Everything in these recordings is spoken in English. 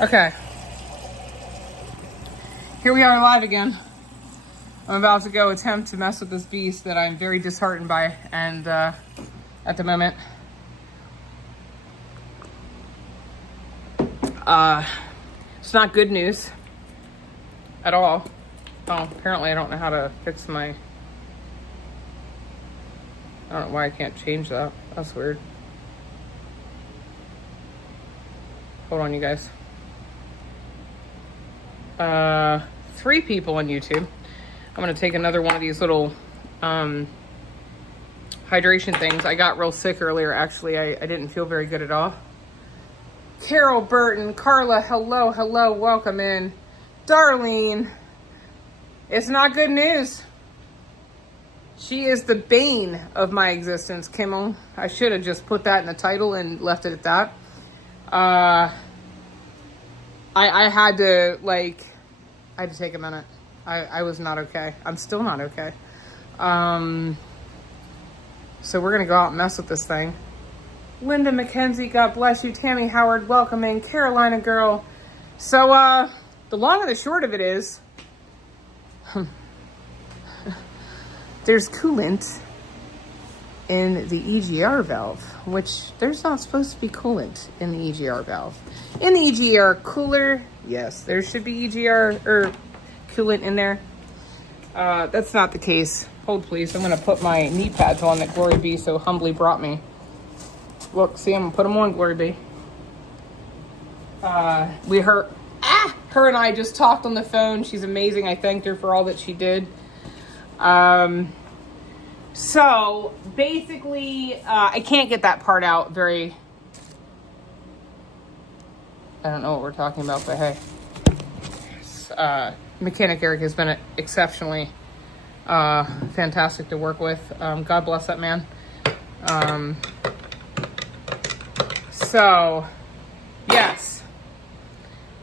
Okay. Here we are live again. I'm about to go attempt to mess with this beast that I'm very disheartened by, and at the moment. It's not good news at all. Oh, apparently I don't know how to fix my... I don't know why I can't change that. That's weird. Hold on, you guys. 3 people on YouTube. I'm gonna take another one of these little hydration things. I got real sick earlier, actually. I didn't feel very good at all. Carol Burton, Carla, hello, welcome in. Darlene, it's not good news. She is the bane of my existence, Kimmel. I should have just put that in the title and left it at that. I had to, I had to take a minute. I was not okay. I'm still not okay. So we're gonna go out and mess with this thing. Linda McKenzie, God bless you. Tammy Howard, welcome in. Carolina girl. So, the long and the short of it is, there's coolant in the EGR valve, which there's not supposed to be coolant in the EGR valve. In the EGR cooler, yes, there should be EGR or coolant in there. That's not the case. Hold please, I'm gonna put my knee pads on that Glory B so humbly brought me. Look, see, I'm gonna put them on, Glory B. Her and I just talked on the phone. She's amazing. I thanked her for all that she did. So basically, I can't get that part out very, I don't know what we're talking about, but hey, Mechanic Eric has been exceptionally, fantastic to work with. God bless that man. So yes,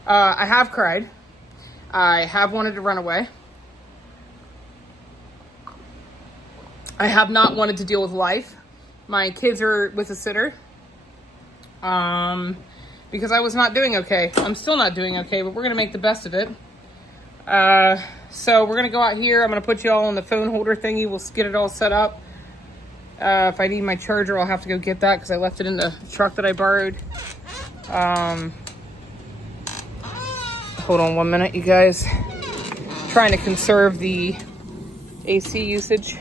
I have cried. I have wanted to run away. I have not wanted to deal with life. My kids are with a sitter. Because I was not doing okay. I'm still not doing okay, but we're going to make the best of it. So we're going to go out here. I'm going to put you all on the phone holder thingy. We'll get it all set up. If I need my charger, I'll have to go get that because I left it in the truck that I borrowed. Hold on 1 minute, you guys. Trying to conserve the AC usage.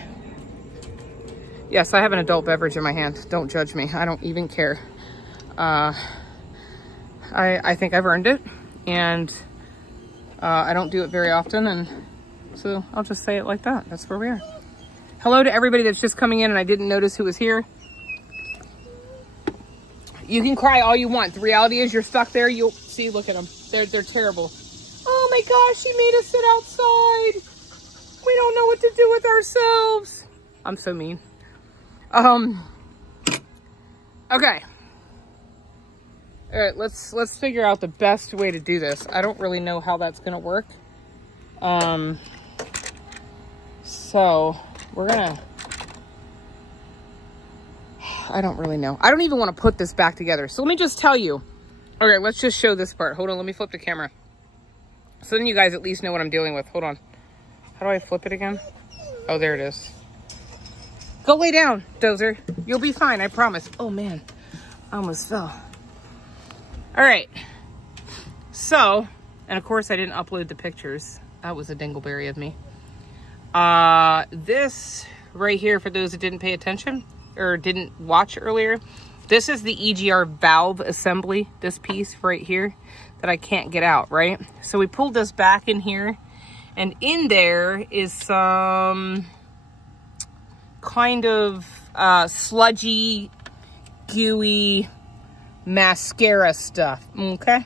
Yes, I have an adult beverage in my hand. Don't judge me. I don't even care. I think I've earned it, and I don't do it very often, and so I'll just say it like that. That's where we are. Hello to everybody that's just coming in and I didn't notice who was here. You can cry all you want. The reality is you're stuck there. You'll see, look at them. They're terrible. Oh my gosh, she made us sit outside. We don't know what to do with ourselves. I'm so mean. Okay. All right, let's figure out the best way to do this. I don't really know how that's gonna work. So we're gonna, I don't really know. I don't even want to put this back together. So let me just tell you. Okay, let's just show this part. Hold on, let me flip the camera. So then you guys at least know what I'm dealing with. Hold on. How do I flip it again? Oh, there it is. Go lay down, Dozer. You'll be fine, I promise. Oh man, I almost fell. All right. So, and of course I didn't upload the pictures. That was a dingleberry of me. This right here, for those that didn't pay attention or didn't watch earlier, this is the EGR valve assembly, this piece right here that I can't get out, right? So we pulled this back in here, and in there is some kind of sludgy, gooey mascara stuff, okay?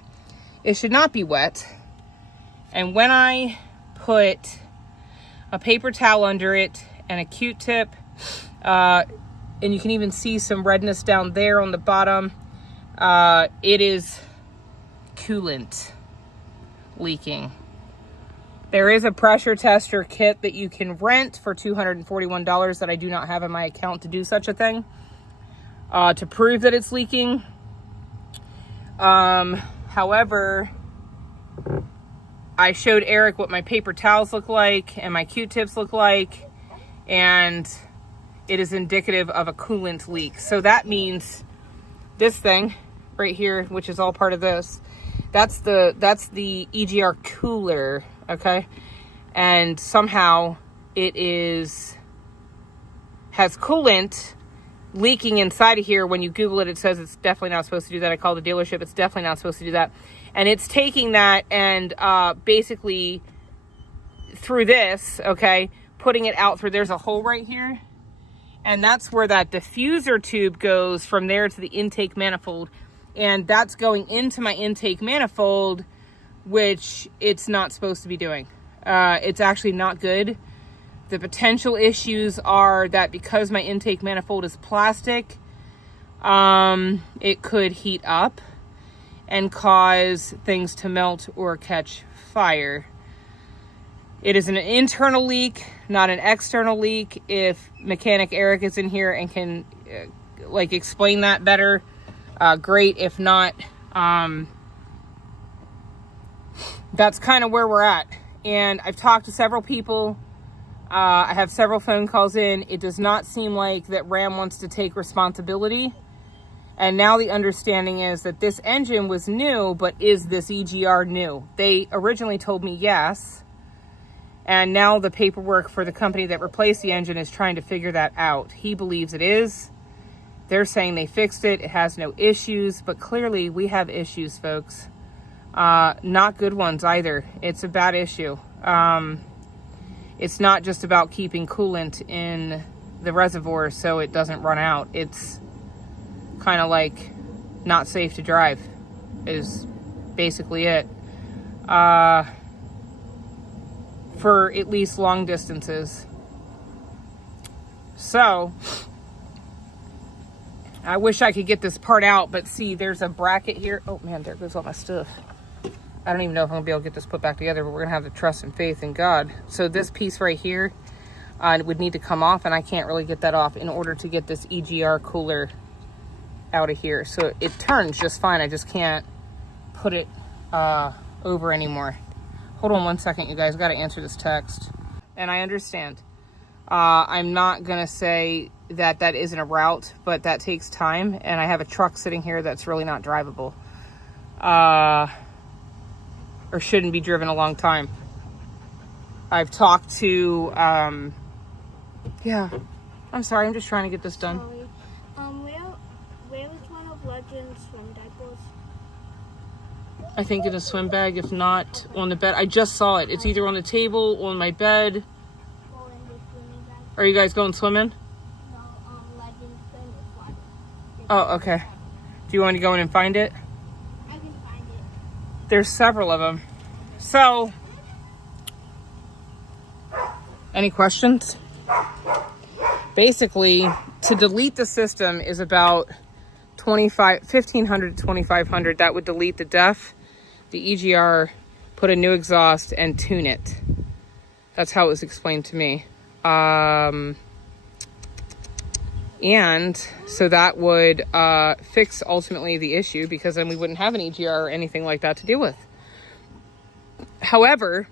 It should not be wet. And when I put a paper towel under it and a Q-tip, and you can even see some redness down there on the bottom, it is coolant leaking. There is a pressure tester kit that you can rent for $241 that I do not have in my account to do such a thing, to prove that it's leaking. However, I showed Eric what my paper towels look like and my Q-tips look like, and it is indicative of a coolant leak. So that means this thing right here, which is all part of this, that's the EGR cooler, okay? And somehow it has coolant leaking inside of here. When you Google it, it says it's definitely not supposed to do that. I called the dealership. It's definitely not supposed to do that. And it's taking that and basically through this, okay, putting it out through, there's a hole right here. And that's where that diffuser tube goes from there to the intake manifold. And that's going into my intake manifold, which it's not supposed to be doing. It's actually not good. The potential issues are that because my intake manifold is plastic, it could heat up and cause things to melt or catch fire. It is an internal leak, not an external leak. If mechanic Eric is in here and can like explain that better, great. If not, that's kind of where we're at. And I've talked to several people. I have several phone calls in. It does not seem like that Ram wants to take responsibility. And now the understanding is that this engine was new, but is this EGR new? They originally told me yes. And now the paperwork for the company that replaced the engine is trying to figure that out. He believes it is. They're saying they fixed it. It has no issues, but clearly we have issues, folks. Not good ones either. It's a bad issue. It's not just about keeping coolant in the reservoir so it doesn't run out. It's kind of like not safe to drive is basically it. For at least long distances. So I wish I could get this part out, but see, there's a bracket here. Oh man, there goes all my stuff. I don't even know if I'm gonna be able to get this put back together, but we're gonna have the trust and faith in God. So this piece right here would need to come off, and I can't really get that off in order to get this EGR cooler out of here. So it turns just fine. I just can't put it over anymore. Hold on one second, you guys. Got to answer this text. And I understand. I'm not gonna say that that isn't a route, but that takes time, and I have a truck sitting here that's really not drivable. Or shouldn't be driven a long time. I've talked to, yeah, I'm sorry, I'm just trying to get this done. Sorry. Where was one of Legend's swim diapers? I think in a swim bag, if not on the bed. I just saw it. It's either on the table or on my bed. Or in the swimming bag? Are you guys going swimming? No, Legend's swim is one. Oh, okay. Do you want to go in and find it? I can find it. There's several of them. So, any questions? Basically, to delete the system is about $1,500 to $2,500. That would delete the DEF, the EGR, put a new exhaust, and tune it. That's how it was explained to me. And so that would fix ultimately the issue, because then we wouldn't have an EGR or anything like that to deal with. However,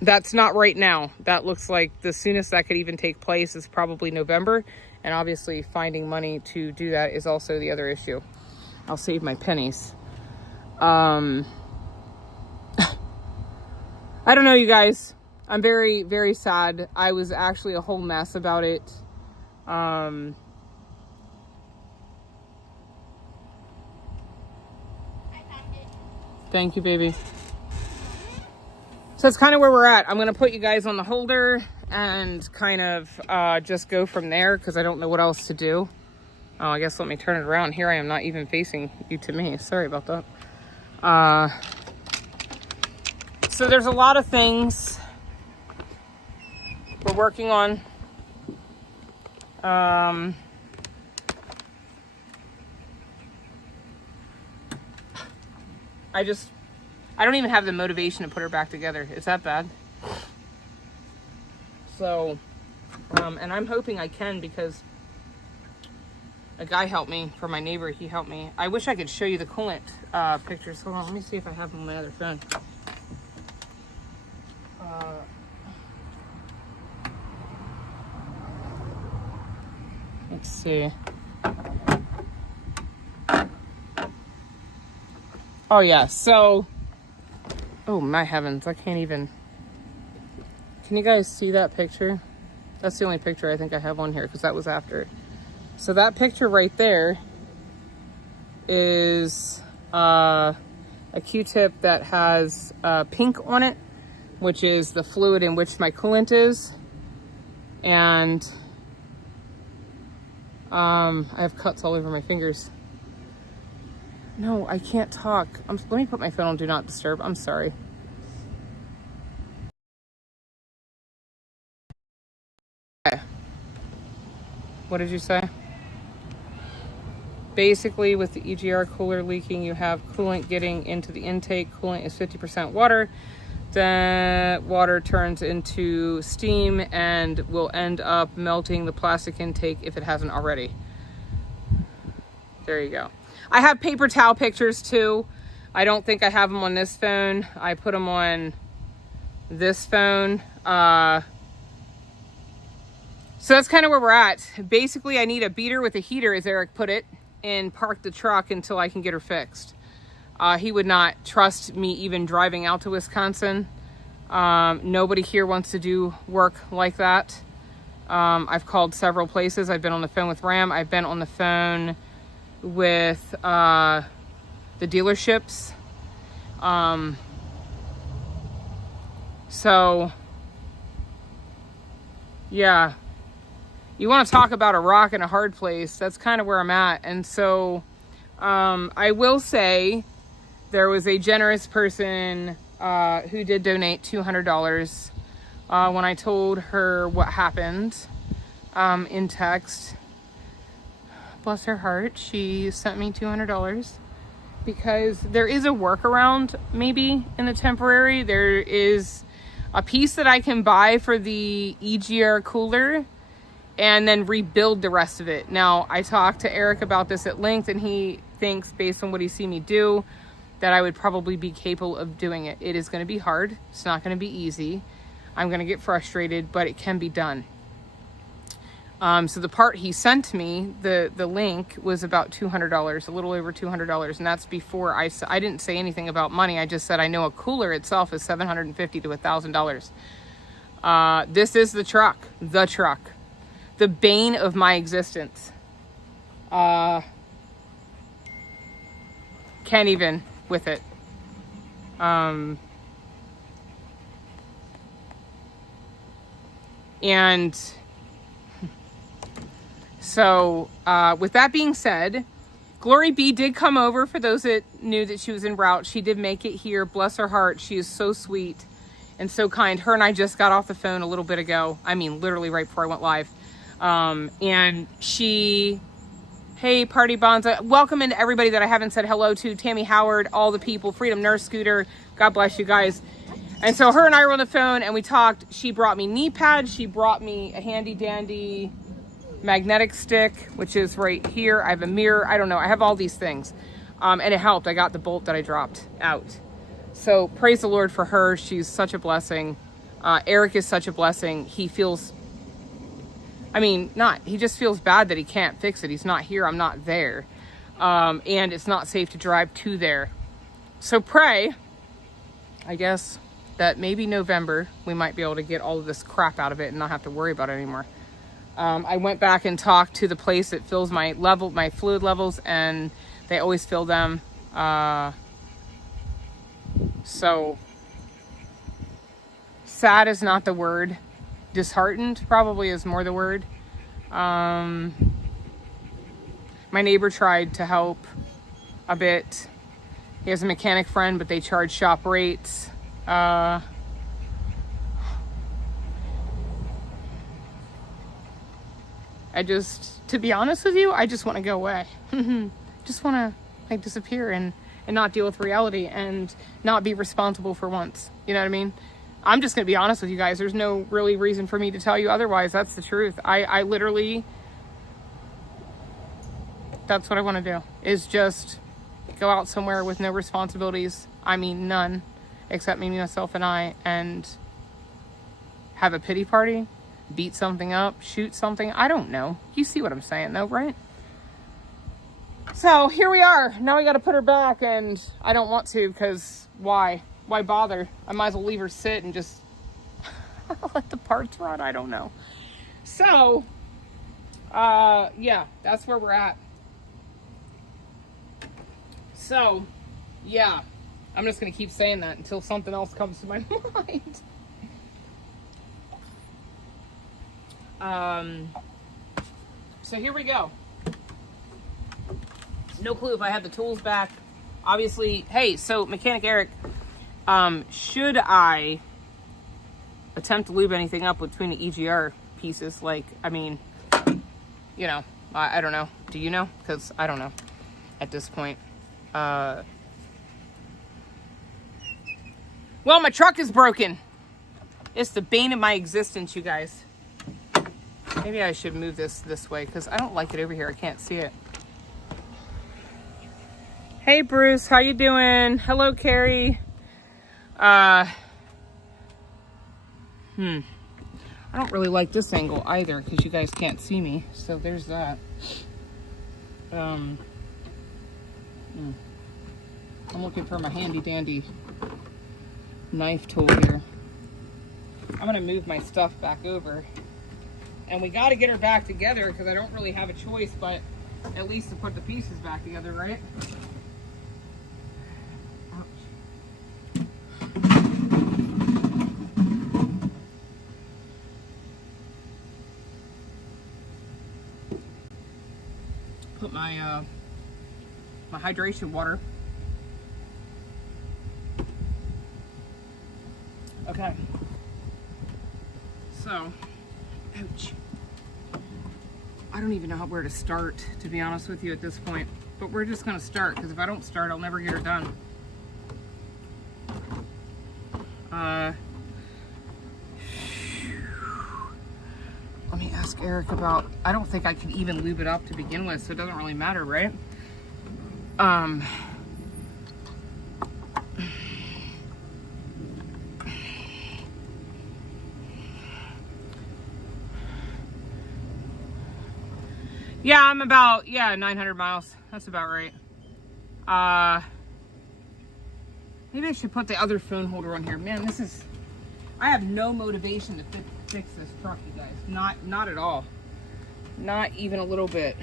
that's not right now. That looks like the soonest that could even take place is probably November. And obviously finding money to do that is also the other issue. I'll save my pennies. I don't know, you guys. I'm very, very sad. I was actually a whole mess about it. I found it. Thank you, baby. So that's kind of where we're at. I'm going to put you guys on the holder and kind of just go from there, because I don't know what else to do. Oh, I guess let me turn it around. Here I am, not even facing you to me. Sorry about that. So there's a lot of things we're working on. I don't even have the motivation to put her back together. Is that bad? So, and I'm hoping I can, because a guy helped me, for my neighbor, he helped me. I wish I could show you the coolant pictures. Hold on, let me see if I have them on my other phone. Let's see. Oh yeah, so, oh my heavens, I can't even, can you guys see that picture? That's the only picture I think I have on here, because that was after. So that picture right there is a Q-tip that has pink on it, which is the fluid in which my coolant is. And I have cuts all over my fingers. No, I can't talk. Let me put my phone on Do Not Disturb. I'm sorry. Okay. What did you say? Basically, with the EGR cooler leaking, you have coolant getting into the intake. Coolant is 50% water. Then water turns into steam and will end up melting the plastic intake if it hasn't already. There you go. I have paper towel pictures too. I don't think I have them on this phone. I put them on this phone. So that's kind of where we're at. Basically, I need a beater with a heater, as Eric put it, and park the truck until I can get her fixed. He would not trust me even driving out to Wisconsin. Nobody here wants to do work like that. I've called several places. I've been on the phone with Ram. I've been on the phone with the dealerships. So, yeah. You want to talk about a rock and a hard place. That's kind of where I'm at. And so, I will say there was a generous person who did donate $200 when I told her what happened in text. Bless her heart, she sent me $200 because there is a workaround maybe in the temporary. There is a piece that I can buy for the EGR cooler and then rebuild the rest of it. Now, I talked to Eric about this at length, and he thinks, based on what he's seen me do, that I would probably be capable of doing it. It is going to be hard. It's not going to be easy. I'm going to get frustrated, but it can be done. So the part he sent me, the link, was about $200, a little over $200. And that's before I didn't say anything about money. I just said I know a cooler itself is $750 to $1,000. This is the truck, the bane of my existence. Can't even with it. And so, with that being said, Glory B did come over. For those that knew that she was en route, she did make it here. Bless her heart. She is so sweet and so kind. Her and I just got off the phone a little bit ago. I mean, literally right before I went live. And she, hey, Party Bonza, welcome into everybody that I haven't said hello to. Tammy Howard, all the people, Freedom Nurse Scooter. God bless you guys. And so her and I were on the phone and we talked. She brought me knee pads. She brought me a handy dandy magnetic stick, which is right here. I have a mirror. I don't know. I have all these things. And it helped. I got the bolt that I dropped out. So praise the Lord for her. She's such a blessing. Eric is such a blessing. He feels, he just feels bad that he can't fix it. He's not here. I'm not there. And it's not safe to drive to there. So pray, I guess, that maybe November we might be able to get all of this crap out of it and not have to worry about it anymore. I went back and talked to the place that fills my fluid levels, and they always fill them. So sad is not the word. Disheartened probably is more the word. My neighbor tried to help a bit. He has a mechanic friend, but they charge shop rates. To be honest with you, I just want to go away. Just want to disappear and not deal with reality and not be responsible for once. You know what I mean? I'm just going to be honest with you guys. There's no really reason for me to tell you otherwise. That's the truth. I literally, That's what I want to do, is just go out somewhere with no responsibilities. I mean, none, except maybe myself and I, and have a pity party, beat something up, shoot something. I don't know. You see what I'm saying though, right? So here we are. Now we got to put her back, and I don't want to, because why? Why bother? I might as well leave her sit and just let the parts rot. I don't know. So, yeah, that's where we're at. So, yeah, I'm just going to keep saying that until something else comes to my mind. So here we go. No clue if I have the tools back. Obviously, hey, so Mechanic Eric, should I attempt to lube anything up between the EGR pieces? Like, I mean, you know, I don't know. Do you know? Because I don't know at this point. Well, my truck is broken. It's the bane of my existence, you guys. Maybe I should move this way, because I don't like it over here. I can't see it. Hey, Bruce, how you doing? Hello, Carrie. I don't really like this angle either, because you guys can't see me. So there's that. I'm looking for my handy dandy knife tool here. I'm gonna move my stuff back over, and we got to get her back together, because I don't really have a choice but at least to put the pieces back together, right? Put my my hydration water. Okay. So, ouch. I don't even know where to start, to be honest with you, at this point. But we're just gonna start, because if I don't start, I'll never get her done. Let me ask Eric about, I don't think I can even lube it up to begin with, so it doesn't really matter, right? Yeah, I'm about, 900 miles. That's about right. Maybe I should put the other phone holder on here. Man, I have no motivation to fix this truck, you guys. Not at all. Not even a little bit.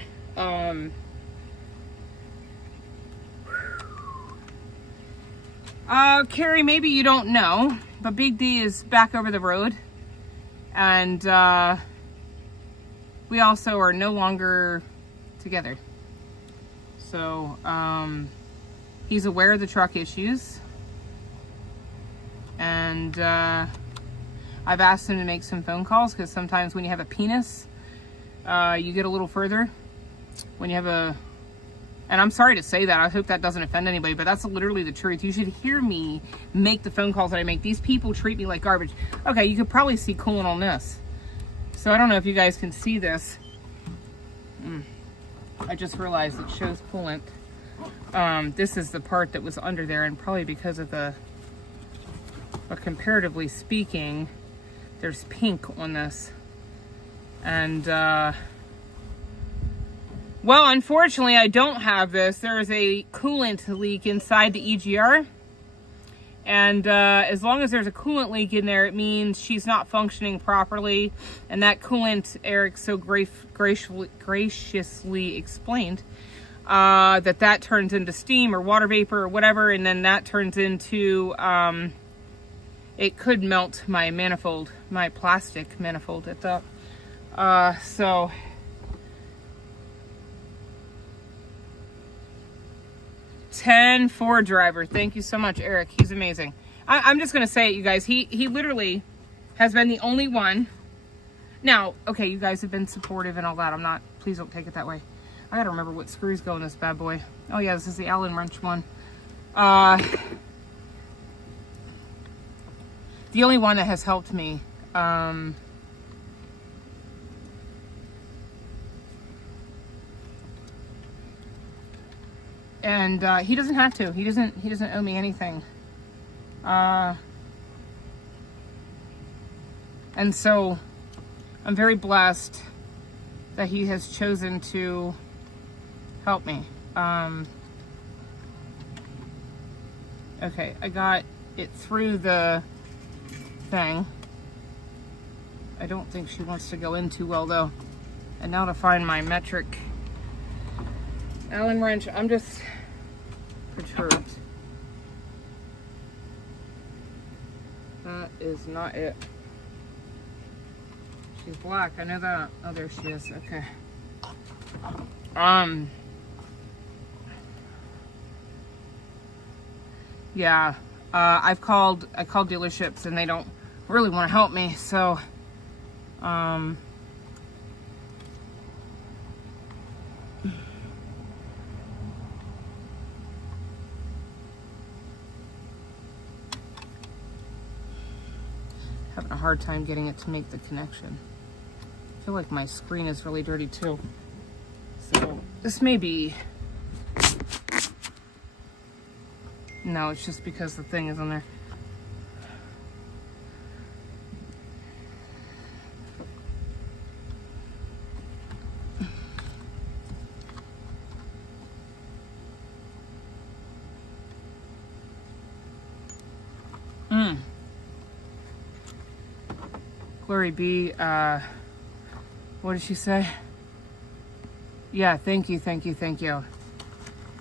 Carrie, maybe you don't know, but Big D is back over the road. And, we also are no longer together. So, he's aware of the truck issues. And, I've asked him to make some phone calls, because sometimes when you have a penis, you get a little further. When you have and I'm sorry to say that, I hope that doesn't offend anybody, but that's literally the truth. You should hear me make the phone calls that I make. These people treat me like garbage. Okay, you could probably see coolant on this. So I don't know if you guys can see this. I just realized it shows coolant. This is the part that was under there, and probably because of but comparatively speaking, there's pink on this. And, well, unfortunately, I don't have this. There is a coolant leak inside the EGR. And as long as there's a coolant leak in there, it means she's not functioning properly. And that coolant, Eric so graciously explained, that turns into steam or water vapor or whatever. And then that turns into, it could melt my manifold, my plastic manifold at the, so... 10 Ford driver. Thank you so much, Eric. He's amazing. I'm just going to say it, you guys. He literally has been the only one. Now, okay, you guys have been supportive and all that. I'm not, please don't take it that way. I got to remember what screws go in this bad boy. Oh, yeah, this is the Allen wrench one. The only one that has helped me. And he doesn't have to. He doesn't owe me anything. And so I'm very blessed that he has chosen to help me. Okay, I got it through the thing. I don't think she wants to go in too well though. And now to find my metric Allen wrench, I'm just perturbed. That is not it. She's black, I know that. Oh, there she is, okay. Yeah, I called dealerships and they don't really want to help me, so having a hard time getting it to make the connection. I feel like my screen is really dirty too. So this may be, no, it's just because the thing is on there. Glory be, what did she say? Yeah, thank you.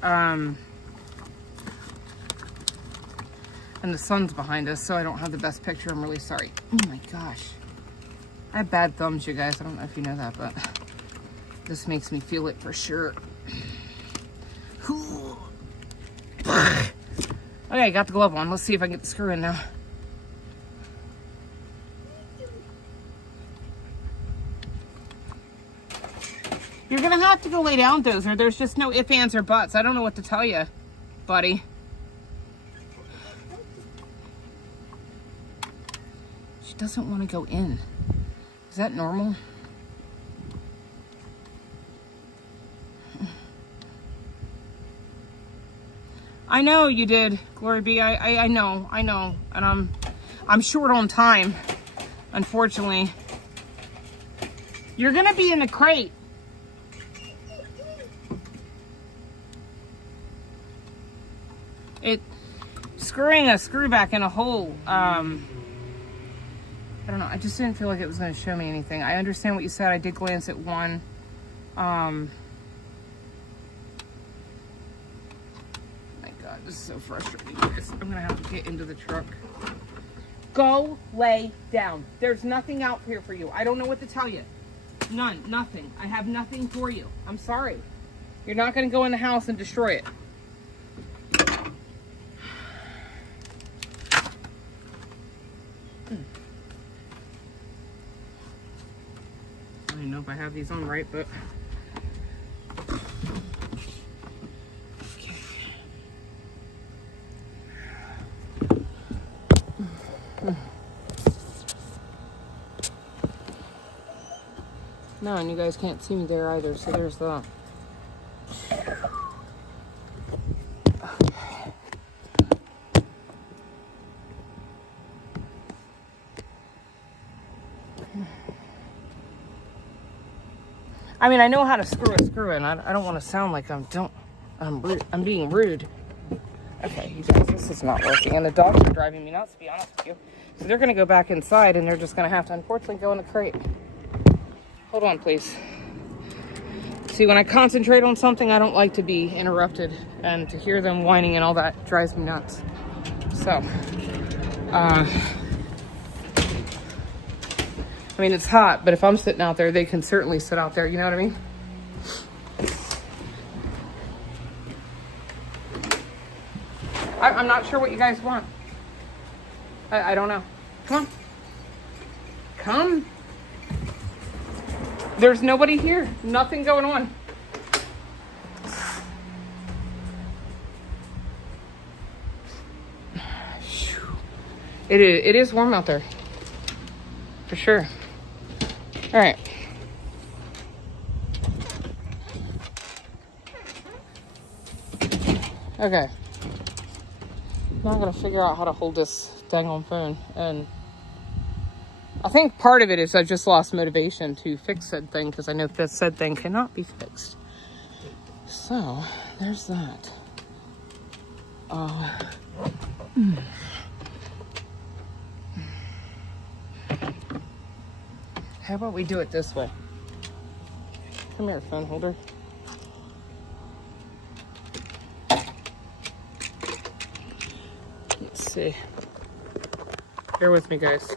And the sun's behind us, so I don't have the best picture. I'm really sorry. Oh my gosh. I have bad thumbs, you guys. I don't know if you know that, but this makes me feel it for sure. Okay, got the glove on. Let's see if I can get the screw in now. You're gonna have to go lay down, Dozer. There's just no ifs, ands, or buts. I don't know what to tell you, buddy. She doesn't want to go in. Is that normal? I know you did, Glory be. I know. And I'm short on time, unfortunately. You're gonna be in the crate. Screwing a screw back in a hole, I don't know, I just didn't feel like it was going to show me anything. I understand what you said. I did glance at one. My God, this is so frustrating, guys. I'm going to have to get into the truck. Go lay down. There's nothing out here for you. I don't know what to tell you. Nothing. I have nothing for you. I'm sorry. You're not going to go in the house and destroy it. I don't know if I have these on right, but okay. No, and you guys can't see me there either, so there's that. I mean, I know how to screw a screw in. I don't want to sound like I'm being rude. Okay, you guys, this is not working. And the dogs are driving me nuts, to be honest with you. So they're going to go back inside, and they're just going to have to, unfortunately, go in the crate. Hold on, please. See, when I concentrate on something, I don't like to be interrupted. And to hear them whining and all that drives me nuts. So, I mean, it's hot, but if I'm sitting out there, they can certainly sit out there. You know what I mean? I'm not sure what you guys want. I don't know. Come on. Come. There's nobody here. Nothing going on. It is warm out there. For sure. All right. Okay. Now I'm gonna figure out how to hold this dang on phone, and I think part of it is I just lost motivation to fix said thing because I know that said thing cannot be fixed. So there's that. How about we do it this way? Come here, phone holder. Let's see. Bear with me, guys.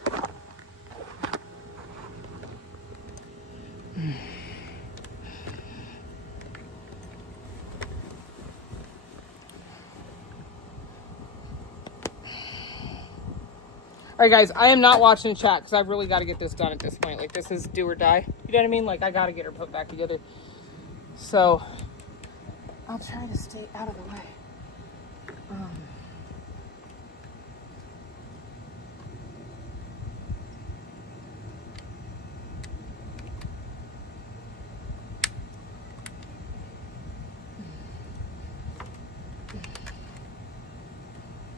All right, guys, I am not watching chat because I've really got to get this done at this point. Like, this is do or die. You know what I mean? Like, I got to get her put back together. So, I'll try to stay out of the way.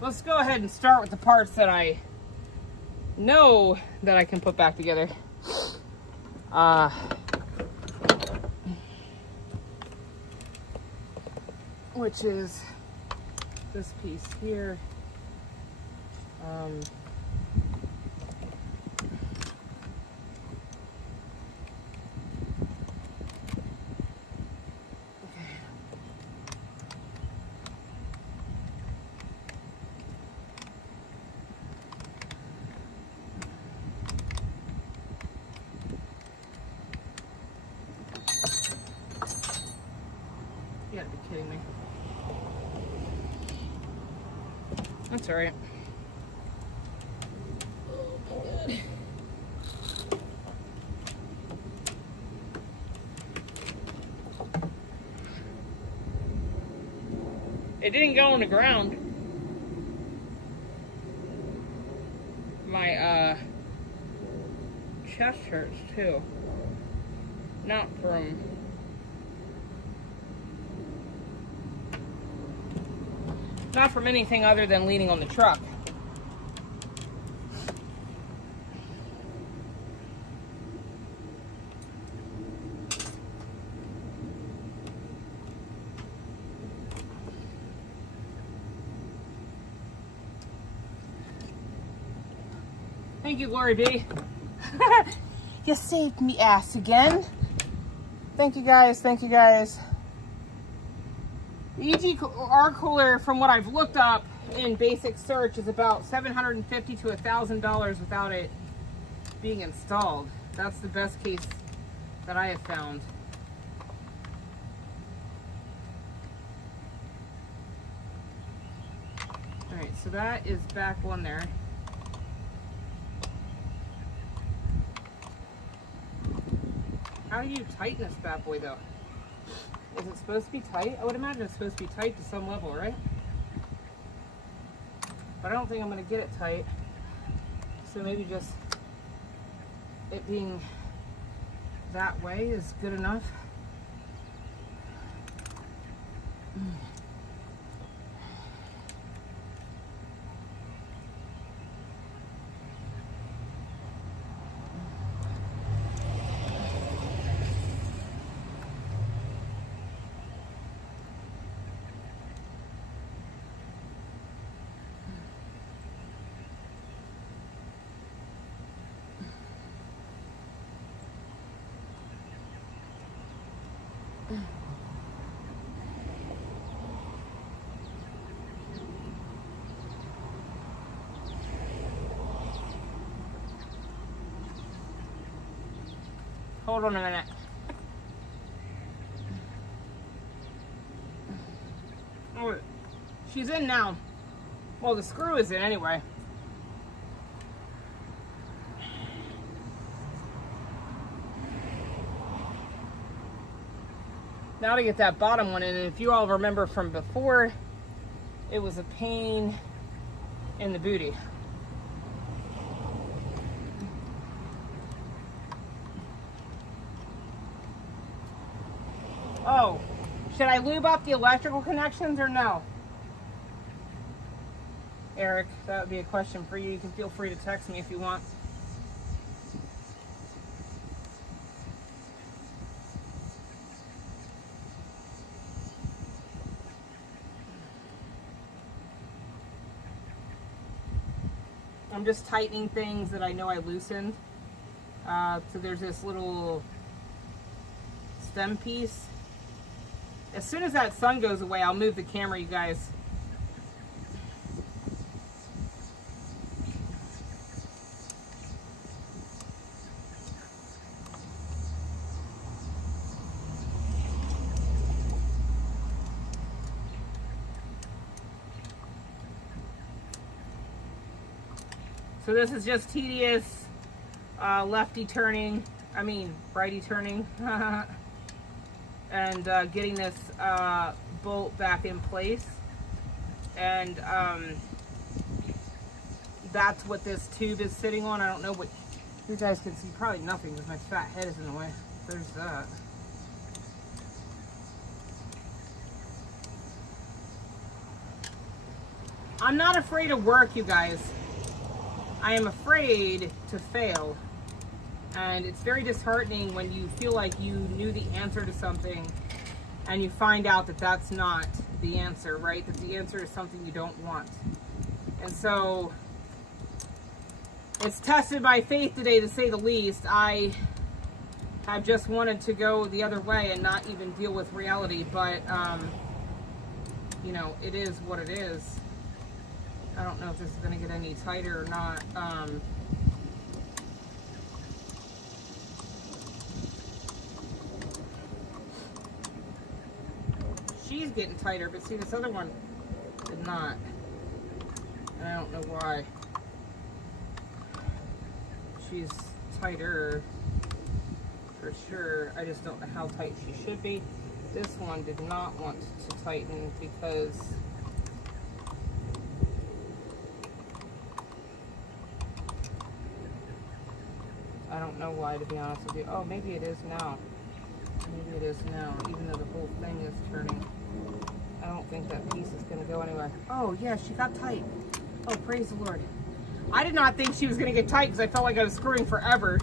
Let's go ahead and start with the parts that I know that I can put back together. Which is this piece here. You gotta be kidding me. That's all right. Oh my God. It didn't go on the ground. My chest hurts too. Not from anything other than leaning on the truck. Thank you, Glory B. You saved me ass again. Thank you guys, thank you guys. The EGR cooler, from what I've looked up in basic search, is about $750 to $1,000 without it being installed. That's the best case that I have found. All right, so that is back on there. How do you tighten this bad boy though? Is it supposed to be tight? I would imagine it's supposed to be tight to some level, right? But I don't think I'm going to get it tight. So maybe just it being that way is good enough. Hold on a minute. Oh, she's in now. Well, the screw is in anyway. Now to get that bottom one in, and if you all remember from before, it was a pain in the booty. Oh, should I lube up the electrical connections or no? Eric, that would be a question for you. You can feel free to text me if you want. I'm just tightening things that I know I loosened. So there's this little stem piece. As soon as that sun goes away, I'll move the camera, you guys. So this is just tedious righty turning, and getting this bolt back in place. And that's what this tube is sitting on. I don't know what you guys can see, probably nothing because my fat head is in the way. There's that. I'm not afraid of work, you guys. I am afraid to fail. And it's very disheartening when you feel like you knew the answer to something and you find out that that's not the answer, right? That the answer is something you don't want. And so it's tested my faith today, to say the least. I have just wanted to go the other way and not even deal with reality, but you know, it is what it is. I don't know if this is going to get any tighter or not. She's getting tighter, but see, this other one did not. And I don't know why. She's tighter for sure. I just don't know how tight she should be. This one did not want to tighten because I don't know why, to be honest with you. Oh, maybe it is now. Maybe it is now, even though the whole thing is turning. I don't think that piece is going to go anywhere. Oh, yeah, she got tight. Oh, praise the Lord. I did not think she was going to get tight because I felt like I was screwing forever.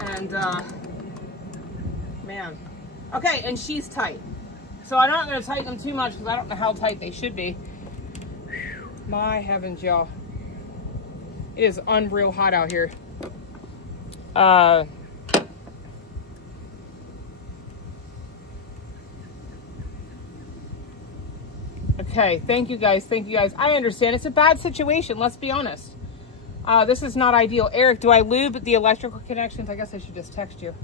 And, man. Okay, and she's tight. So I'm not going to tighten them too much because I don't know how tight they should be. Whew, my heavens, y'all. It is unreal hot out here. Okay, thank you guys. Thank you guys. I understand. It's a bad situation. Let's be honest. This is not ideal. Eric, do I lube the electrical connections? I guess I should just text you.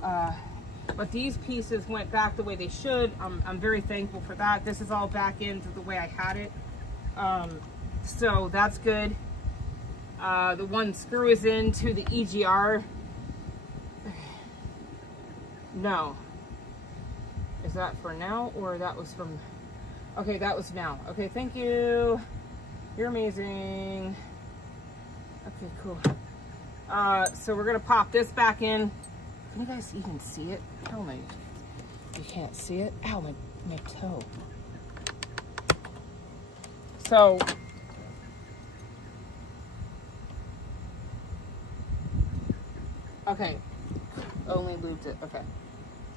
But these pieces went back the way they should. I'm very thankful for that. This is all back into the way I had it. So that's good. The one screw is into the EGR. No. Is that for now or that was from... Okay, that was now. Okay, thank you. You're amazing. Okay, cool. So we're gonna pop this back in. Can you guys even see it? Ow, you can't see it? Ow, my toe. So okay, only lubed it. Okay,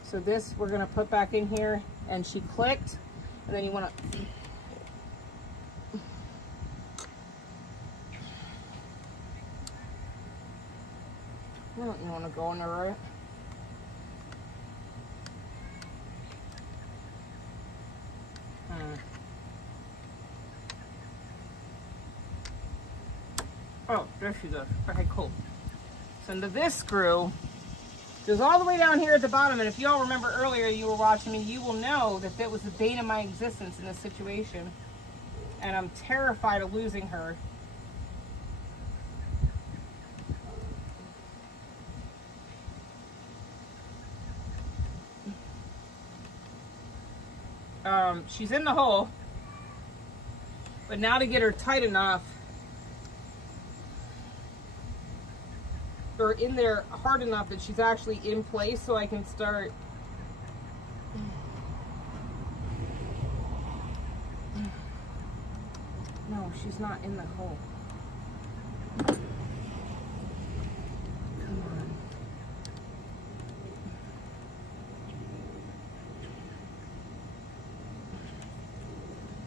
so this we're gonna put back in here, and she clicked, and then you want to you want to go in there, right? Oh, there she goes. Okay, cool. So into this screw goes all the way down here at the bottom, and if you all remember earlier, you were watching me, you will know that that was the bane of my existence in this situation, and I'm terrified of losing her. She's in the hole, but now to get her tight enough, or in there hard enough that she's actually in place, so I can start no. No, she's not in the hole. Come on.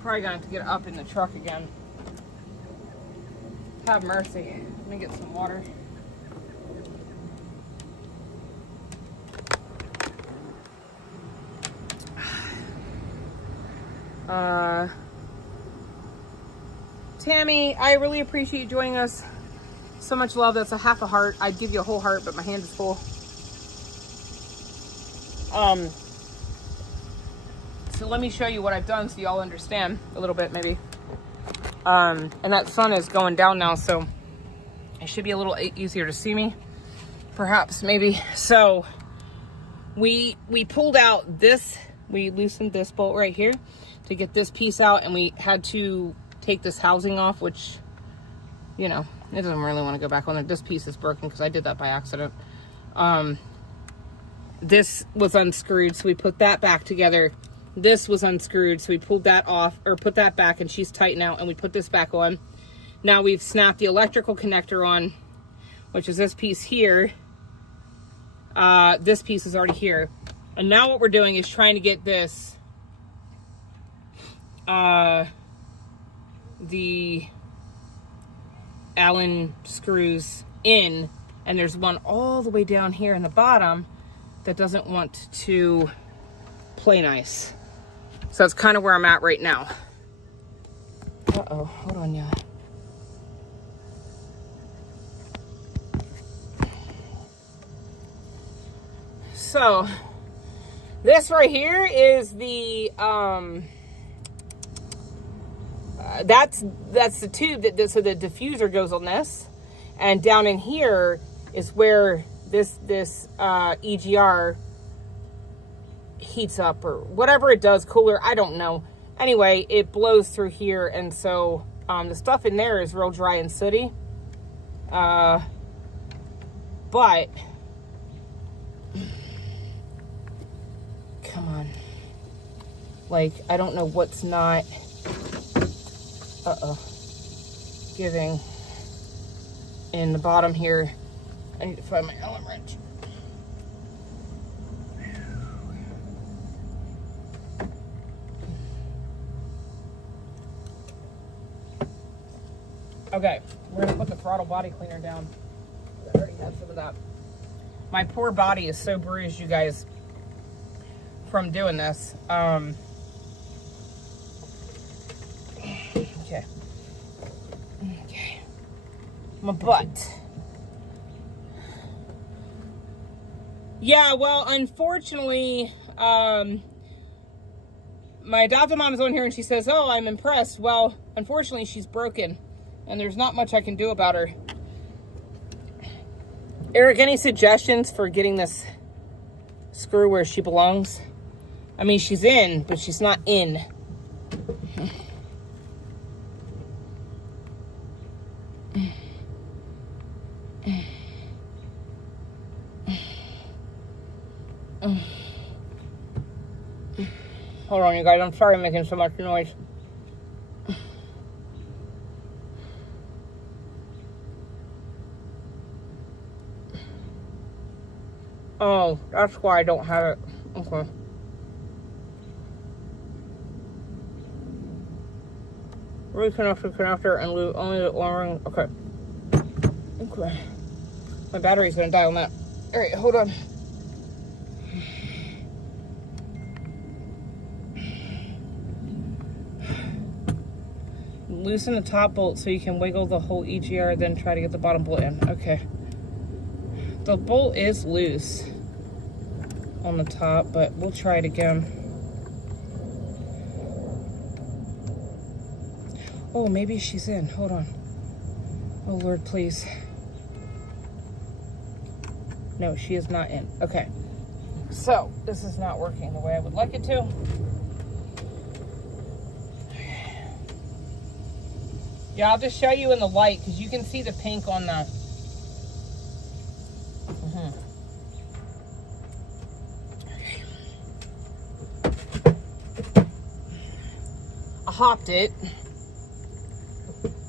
Probably gonna have to get up in the truck again. Have mercy. Let me get some water. Tammy, I really appreciate you joining us. So much love. That's a half a heart. I'd give you a whole heart, but my hand is full. So let me show you what I've done so y'all understand a little bit, maybe. And that sun is going down now, so it should be a little easier to see me, perhaps, maybe. So we pulled out this, we loosened this bolt right here to get this piece out, and we had to take this housing off, which, you know, it doesn't really want to go back on there. This piece is broken because I did that by accident. This was unscrewed, so we put that back together. This was unscrewed, so we pulled that off, or put that back, and she's tight now, and we put this back on. Now we've snapped the electrical connector on, which is this piece here. This piece is already here. And now what we're doing is trying to get this, the Allen screws in, and there's one all the way down here in the bottom that doesn't want to play nice. So that's kind of where I'm at right now. Uh-oh, hold on, y'all. So this right here is the that's the tube that so the diffuser goes on this, and down in here is where this EGR heats up, or whatever it does, cooler, I don't know. Anyway, it blows through here, and so the stuff in there is real dry and sooty. But come on, like, I don't know what's not giving in the bottom here. I need to find my Allen wrench. Okay, we're gonna put the throttle body cleaner down. I already had some of that. My poor body is so bruised, you guys, from doing this. Okay. Okay. My butt. Yeah, well, unfortunately, my adopted mom is on here and she says, oh, I'm impressed. Well, unfortunately, she's broken, and there's not much I can do about her. Eric, any suggestions for getting this screw where she belongs? I mean, she's in, but she's not in. Hold on, you guys. I'm sorry I'm making so much noise. Oh, that's why I don't have it. Okay. Reconnect the connector and lose only the wiring. Okay. Okay. My battery's gonna die on that. Alright, hold on. Loosen the top bolt so you can wiggle the whole EGR, then try to get the bottom bolt in. Okay. The bolt is loose on the top, but we'll try it again. Oh, maybe she's in. Hold on. Oh, Lord, please. No, she is not in. Okay. So, this is not working the way I would like it to. Yeah, I'll just show you in the light, because you can see the pink on the... I hopped it.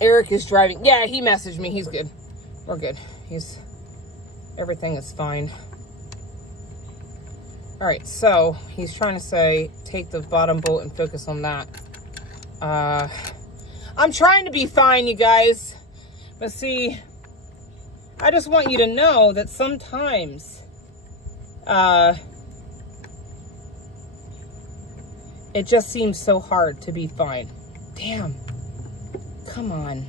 Eric is driving. Yeah, he messaged me. He's good. We're good. Everything is fine. All right, so he's trying to say, take the bottom bolt and focus on that. I'm trying to be fine, you guys. But see, I just want you to know that sometimes it just seems so hard to be fine. Damn. Come on.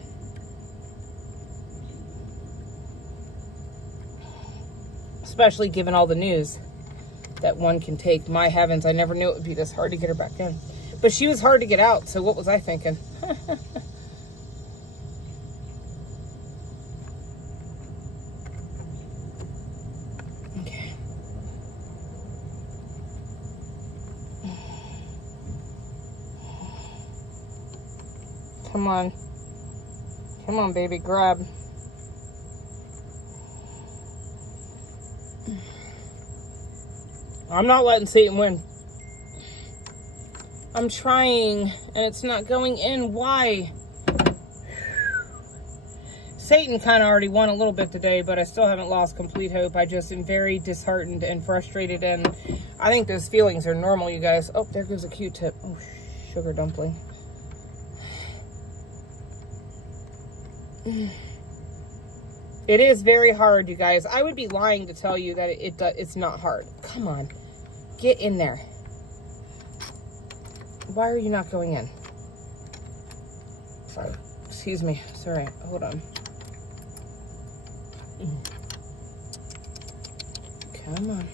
Especially given all the news that one can take. My heavens, I never knew it would be this hard to get her back in. But she was hard to get out, so what was I thinking? Okay. Come on. Come on, baby, grab. I'm not letting Satan win. I'm trying, and it's not going in. Why? Satan kind of already won a little bit today, but I still haven't lost complete hope. I just am very disheartened and frustrated, and I think those feelings are normal, you guys. Oh, there goes a Q-tip. Oh, sugar dumpling. It is very hard, you guys. I would be lying to tell you that it's not hard. Come on. Get in there. Why are you not going in? Sorry. Excuse me. Sorry. Hold on. Come on.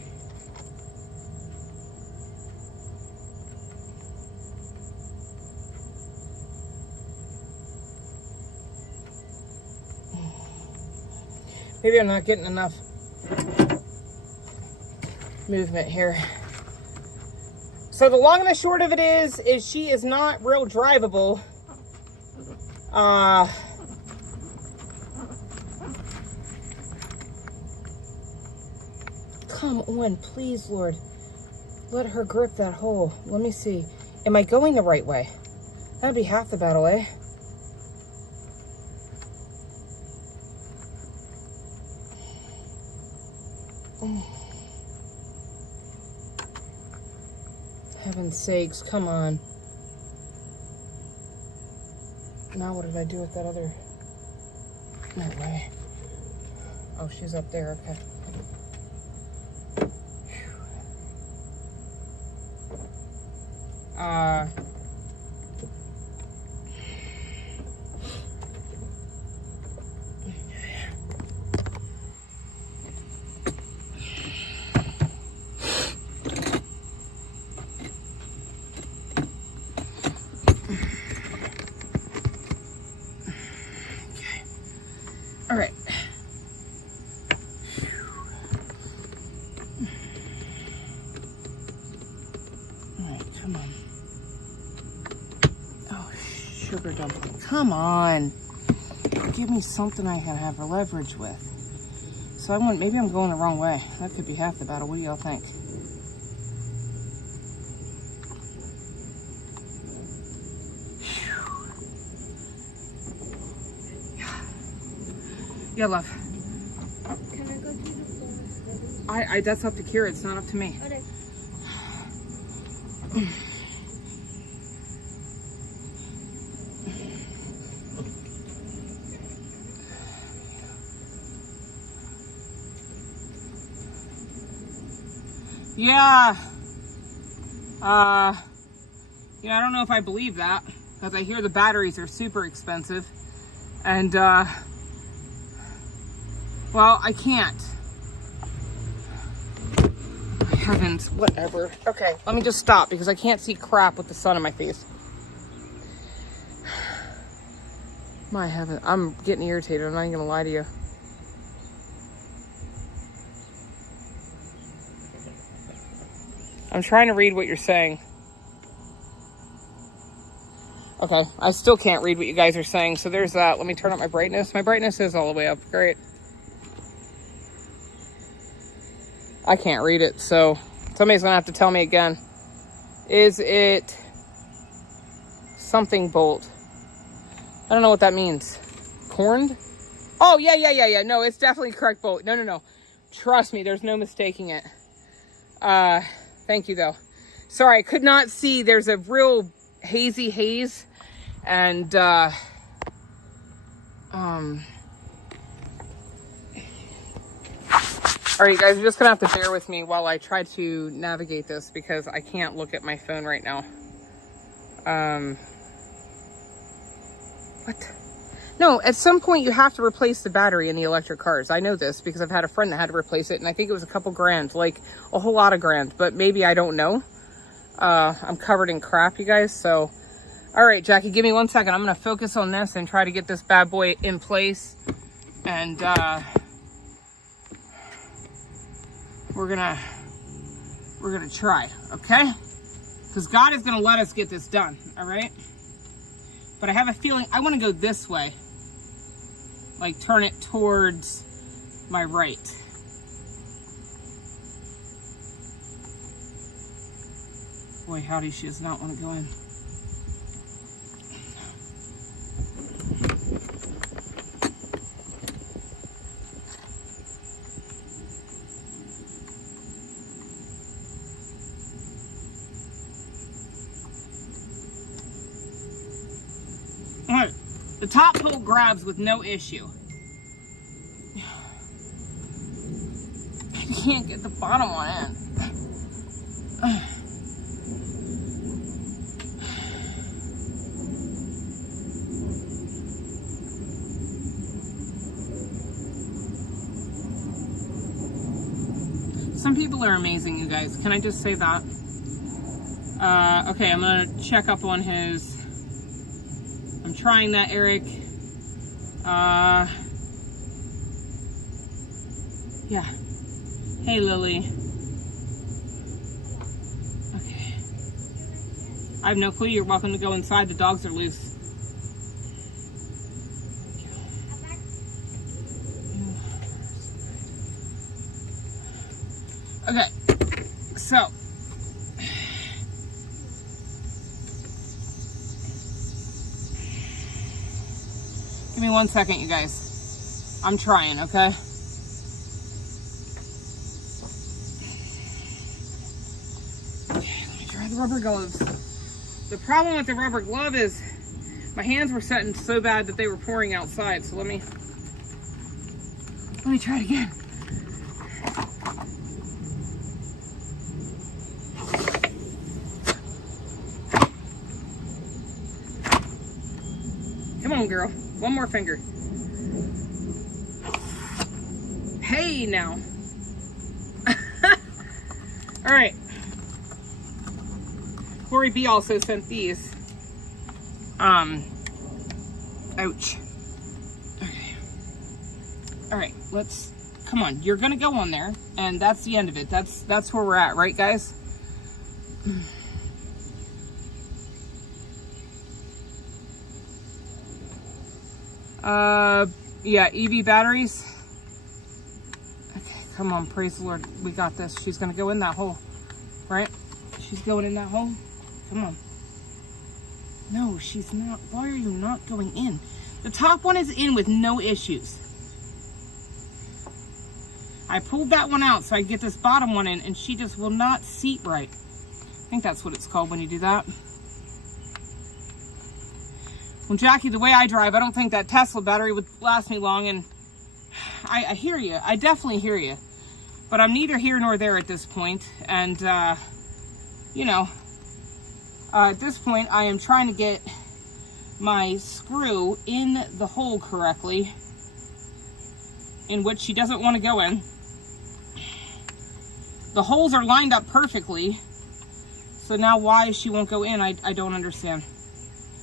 Maybe I'm not getting enough movement here. So the long and the short of it is she is not real drivable. Come on, please, Lord. Let her grip that hole. Let me see. Am I going the right way? That'd be half the battle, eh? Heaven's sakes, come on. Now what did I do with that other? No way. Oh, she's up there, okay. All right. All right, come on. Oh, sugar dumpling. Come on. Give me something I can have leverage with. So maybe I'm going the wrong way. That could be half the battle. What do y'all think? Yeah, love. Can I go to the forest? I that's up to Kira. It's not up to me. Okay. Yeah. Yeah, I don't know if I believe that, because I hear the batteries are super expensive. And, well, I can't. Heavens, whatever. Okay, let me just stop, because I can't see crap with the sun in my face. My heaven, I'm getting irritated. I'm not even gonna lie to you. I'm trying to read what you're saying. Okay, I still can't read what you guys are saying, so there's that. Let me turn up my brightness. My brightness is all the way up. Great. I can't read it, so somebody's gonna have to tell me again. Is it something bolt? I don't know what that means. Corned? Oh, yeah. No, it's definitely correct bolt. No. Trust me, there's no mistaking it. Thank you, though. Sorry, I could not see. There's a real hazy haze. And, all right, you guys, you're just gonna have to bear with me while I try to navigate this because I can't look at my phone right now. What? No, at some point you have to replace the battery in the electric cars. I know this because I've had a friend that had to replace it, and I think it was a couple grand, like a whole lot of grand, but maybe I don't know. I'm covered in crap, you guys, so. All right, Jackie, give me 1 second. I'm gonna focus on this and try to get this bad boy in place. And, we're gonna try, okay? Because God is gonna let us get this done, all right? But I have a feeling I want to go this way, like turn it towards my right. Boy, howdy, she does not want to go in. The top hole grabs with no issue. I can't get the bottom one in. Some people are amazing, you guys. Can I just say that? Okay, I'm gonna check up on his. I'm trying that, Eric. Yeah. Hey, Lily. Okay. I have no clue. You're welcome to go inside. The dogs are loose. Okay. So. Give me 1 second, you guys. I'm trying, okay? Okay, let me try the rubber gloves. The problem with the rubber glove is my hands were setting so bad that they were pouring outside. So let me try it again. Come on, girl. One more finger. Hey, now. All right. Corey B also sent these. Ouch. Okay. All right, come on. You're gonna go on there, and that's the end of it. That's where we're at, right, guys? Yeah, EV batteries. Okay, come on, praise the Lord. We got this. She's gonna go in that hole, right? She's going in that hole. Come on. No, she's not. Why are you not going in? The top one is in with no issues. I pulled that one out so I get this bottom one in, and she just will not seat right. I think that's what it's called when you do that. Well, Jackie, the way I drive, I don't think that Tesla battery would last me long, and I hear you. I definitely hear you. But I'm neither here nor there at this point, and, you know, at this point, I am trying to get my screw in the hole correctly, in which she doesn't want to go in. The holes are lined up perfectly, so now why she won't go in, I don't understand.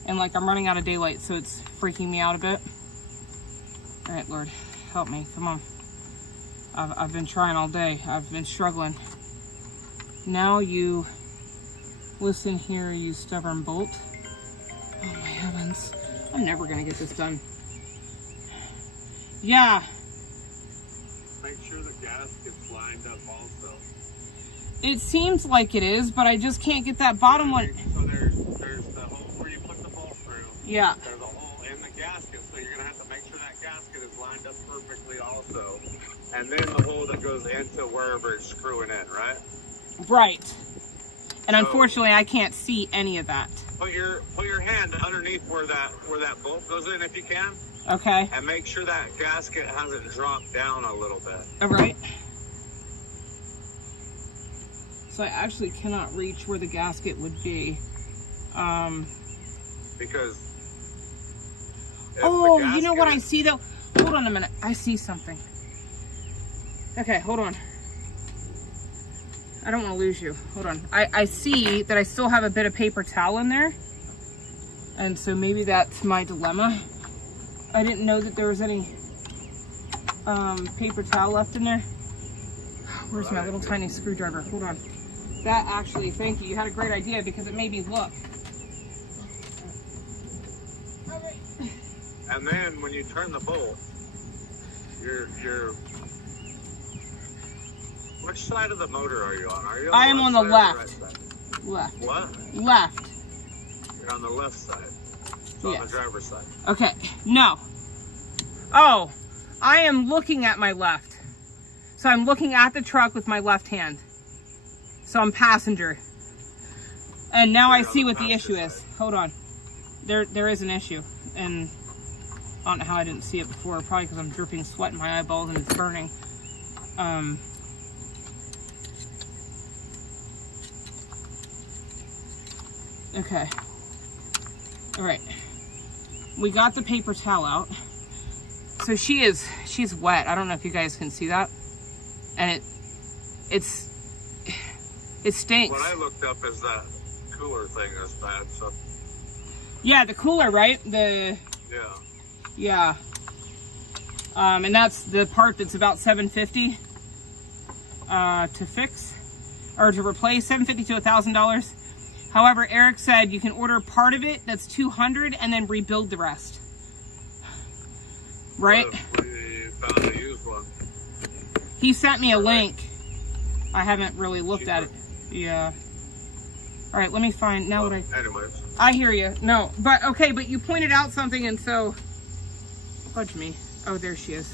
And like I'm running out of daylight, so it's freaking me out a bit. All right, Lord, help me, come on. I've been trying all day, I've been struggling. Now you listen here, you stubborn bolt. Oh my heavens, I'm never gonna get this done. Yeah. Make sure the gasket's lined up also. It seems like it is, but I just can't get that bottom one. So there's the hole where you put the bolt through. Yeah. There's a hole in the lined up perfectly also. And then the hole that goes into wherever it's screwing in, right? Right. And So, unfortunately, I can't see any of that. Put your hand underneath where that bolt goes in if you can. Okay. And make sure that gasket hasn't dropped down a little bit. All right. So I actually cannot reach where the gasket would be. Because oh, you know what I see though? Hold on a minute. I see something. Okay, hold on. I don't want to lose you. Hold on. I see that I still have a bit of paper towel in there. And so maybe that's my dilemma. I didn't know that there was any paper towel left in there. Where's my little tiny screwdriver? Hold on. That actually, thank you. You had a great idea because it made me look. All right. And then when you turn the bolt, you're which side of the motor are you on? Are you on I am on the left. Left. What? Left. You're on the left side. So Yes. on the driver's side. Okay. No. Oh, I am looking at my left. So I'm looking at the truck with my left hand. So I'm passenger. And now I see what the issue is. Hold on. There is an issue. And I don't know how I didn't see it before. Probably because I'm dripping sweat in my eyeballs and it's burning. Okay. All right. We got the paper towel out. So she's wet. I don't know if you guys can see that. And it stinks. What I looked up is that cooler thing is bad. So yeah, the cooler, right? Yeah. And that's the part that's about $750 to fix or to replace. $750 to $1,000. However, Eric said you can order part of it, that's $200, and then rebuild the rest. Right? What if we found a used one? He sent me a link. I haven't really looked at it. Yeah. All right, let me find now. Well, anyways. I hear you. No, but okay, but you pointed out something, and so fudge me. Oh, there she is.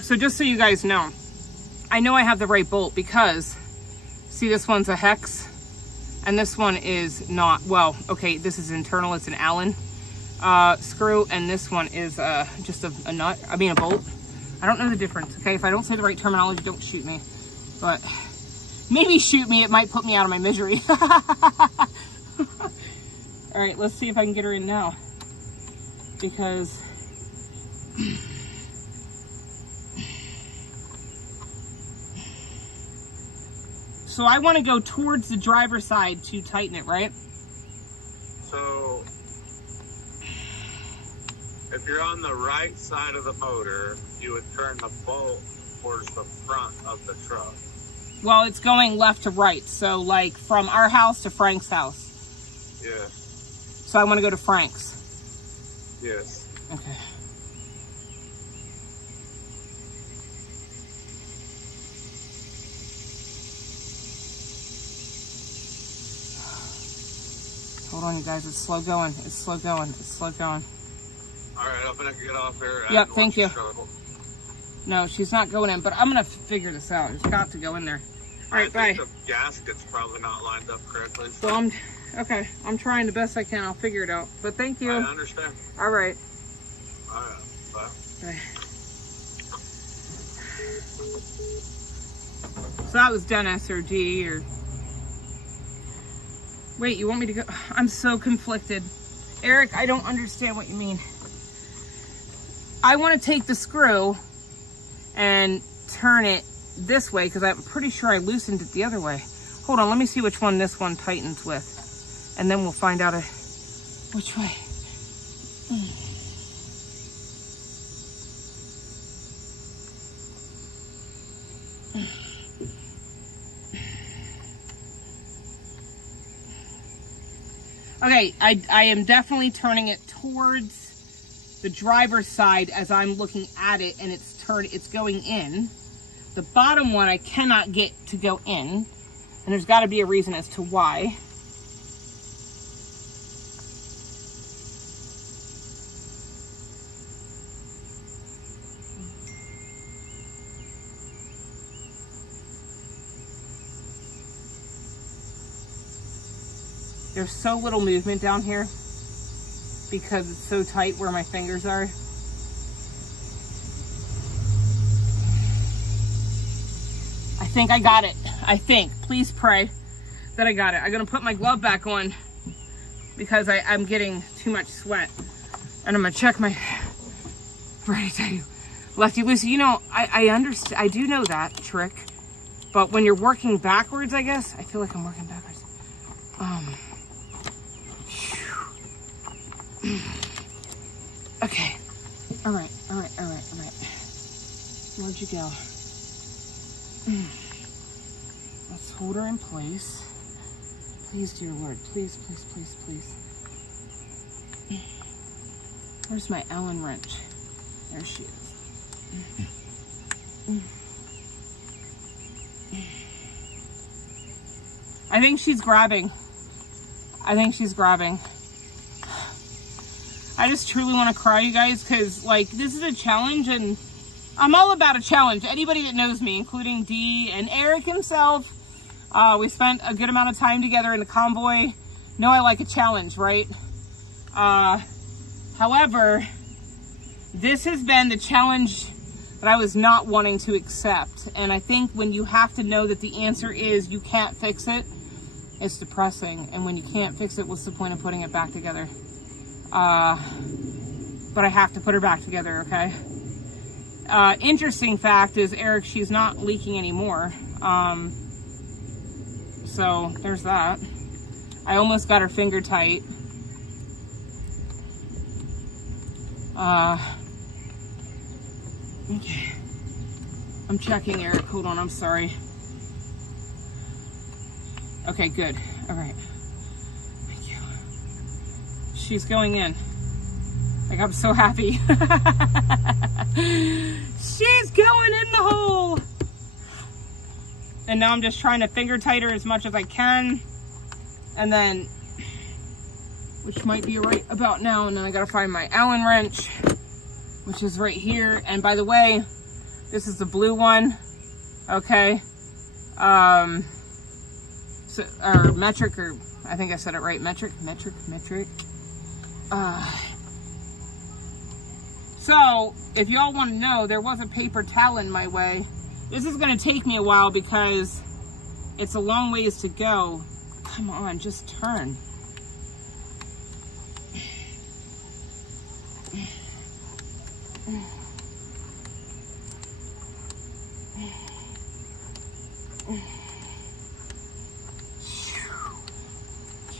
So just so you guys know, I know I have the right bolt because see, this one's a hex. And this one is not, well, okay, this is internal, it's an Allen screw, and this one is just a nut, I mean a bolt. I don't know the difference, okay? If I don't say the right terminology, don't shoot me. But maybe shoot me, it might put me out of my misery. All right, let's see if I can get her in now. Because so I want to go towards the driver's side to tighten it, right? So if you're on the right side of the motor, you would turn the bolt towards the front of the truck. Well, it's going left to right. So like from our house to Frank's house. Yeah. So I want to go to Frank's. Yes. Okay. Hold on, you guys. It's slow going. It's slow going. It's slow going. All right, I'm gonna get off here. Yep, thank you. No, she's not going in, but I'm gonna figure this out. It's got to go in there. All right, bye. The gasket's probably not lined up correctly. So I'm trying the best I can. I'll figure it out. But thank you. I understand. All right. All right, bye. Bye. So that was Dennis or D or. Wait, you want me to go? I'm so conflicted. Eric, I don't understand what you mean. I want to take the screw and turn it this way because I'm pretty sure I loosened it the other way. Hold on, let me see which one this one tightens with. And then we'll find out which way. Okay, I am definitely turning it towards the driver's side as I'm looking at it, and it's going in. The bottom one I cannot get to go in, and there's got to be a reason as to why. There's so little movement down here because it's so tight where my fingers are. I think I got it. I think. Please pray that I got it. I'm going to put my glove back on because I'm getting too much sweat. And I'm going to check my... Right, I tell you. Lefty loosey. You know, I understand. I do know that trick. But when you're working backwards, I guess. I feel like I'm working backwards. Okay. All right. Where'd you go? Let's hold her in place. Please, dear Lord. Please. Where's my Allen wrench? There she is. I think she's grabbing. I just truly want to cry, you guys, because, like, this is a challenge, and I'm all about a challenge. Anybody that knows me, including Dee and Eric himself, we spent a good amount of time together in the convoy. Know I like a challenge, right? However, this has been the challenge that I was not wanting to accept. And I think when you have to know that the answer is you can't fix it, it's depressing. And when you can't fix it, what's the point of putting it back together? But I have to put her back together, okay? Interesting fact is, Eric, she's not leaking anymore. So there's that. I almost got her finger tight. Okay. I'm checking, Eric. Hold on, I'm sorry. Okay, good. All right. Thank you. She's going in. Like, I'm so happy. She's going in the hole. And now I'm just trying to finger tight her as much as I can. And then, which might be right about now. And then I gotta find my Allen wrench, which is right here. And by the way, this is the blue one. Okay. So, or metric, or I think I said it right. Metric. So, if y'all want to know, there was a paper towel in my way. This is going to take me a while because it's a long ways to go. Come on, just turn.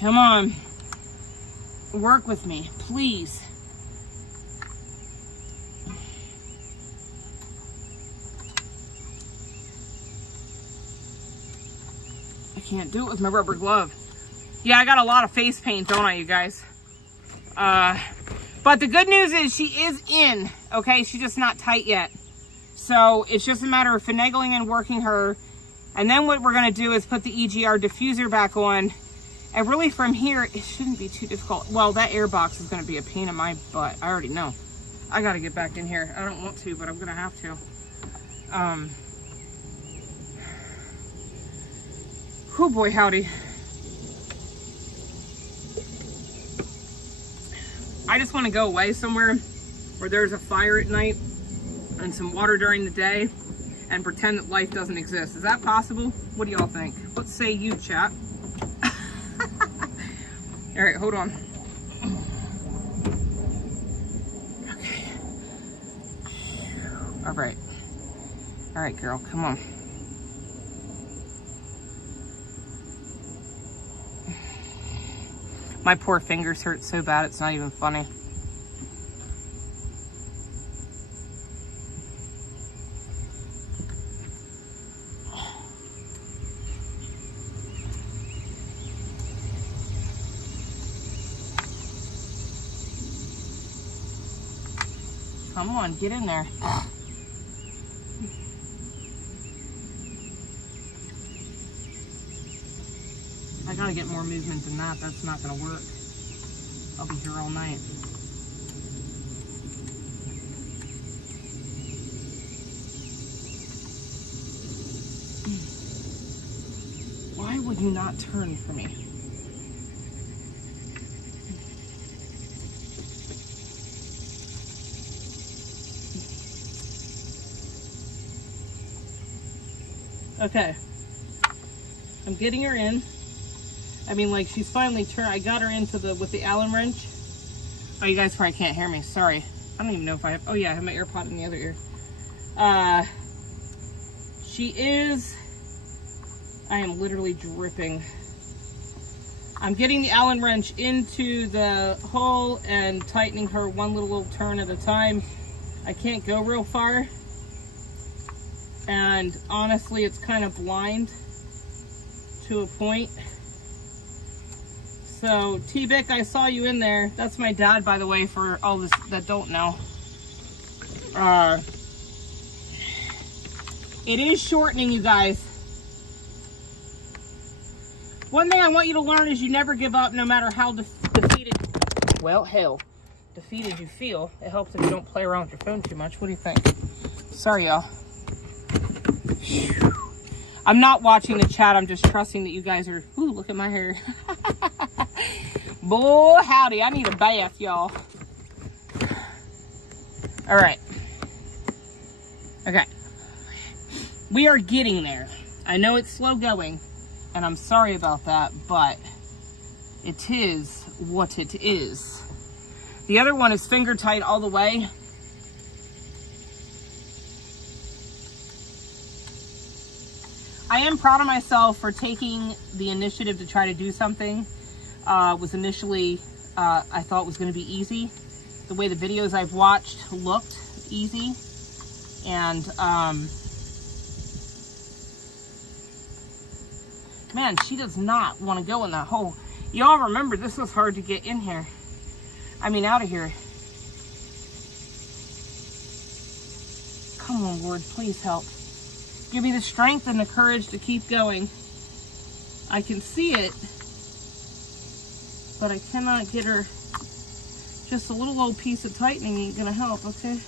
Come on. Work with me, please. I can't do it with my rubber glove. Yeah, I got a lot of face paint, don't I, you guys? But the good news is she is in, okay? She's just not tight yet. So it's just a matter of finagling and working her. And then what we're gonna do is put the EGR diffuser back on. And really from here, it shouldn't be too difficult. Well, that air box is gonna be a pain in my butt. I already know. I gotta get back in here. I don't want to, but I'm gonna have to. Oh boy, howdy. I just want to go away somewhere where there's a fire at night and some water during the day and pretend that life doesn't exist. Is that possible? What do y'all think? What say you, chat? All right, hold on. Okay. All right. All right, girl, come on. My poor fingers hurt so bad, it's not even funny. Come on, get in there. I gotta get more movement than that. That's not gonna work. I'll be here all night. Why would you not turn for me? Okay. I'm getting her in. I mean, like, she's finally turned. I got her into with the Allen wrench. Oh, you guys probably can't hear me. Sorry. I don't even know if I have. Oh, yeah, I have my AirPod in the other ear. She is. I am literally dripping. I'm getting the Allen wrench into the hole and tightening her one little turn at a time. I can't go real far. And honestly, it's kind of blind to a point. So, T-Bic, I saw you in there. That's my dad, by the way, for all this that don't know. It is shortening, you guys. One thing I want you to learn is you never give up, no matter how defeated, well, hell, defeated you feel. It helps if you don't play around with your phone too much. What do you think? Sorry, y'all. I'm not watching the chat. I'm just trusting that you guys are... Ooh, look at my hair. Boy, howdy. I need a bath, y'all. All right. Okay. We are getting there. I know it's slow going, and I'm sorry about that, but it is what it is. The other one is finger tight all the way. I am proud of myself for taking the initiative to try to do something. Was initially, I thought was going to be easy. The way the videos I've watched looked easy. And, man, she does not want to go in that hole. Y'all remember, this was hard to get in here. I mean, out of here. Come on, Lord, please help. Give me the strength and the courage to keep going. I can see it, but I cannot get her. Just a little old piece of tightening ain't gonna help, okay?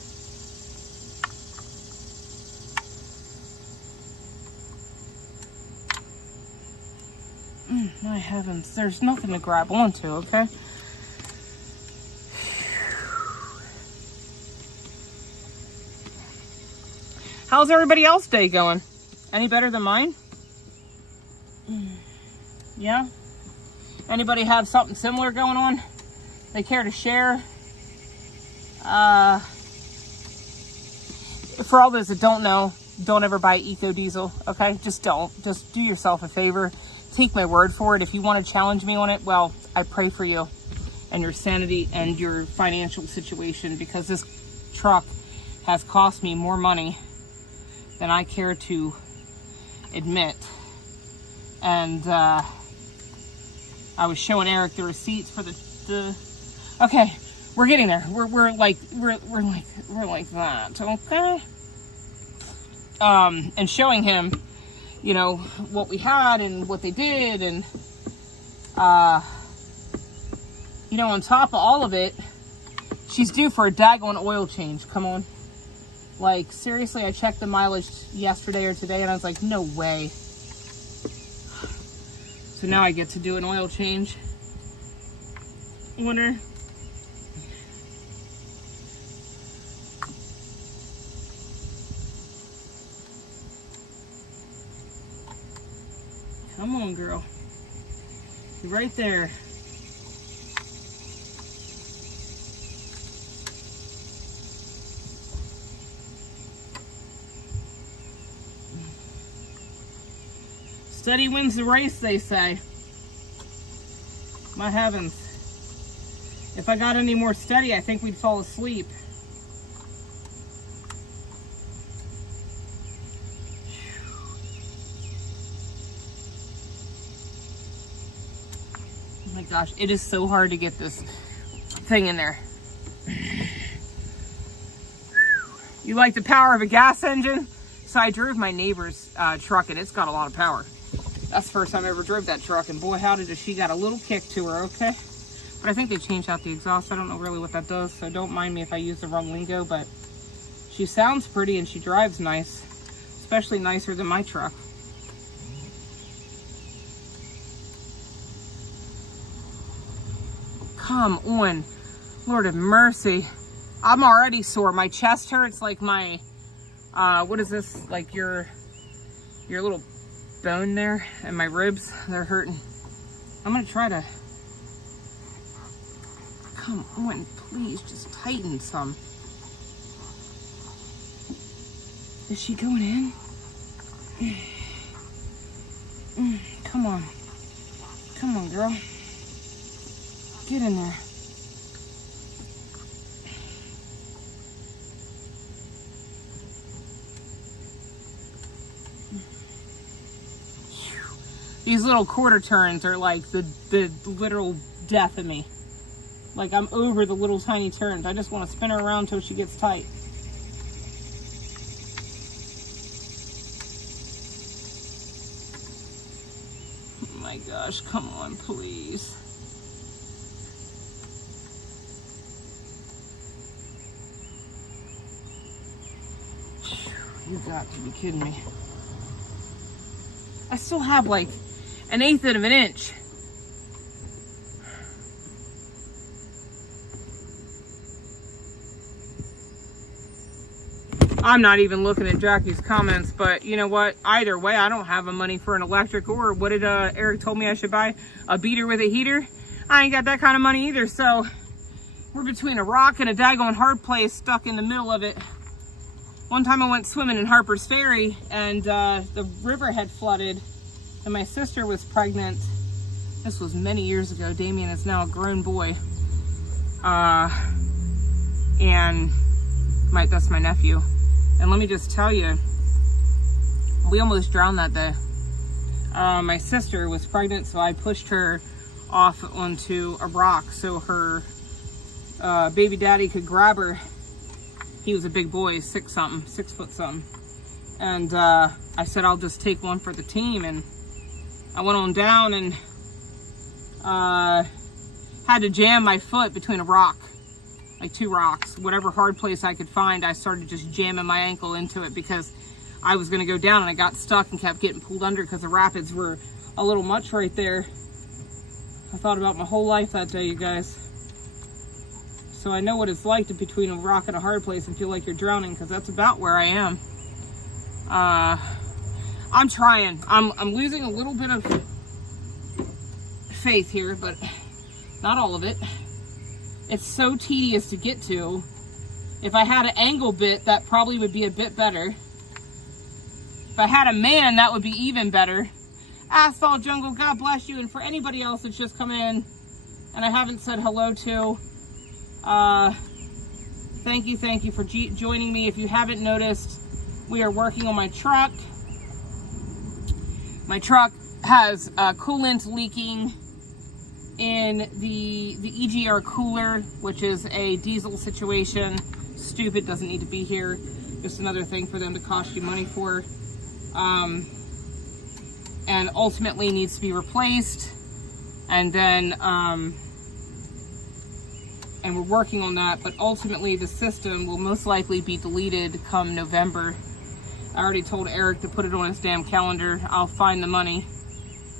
My heavens, there's nothing to grab onto, okay? How's everybody else's day going? Any better than mine? Yeah? Anybody have something similar going on? They care to share? For all those that don't know, don't ever buy eco diesel, okay? Just don't. Just do yourself a favor. Take my word for it. If you want to challenge me on it, well, I pray for you and your sanity and your financial situation, because this truck has cost me more money than I care to admit. And I was showing Eric the receipts for the okay, we're getting there. We're like that, okay? And showing him, you know, what we had and what they did, and you know, on top of all of it, she's due for a daggone oil change. Come on. Like, seriously, I checked the mileage yesterday or today, and I was like, no way. So now I get to do an oil change. Wonder. Come on, girl. You're right there. Steady wins the race, they say. My heavens. If I got any more steady, I think we'd fall asleep. Oh my gosh, it is so hard to get this thing in there. You like the power of a gas engine? So I drove my neighbor's truck, and it's got a lot of power. That's the first time I ever drove that truck, and boy, howdy does she got a little kick to her, okay? But I think they changed out the exhaust. I don't know really what that does, so don't mind me if I use the wrong lingo, but she sounds pretty and she drives nice, especially nicer than my truck. Come on, Lord of mercy. I'm already sore. My chest hurts like my, what is this? Like your your little bone there and my ribs, they're hurting. I'm gonna try to, come on, please just tighten some. Is she going in? Come on. Come on, girl. Get in there. These little quarter turns are like the literal death of me. Like, I'm over the little tiny turns. I just want to spin her around till she gets tight. Oh my gosh, come on, please. You got to be kidding me. I still have like 1/8 of an inch. I'm not even looking at Jackie's comments, but you know what? Either way, I don't have the money for an electric, or what did Eric told me I should buy? A beater with a heater? I ain't got that kind of money either, so we're between a rock and a daggone hard place, stuck in the middle of it. One time I went swimming in Harper's Ferry, and the river had flooded, and my sister was pregnant. This was many years ago. Damien is now a grown boy. And that's my nephew. And let me just tell you, we almost drowned that day. My sister was pregnant, so I pushed her off onto a rock so her baby daddy could grab her. He was a big boy, 6 foot something. And I said, I'll just take one for the team. And I went on down and had to jam my foot between a rock, like 2 rocks. Whatever hard place I could find, I started just jamming my ankle into it because I was gonna go down, and I got stuck and kept getting pulled under because the rapids were a little much right there. I thought about my whole life that day, you guys. So I know what it's like to be between a rock and a hard place and feel like you're drowning, because that's about where I am. I'm trying. I'm losing a little bit of faith here, but not all of it. It's so tedious to get to. If I had an angle bit, that probably would be a bit better. If I had a man, that would be even better. Asphalt Jungle, God bless you. And for anybody else that's just come in and I haven't said hello to, thank you for joining me. If you haven't noticed, we are working on my truck. My truck has coolant leaking in the EGR cooler, which is a diesel situation. Stupid, doesn't need to be here. Just another thing for them to cost you money for. And ultimately needs to be replaced. And then, and we're working on that, but ultimately the system will most likely be deleted come November. I already told Eric to put it on his damn calendar. I'll find the money.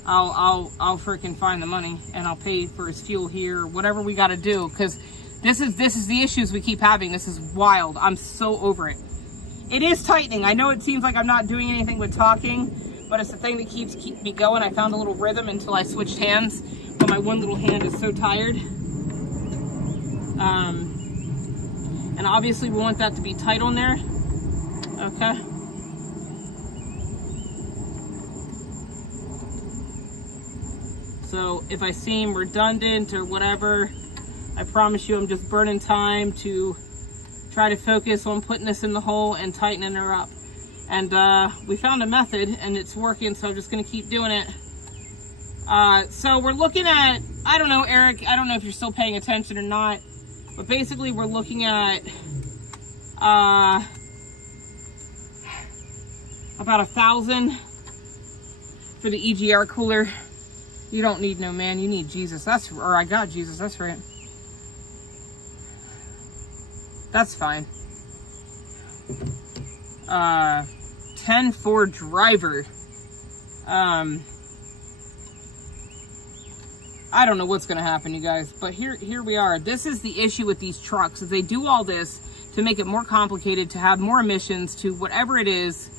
I'll freaking find the money, and I'll pay for his fuel here, whatever we got to do, because this is the issues we keep having. This is wild. I'm so over it. It is tightening. I know it seems like I'm not doing anything with talking, but it's the thing that keeps me going. I found a little rhythm until I switched hands, but my one little hand is so tired. And obviously we want that to be tight on there. Okay. So if I seem redundant or whatever, I promise you I'm just burning time to try to focus on putting this in the hole and tightening her up. And we found a method and it's working, so I'm just gonna keep doing it. So we're looking at, I don't know, Eric, I don't know if you're still paying attention or not, but basically we're looking at about 1,000 for the EGR cooler. You don't need no man, you need Jesus. Or I got Jesus, that's right. That's fine. 10 for driver. I don't know what's gonna happen, you guys, but here we are. This is the issue with these trucks, is they do all this to make it more complicated, to have more emissions, to whatever it is.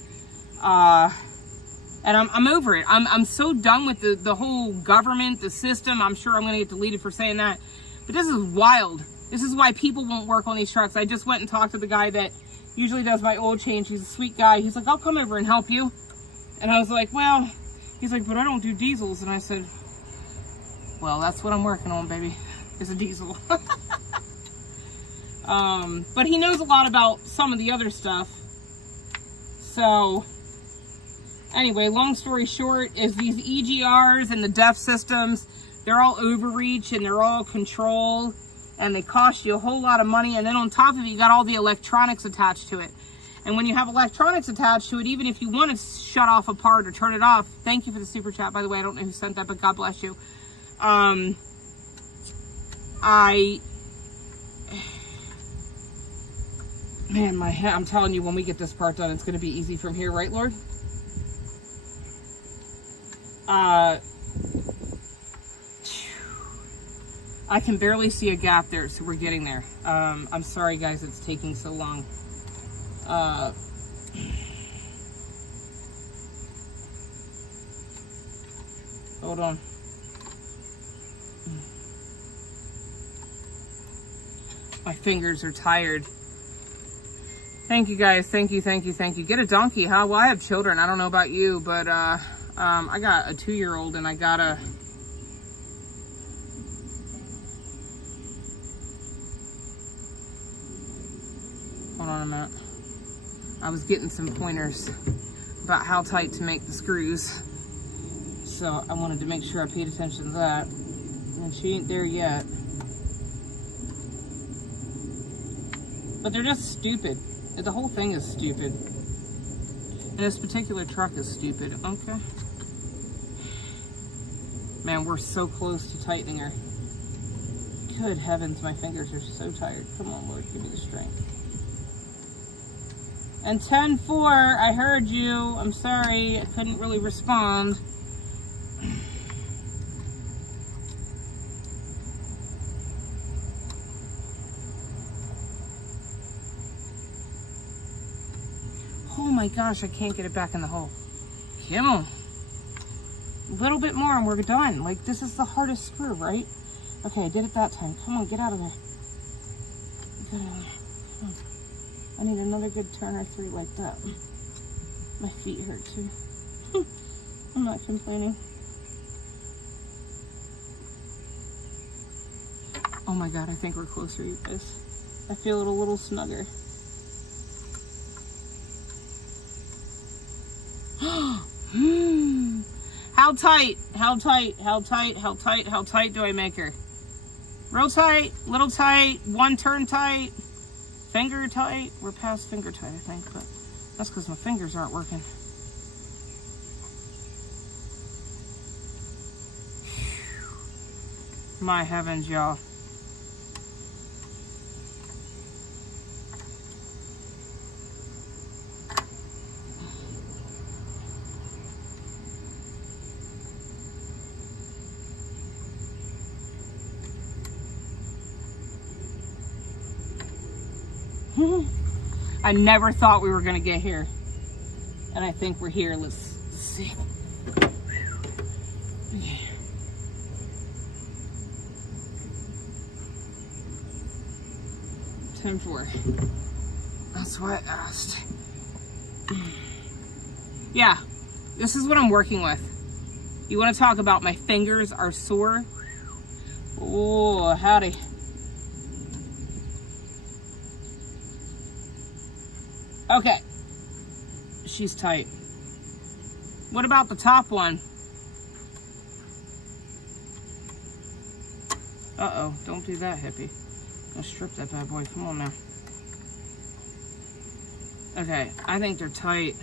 And I'm over it. I'm so done with the whole government, the system. I'm sure I'm going to get deleted for saying that. But this is wild. This is why people won't work on these trucks. I just went and talked to the guy that usually does my oil change. He's a sweet guy. He's like, I'll come over and help you. And I was like, well, he's like, but I don't do diesels. And I said, well, that's what I'm working on, baby, is a diesel. But he knows a lot about some of the other stuff. So anyway, long story short is these EGRs and the DEF systems, they're all overreach and they're all control and they cost you a whole lot of money. And then on top of it, you got all the electronics attached to it. And when you have electronics attached to it, even if you want to shut off a part or turn it off, thank you for the super chat, by the way. I don't know who sent that, but God bless you. Man, my head, I'm telling you, when we get this part done, it's going to be easy from here, right, Lord? I can barely see a gap there, so we're getting there. I'm sorry, guys, it's taking so long. Hold on. My fingers are tired. Thank you, guys. Thank you, thank you, thank you. Get a donkey, huh? Well, I have children. I don't know about you, but I got a 2-year-old and I got a... Hold on a minute. I was getting some pointers about how tight to make the screws. So I wanted to make sure I paid attention to that. And she ain't there yet. But they're just stupid. The whole thing is stupid. And this particular truck is stupid. Okay. Man, we're so close to tightening her. Good heavens, my fingers are so tired. Come on, Lord, give me the strength. And 10-4, I heard you. I'm sorry, I couldn't really respond. Oh my gosh, I can't get it back in the hole. Come on. A little bit more and we're done. Like, this is the hardest screw, right? Okay, I did it that time. Come on, get out of there. Get out of there. Come on. I need another good turn or 3 like that. My feet hurt too. I'm not complaining. Oh my God, I think we're closer, you guys. I feel it a little snugger. How tight? How tight? How tight? How tight? How tight do I make her? Real tight, little tight, 1 turn tight, finger tight. We're past finger tight, I think, but that's because my fingers aren't working. My heavens, y'all. I never thought we were going to get here. And I think we're here. Let's see. Yeah. Time for. That's what I asked. Yeah, this is what I'm working with. You want to talk about my fingers are sore? Oh, howdy. Okay, she's tight. What about the top one? Uh-oh, don't do that, Hippy. I'll strip that bad boy, come on now. Okay, I think they're tight.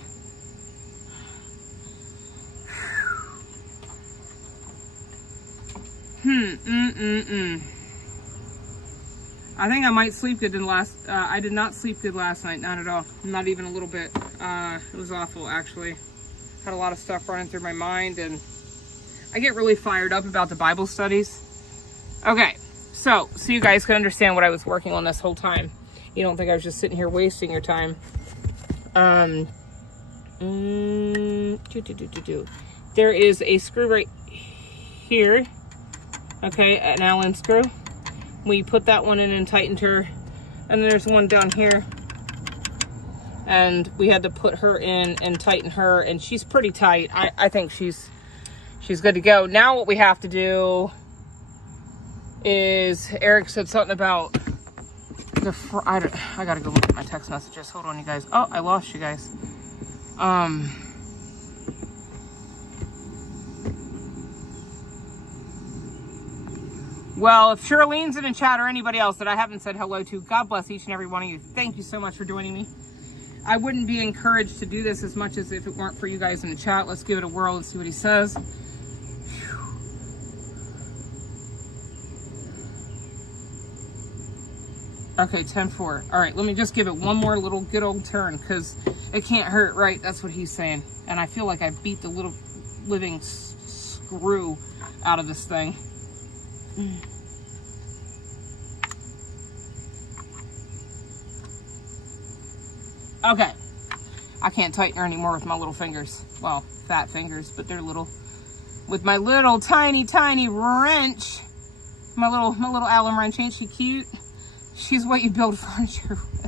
I think I might sleep good in last, I did not sleep good last night, not at all. Not even a little bit. It was awful, actually. Had a lot of stuff running through my mind, and I get really fired up about the Bible studies. Okay, so you guys can understand what I was working on this whole time. You don't think I was just sitting here wasting your time. There is a screw right here. Okay, an Allen screw. We put that one in and tightened her. And there's one down here. And we had to put her in and tighten her. And she's pretty tight. I think she's good to go. Now what we have to do is, Eric said something about the I gotta go look at my text messages. Hold on, you guys. Oh, I lost you guys. Well, if Charlene's in the chat or anybody else that I haven't said hello to, God bless each and every one of you. Thank you so much for joining me. I wouldn't be encouraged to do this as much as if it weren't for you guys in the chat. Let's give it a whirl and see what he says. Okay, 10-4. All right, let me just give it one more little good old turn because it can't hurt, right? That's what he's saying. And I feel like I beat the little living screw out of this thing. Okay. I can't tighten her anymore with my little fingers. Well, fat fingers, but they're little. With my little tiny wrench. My little Allen wrench. Ain't she cute? She's what you build furniture with.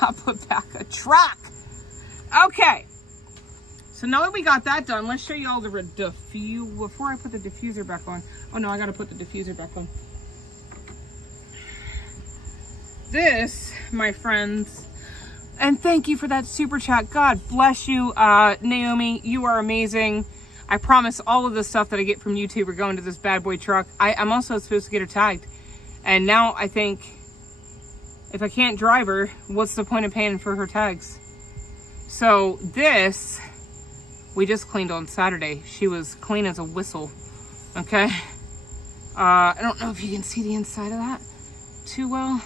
Not put back a truck. Okay. So now that we got that done, let's show you all the before I put the diffuser back on. Oh no, I gotta put the diffuser back on. This, my friends, and thank you for that super chat. God bless you, Naomi. You are amazing. I promise all of the stuff that I get from YouTube are going to this bad boy truck. I'm also supposed to get her tagged. And now I think if I can't drive her, what's the point of paying for her tags? So this, we just cleaned on Saturday. She was clean as a whistle. Okay. I don't know if you can see the inside of that too well,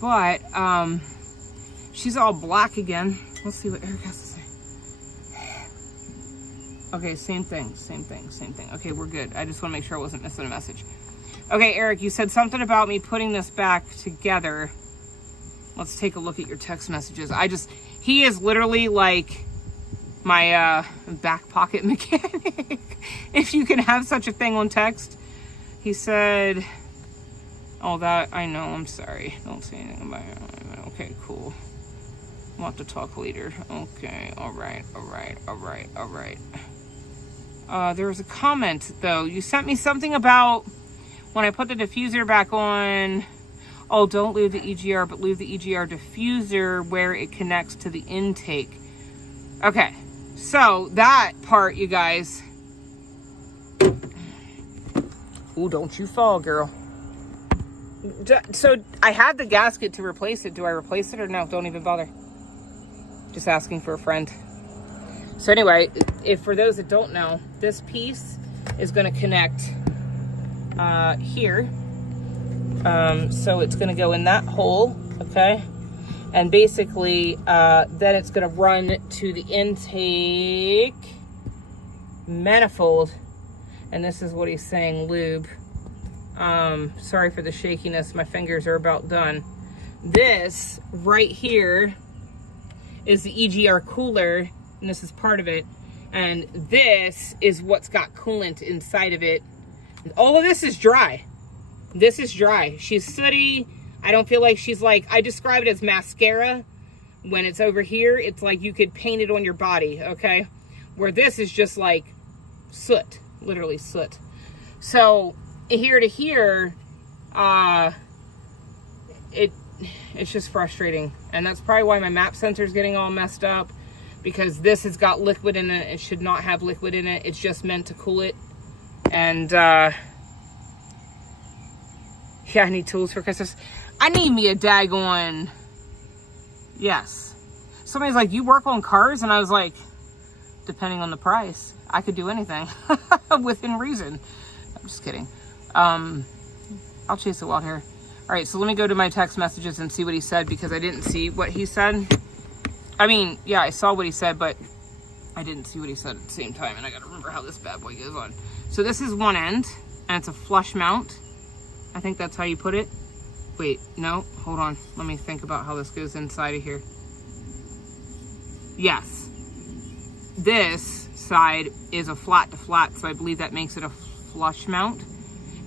but she's all black again. Let's see what Eric has to say. Okay, same thing. Okay, we're good. I just want to make sure I wasn't missing a message. Okay, Eric, you said something about me putting this back together. Let's take a look at your text messages. He is literally like my back pocket mechanic. If you can have such a thing on text. He said, oh, that, I know, I'm sorry. Don't say anything about it. Okay, cool. We'll have to talk later. Okay, all right. There was a comment, though. You sent me something about when I put the diffuser back on. Oh, don't leave the EGR, but leave the EGR diffuser where it connects to the intake. Okay, so that part, you guys. Ooh, don't you fall, girl. So I had the gasket to replace it. Do I replace it or no? Don't even bother. Just asking for a friend. So anyway, if for those that don't know, this piece is going to connect here. So it's going to go in that hole, okay? And basically, then it's going to run to the intake manifold. And this is what he's saying, lube. Sorry for the shakiness. My fingers are about done. This right here is the EGR cooler, and this is part of it. And this is what's got coolant inside of it. All of this is dry. This is dry. She's sooty. I don't feel like she's like, I describe it as mascara. When it's over here, it's like you could paint it on your body, okay? Where this is just like soot, literally soot. So here to here, it's just frustrating. And that's probably why my map sensor is getting all messed up, because this has got liquid in it. It should not have liquid in it. It's just meant to cool it. And yeah, I need tools for Christmas. I need me a daggone, yes. Somebody's like, you work on cars? And I was like, depending on the price, I could do anything within reason. I'm just kidding. I'll chase a wild hair. All right, so let me go to my text messages and see what he said, because I didn't see what he said. I mean, yeah, I saw what he said, but I didn't see what he said at the same time, and I gotta remember how this bad boy goes on. So this is one end, and it's a flush mount. I think that's how you put it. Wait, no, hold on. Let me think about how this goes inside of here. Yes. This side is a flat to flat, so I believe that makes it a flush mount.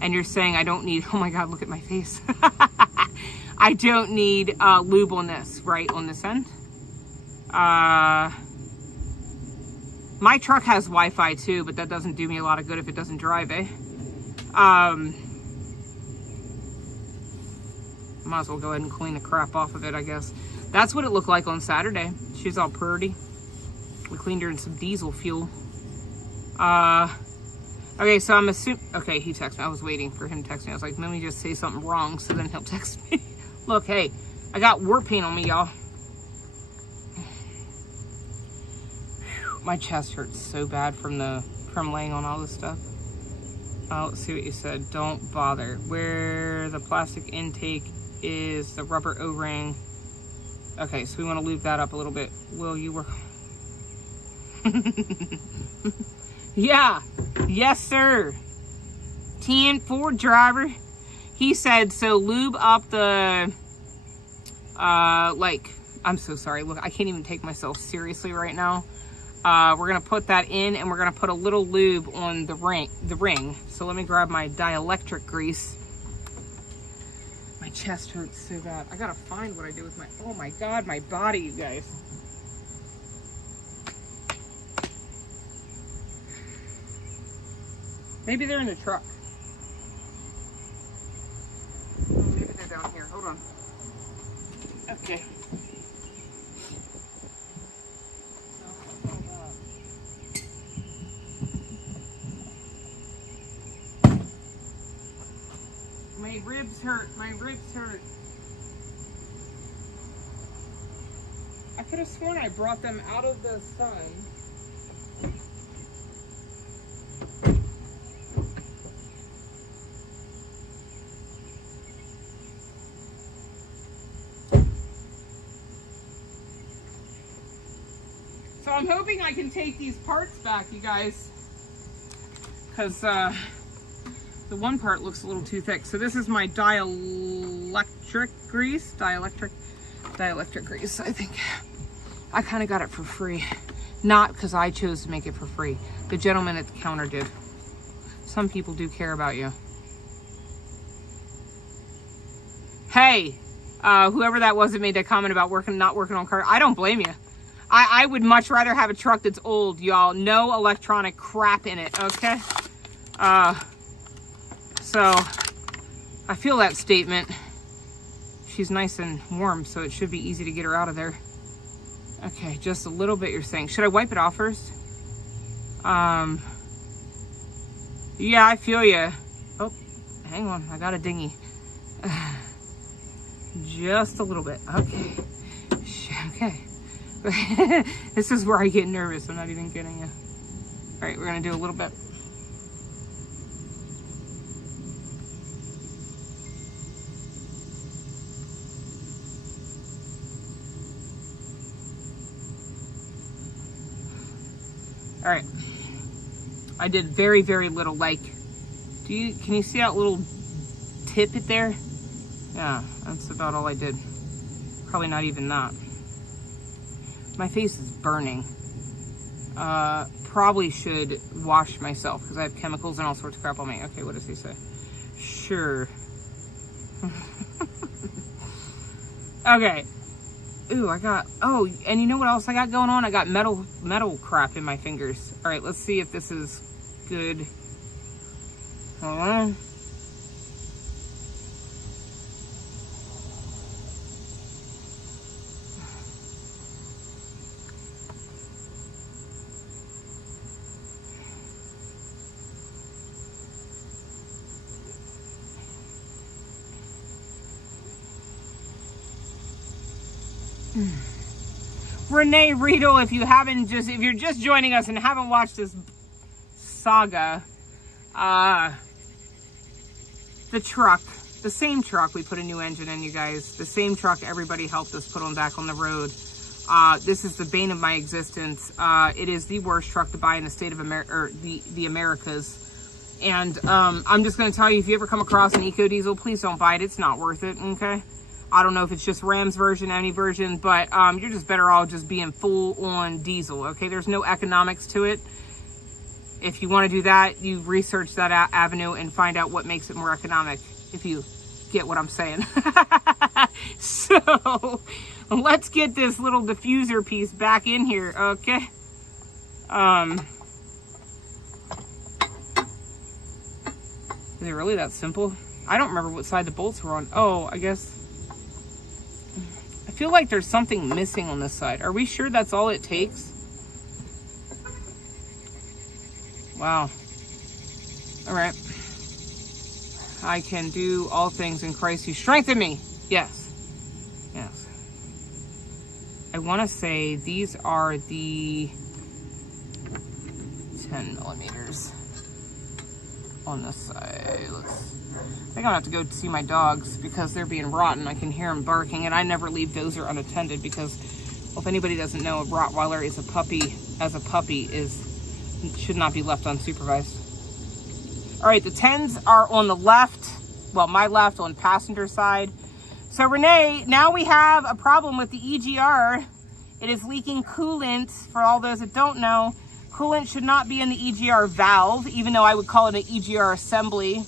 And you're saying I don't need, oh my God, look at my face. I don't need lube on this, right, on this end. My truck has Wi-Fi too, but that doesn't do me a lot of good if it doesn't drive, eh? Might as well go ahead and clean the crap off of it, I guess. That's what it looked like on Saturday. She's all purty. We cleaned her in some diesel fuel. Okay, so I'm assuming... Okay, he texted me. I was waiting for him to text me. I was like, let me just say something wrong, so then he'll text me. Look, hey, I got war paint on me, y'all. My chest hurts so bad from laying on all this stuff. Let's see what you said. Don't bother. Where the plastic intake is the rubber O-ring. Okay, so we want to lube that up a little bit. Will you work? Yeah. Yes, sir. 10 Ford driver. He said, so lube up the, like, I'm so sorry. Look, I can't even take myself seriously right now. We're going to put that in, and we're going to put a little lube on the ring. So let me grab my dielectric grease. My chest hurts so bad. I got to find what I do with my, oh my God, my body, you guys. Maybe they're in the truck. Oh, maybe they're down here. Hold on. Okay. My ribs hurt. My ribs hurt. I could have sworn I brought them out of the sun. So I'm hoping I can take these parts back, you guys, because the one part looks a little too thick. So this is my dielectric grease. Dielectric grease, I think. I kind of got it for free. Not because I chose to make it for free. The gentleman at the counter did. Some people do care about you. Hey, whoever that was that made that comment about not working on cars, I don't blame you. I would much rather have a truck that's old, y'all. No electronic crap in it, okay? So, I feel that statement. She's nice and warm, so it should be easy to get her out of there. Okay, just a little bit, you're saying. Should I wipe it off first? Yeah, I feel you. Oh, hang on. I got a dinghy. Just a little bit. Okay. Okay. This is where I get nervous. I'm not even kidding you. All right, we're going to do a little bit. All right. I did very, very little. Like, can you see that little tip it there? Yeah, that's about all I did. Probably not even that. My face is burning. Probably should wash myself because I have chemicals and all sorts of crap on me. Okay, what does he say? Sure. Okay. Ooh, oh, and you know what else I got going on? I got metal crap in my fingers. All right, let's see if this is good. Hold on. Renee Riedel, if you're just joining us and haven't watched this saga, the same truck we put a new engine in, you guys, the same truck everybody helped us put back on the road. This is the bane of my existence. It is the worst truck to buy in the state of America, or the Americas. And I'm just going to tell you, if you ever come across an eco diesel, please don't buy it. It's not worth it. Okay. I don't know if it's just Ram's version, any version, but you're just better off just being full on diesel, okay? There's no economics to it. If you want to do that, you research that avenue and find out what makes it more economic, if you get what I'm saying. So let's get this little diffuser piece back in here, okay? Is it really that simple? I don't remember what side the bolts were on. Oh, I guess. I feel like there's something missing on this side. Are we sure that's all it takes? Wow. All right. I can do all things in Christ who strengthened me. Yes. Yes. I want to say these are the 10 millimeters on this side. I think I'll have to go see my dogs because they're being rotten. I can hear them barking, and I never leave Dozer unattended because, well, if anybody doesn't know, a Rottweiler is a puppy. As a puppy, should not be left unsupervised. All right, the 10s are on the left. Well, my left on passenger side. So Renee, now we have a problem with the EGR. It is leaking coolant. For all those that don't know, coolant should not be in the EGR valve, even though I would call it an EGR assembly.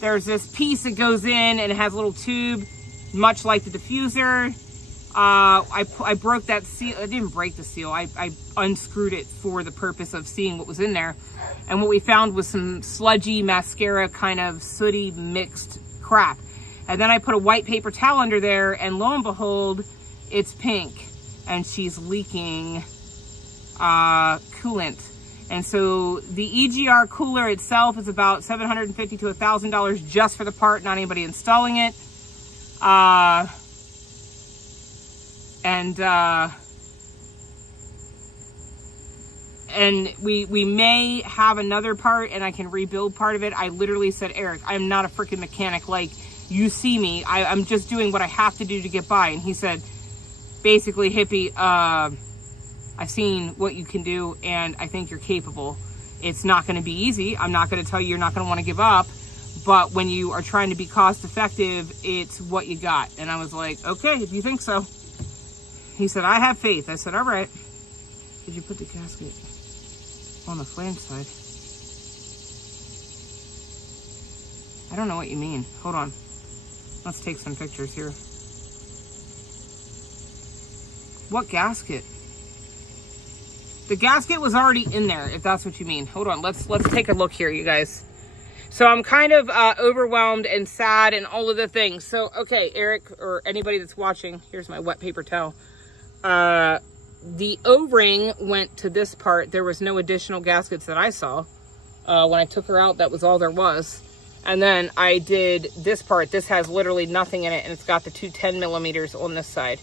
There's this piece that goes in and it has a little tube, much like the diffuser. I broke that seal. I didn't break the seal. I unscrewed it for the purpose of seeing what was in there. And what we found was some sludgy mascara, kind of sooty mixed crap. And then I put a white paper towel under there, and lo and behold, it's pink. And she's leaking coolant. And so the EGR cooler itself is about $750 to $1,000 just for the part, not anybody installing it. And we may have another part and I can rebuild part of it. I literally said, Eric, I'm not a freaking mechanic like you see me. I'm just doing what I have to do to get by. And he said, basically, Hippy, I've seen what you can do and I think you're capable. It's not going to be easy. I'm not going to tell you you're not going to want to give up. But when you are trying to be cost effective, it's what you got. And I was like, okay, if you think so. He said, I have faith. I said, all right. Did you put the gasket on the flange side? I don't know what you mean. Hold on. Let's take some pictures here. What gasket? The gasket was already in there, if that's what you mean. Hold on, let's take a look here, you guys. So I'm kind of overwhelmed and sad and all of the things. So, okay, Eric, or anybody that's watching, here's my wet paper towel. The O-ring went to this part. There was no additional gaskets that I saw. When I took her out, that was all there was. And then I did this part. This has literally nothing in it, and it's got the two 10 millimeters on this side.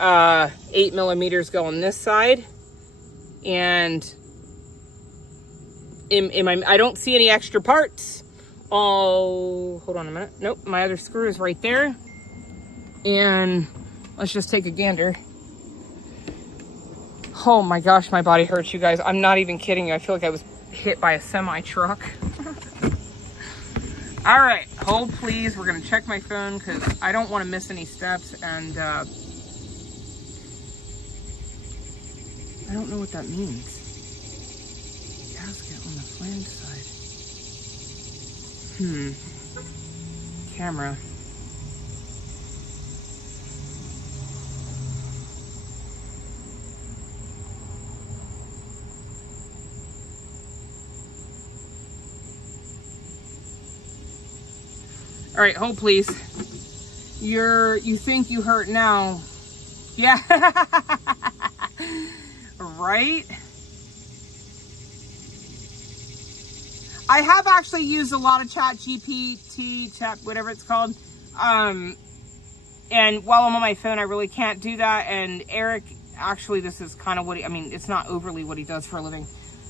8 millimeters go on this side. And I don't see any extra parts. Oh, hold on a minute. Nope, my other screw is right there. And let's just take a gander. Oh my gosh, my body hurts, you guys. I'm not even kidding you. I feel like I was hit by a semi truck. All right, hold please. We're gonna check my phone because I don't want to miss any steps. And I don't know what that means. Gasket on the flange side. Camera. All right, hold please. You think you hurt now. Yeah. Right? I have actually used a lot of chat, whatever it's called. And while I'm on my phone, I really can't do that. And Eric, actually, this is kind of what it's not overly what he does for a living,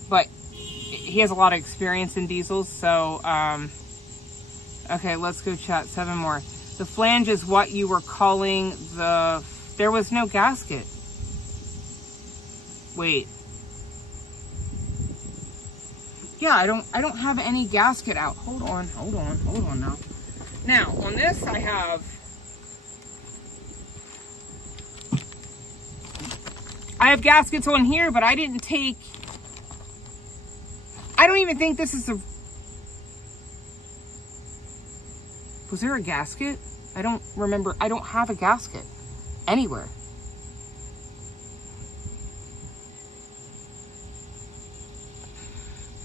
but he has a lot of experience in diesels. So, okay, let's go chat. 7 more. The flange is what you were calling there was no gasket. Wait. Yeah, I don't have any gasket out. Hold on now. Now, on this I have I have gaskets on here, but I didn't take... I don't even think this is the... Was there a gasket? I don't remember. I don't have a gasket anywhere.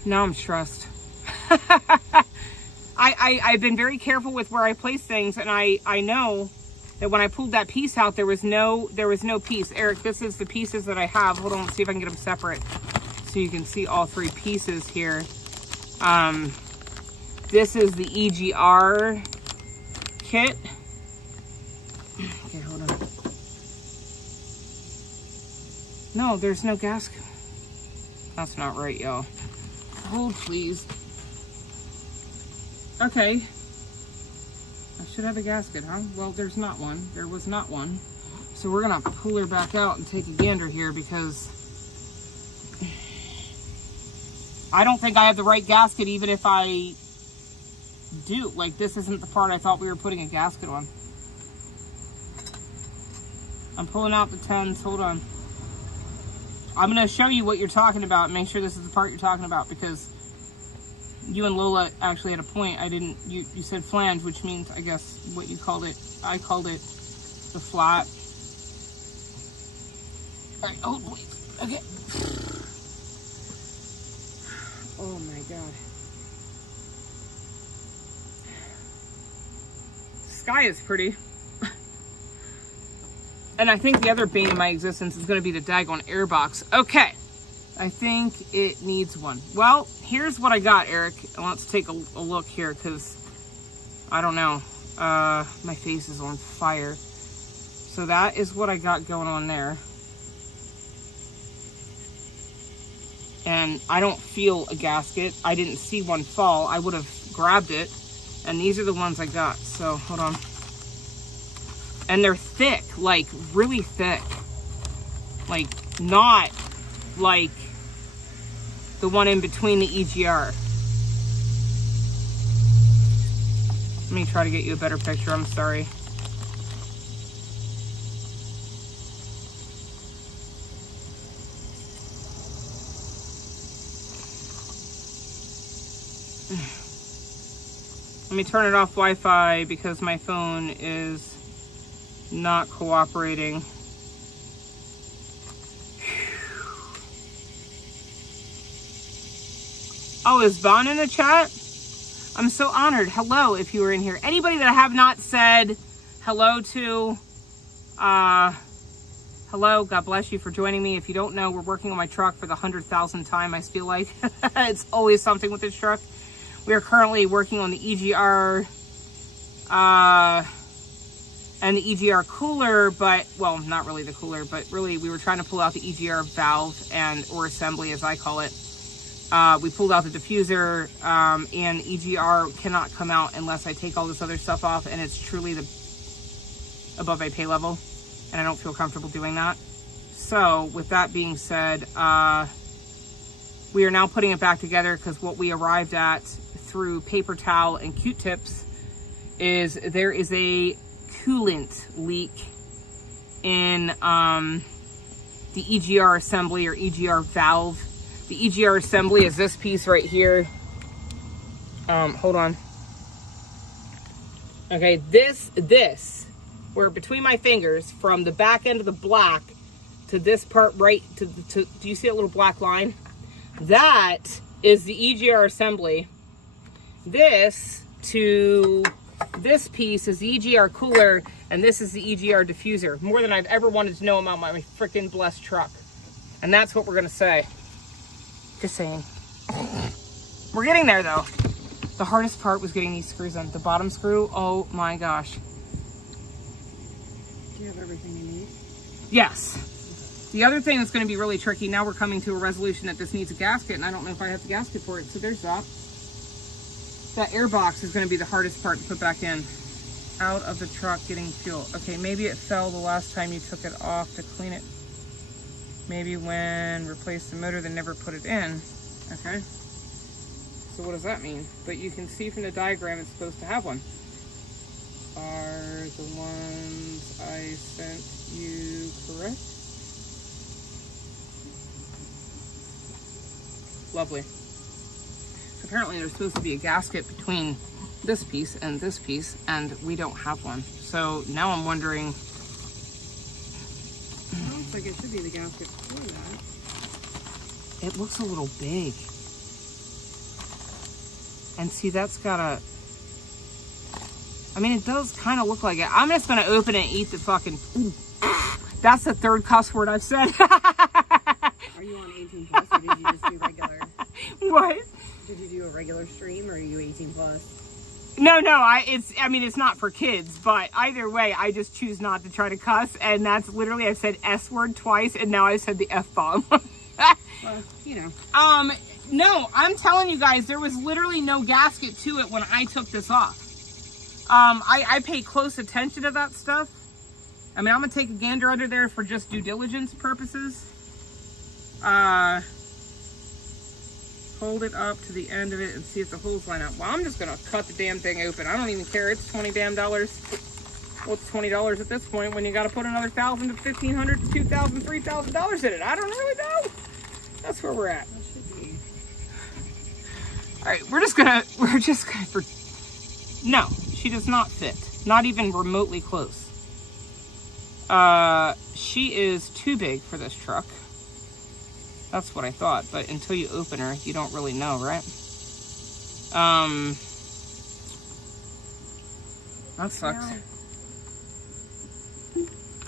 Now I'm stressed. I've been very careful with where I place things, and I know that when I pulled that piece out, there was no piece. Eric, this is the pieces that I have. Hold on, let's see if I can get them separate so you can see all three pieces here. This is the EGR kit. Okay, hold on. No, there's no gasket. That's not right, y'all. Hold, please. Okay. I should have a gasket, huh? Well, there's not one. There was not one. So we're gonna pull her back out and take a gander here because I don't think I have the right gasket even if I do. Like, this isn't the part I thought we were putting a gasket on. I'm pulling out the 10s. Hold on. I'm going to show you what you're talking about and make sure this is the part you're talking about, because you and Lola actually had a point. I didn't, you said flange, which means, I guess, what you called it. I called it the flat. All right, oh, please. Okay. Oh my God. Sky is pretty. And I think the other bane of my existence is going to be the daggone airbox. Okay. I think it needs one. Well, here's what I got, Eric. Let's take a look here, because I don't know. My face is on fire. So that is what I got going on there. And I don't feel a gasket. I didn't see one fall. I would have grabbed it. And these are the ones I got. So, hold on. And they're thick, like really thick. Like, not like the one in between the EGR. Let me try to get you a better picture. I'm sorry. Let me turn it off Wi-Fi because my phone is not cooperating. Oh, is Vaughn in the chat? I'm so honored. Hello, if you were in here. Anybody that I have not said hello to, hello, God bless you for joining me. If you don't know, we're working on my truck for the 100,000th time, I feel like. It's always something with this truck. We are currently working on the EGR, and the EGR cooler, but, well, not really the cooler, but really we were trying to pull out the EGR valve or assembly, as I call it. We pulled out the diffuser, and EGR cannot come out unless I take all this other stuff off, and it's truly the above a pay level, and I don't feel comfortable doing that. So, with that being said, we are now putting it back together, because what we arrived at through paper towel and Q-tips is there is a coolant leak in the EGR assembly or EGR valve. The EGR assembly is this piece right here. Hold on. Okay, this, where between my fingers, from the back end of the black to this part right to do you see that little black line? That is the EGR assembly. This to this piece is the EGR cooler, and this is the EGR diffuser. More than I've ever wanted to know about my freaking blessed truck. And that's what we're gonna say. Just saying. We're getting there though. The hardest part was getting these screws in. The bottom screw, oh my gosh. Do you have everything you need? Yes. The other thing that's gonna be really tricky, now we're coming to a resolution that this needs a gasket, and I don't know if I have the gasket for it, so there's that. That airbox is going to be the hardest part to put back in. Out of the truck getting fuel. Okay, maybe it fell the last time you took it off to clean it. Maybe when replaced the motor, they never put it in. Okay. So what does that mean? But you can see from the diagram it's supposed to have one. Are the ones I sent you correct? lovely. So apparently there's supposed to be a gasket between this piece, and we don't have one. So now I'm wondering. It looks like it should be the gasket before that. It looks a little big. And see, that's got a... I mean, it does kind of look like it. I'm just going to open it and eat the fucking... That's the third cuss word I've said. Are you on 18 plus or did you just do regular? What? Did you do a regular stream or are you 18 plus? No, I mean, it's not for kids, but either way, I just choose not to try to cuss, and that's literally, I've said S word twice, and now I've said the F bomb. Well, you know. No, I'm telling you guys, there was literally no gasket to it when I took this off. I pay close attention to that stuff. I mean, I'm gonna take a gander under there for just due diligence purposes. Hold it up to the end of it and see if the holes line up. Well, I'm just gonna cut the damn thing open. I don't even care. It's $20 damn. Well, it's $20 at this point when you gotta put another $1,000 to $1,500 to $2,000, $3,000 in it. I don't really know. That's where we're at. That should be. All right, we're just gonna no, she does not fit. Not even remotely close. She is too big for this truck. That's what I thought, but until you open her, you don't really know, right? That sucks. Yeah.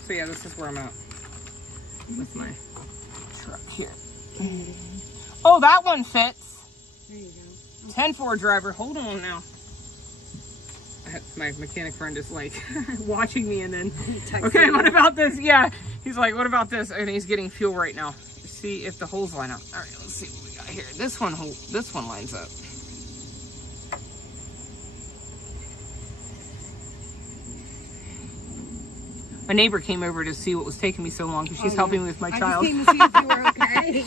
So yeah, this is where I'm at with my truck here. Oh, that one fits. There you go. 10-4 driver. Hold on now. My mechanic friend is like watching me and then, okay, what about this? Yeah, he's like, what about this? And he's getting fuel right now. See if the holes line up. All right, let's see what we got here. This one lines up. My neighbor came over to see what was taking me so long because she's helping me with my child. I just came to see if you were okay.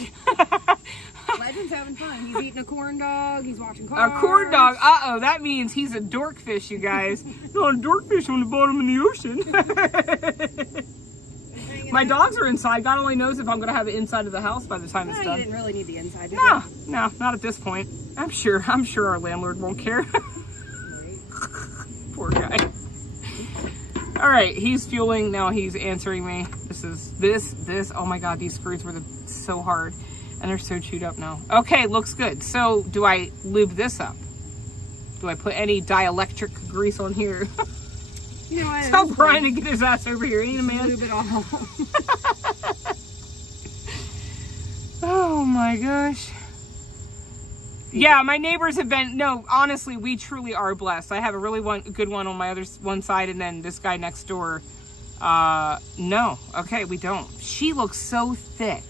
Legend's having fun. He's eating a corn dog. He's watching cars. A corn dog. Uh-oh, that means he's a dorkfish, you guys. No, a dorkfish on the bottom of the ocean. My dogs are inside. God only knows if I'm going to have it inside of the house by the time it's You done. didn't really need the inside, did No, you? no, not at this point. I'm sure our landlord won't care. Poor guy. All right, he's fueling. Now he's answering me. This. Oh my God, these screws were so hard. And they're so chewed up now. Okay, looks good. So do I lube this up? Do I put any dielectric grease on here? You know what? Tell Brian to get his ass over here, ain't a man? Lube it all. Oh my gosh. Yeah, my neighbors have been, no, honestly, we truly are blessed. I have a really good one on my one side, and then this guy next door. No. Okay, we don't. She looks so thick.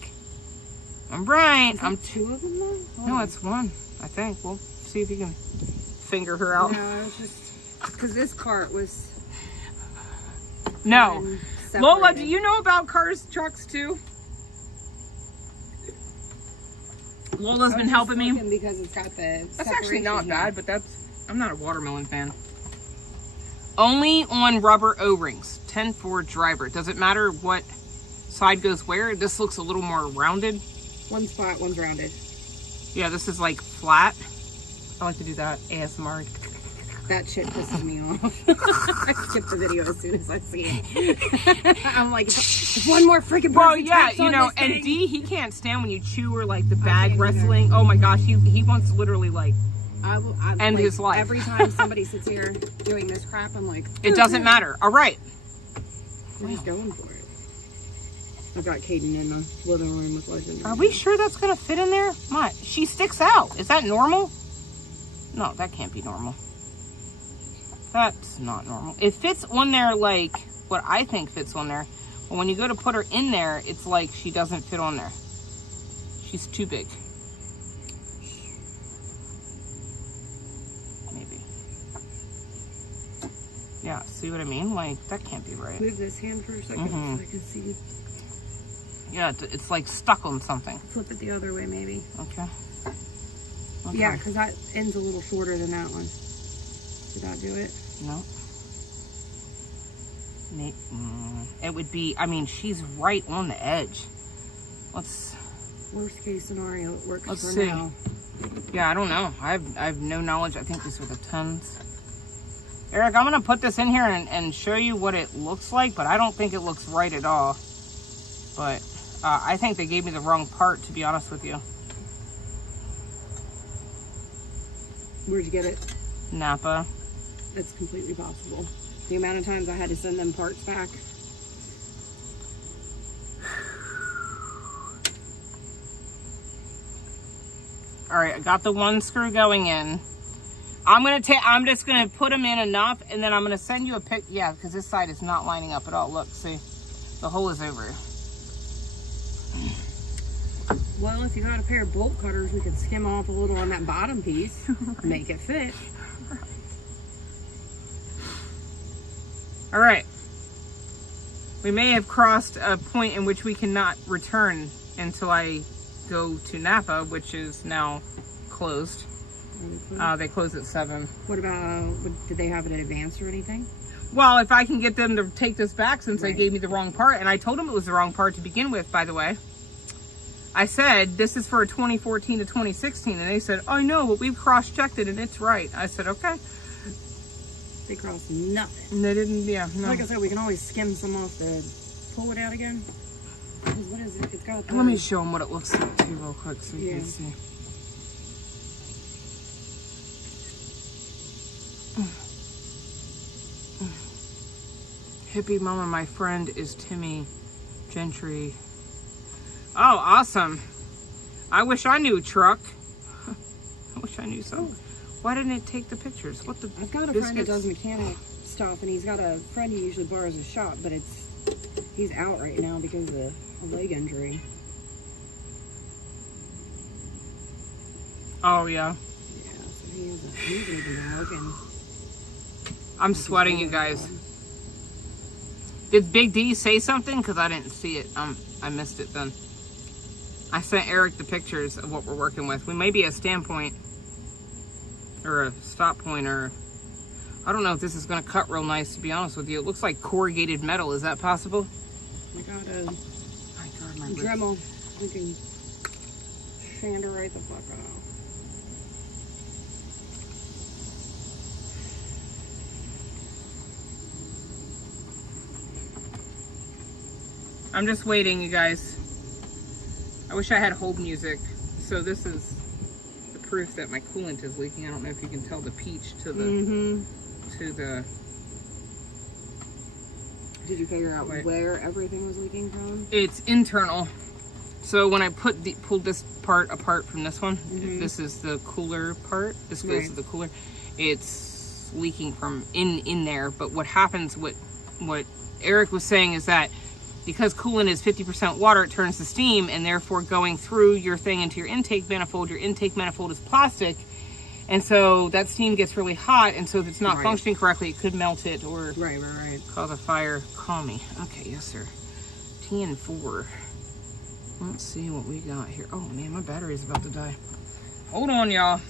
I'm right. I'm two of them though? No, it's one, I think. We'll see if you can finger her out. No, it was just because this cart was. No. Lola, separated. do you know about cars, trucks too? Lola's been helping me. Because it's got the. That's actually not separation bad, but I'm not a watermelon fan. Only on rubber O-rings. 10-4 driver. Does it matter what side goes where? This looks a little more rounded. One's flat, one's rounded. Yeah, this is like flat. I like to do that. ASMR. That shit pisses me off. I skip the video as soon as I see it. I'm like, if one more freaking person. Well, yeah, taps you on know, this and thing. D, he can't stand when you chew or like the bag can't wrestling. Oh my gosh, he wants to literally like I'm end like, his life. Every time somebody sits here doing this crap, I'm like, it doesn't matter. All right. I'm just going for it. I've got Kaden in the living room with Legend. Are we sure that's gonna fit in there? My, she sticks out. Is that normal? No, that can't be normal. That's not normal. It fits on there like what I think fits on there. But when you go to put her in there, it's like she doesn't fit on there. She's too big. Maybe. Yeah, see what I mean? Like, that can't be right. Move this hand for a second so I can see. Yeah, it's like stuck on something. Flip it the other way, maybe. Okay. Yeah, because that end's a little shorter than that one. Did that do it? No. It would be, I mean, she's right on the edge. Worst case scenario, it works Let's for see. now. Yeah, I don't know. I have no knowledge. I think these were the 10s. Eric, I'm gonna put this in here and show you what it looks like, but I don't think it looks right at all. But I think they gave me the wrong part, to be honest with you. Where'd you get it? Napa. That's completely possible. The amount of times I had to send them parts back. All right, I got the one screw going in. I'm just gonna put them in enough, and then I'm gonna send you a pic. Yeah, because this side is not lining up at all. Look, see, the hole is over. Well, if you got a pair of bolt cutters, we could skim off a little on that bottom piece, make it fit. All right. We may have crossed a point in which we cannot return until I go to Napa, which is now closed. They close at 7. What about, did they have it in advance or anything? Well, if I can get them to take this back since they Right. gave me the wrong part, and I told them it was the wrong part to begin with, by the way. I said, this is for a 2014 to 2016, and they said, I know, but we've cross-checked it, and it's right. I said, okay. They crossed nothing. And they didn't, yeah, no. Like I said, we can always skim some off the, pull it out again. 'Cause what is it? It's got Let me show them what it looks like, too, real quick, so you Yeah. can see. Hippy Mama, my friend, is Timmy Gentry. Oh, awesome. I wish I knew a truck. I wish I knew some. Why didn't it take the pictures? What the? I've got a friend that does mechanic stuff, and he's got a friend he usually borrows a shop, but he's out right now because of a leg injury. Oh, yeah. Yeah, so he's gonna be working. I'm sweating, you guys. Did Big D say something? Because I didn't see it. I missed it then. I sent Eric the pictures of what we're working with. We may be a standpoint or a stop point, or I don't know if this is going to cut real nice, to be honest with you. It looks like corrugated metal. Is that possible? I got a My God, my wrist. Dremel. We can sander right the fuck out. I'm just waiting, you guys. I wish I had hold music. So this is the proof that my coolant is leaking. I don't know if you can tell the peach to the to the. Did you figure out where everything was leaking from? It's internal. So when I pulled this part apart from this one, this is the cooler part. This goes to the cooler. It's leaking from in there. But what happens? What Eric was saying is that because coolant is 50% water, it turns to steam, and therefore going through your thing into your intake manifold is plastic, and so that steam gets really hot, and so if it's not functioning correctly, it could melt it or cause a fire. Call me. Okay, yes sir. TN4. Let's see what we got here. Oh man, my battery's about to die. Hold on, y'all.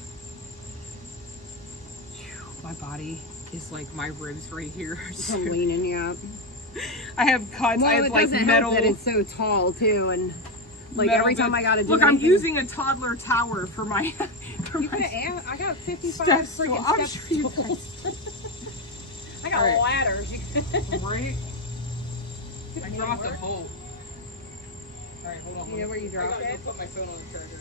My body is like my ribs right here. I'm leaning you up. I have cuts. I have like metal. That it's so tall too, and like metal every time I gotta do. Look, I'm using a toddler tower for my. I got 55 steps. freaking Well, I'm steps. sure you I got Alright. ladders. Right? I dropped a bolt. Alright, hold on. You know where you dropped I it? put my phone on the charger.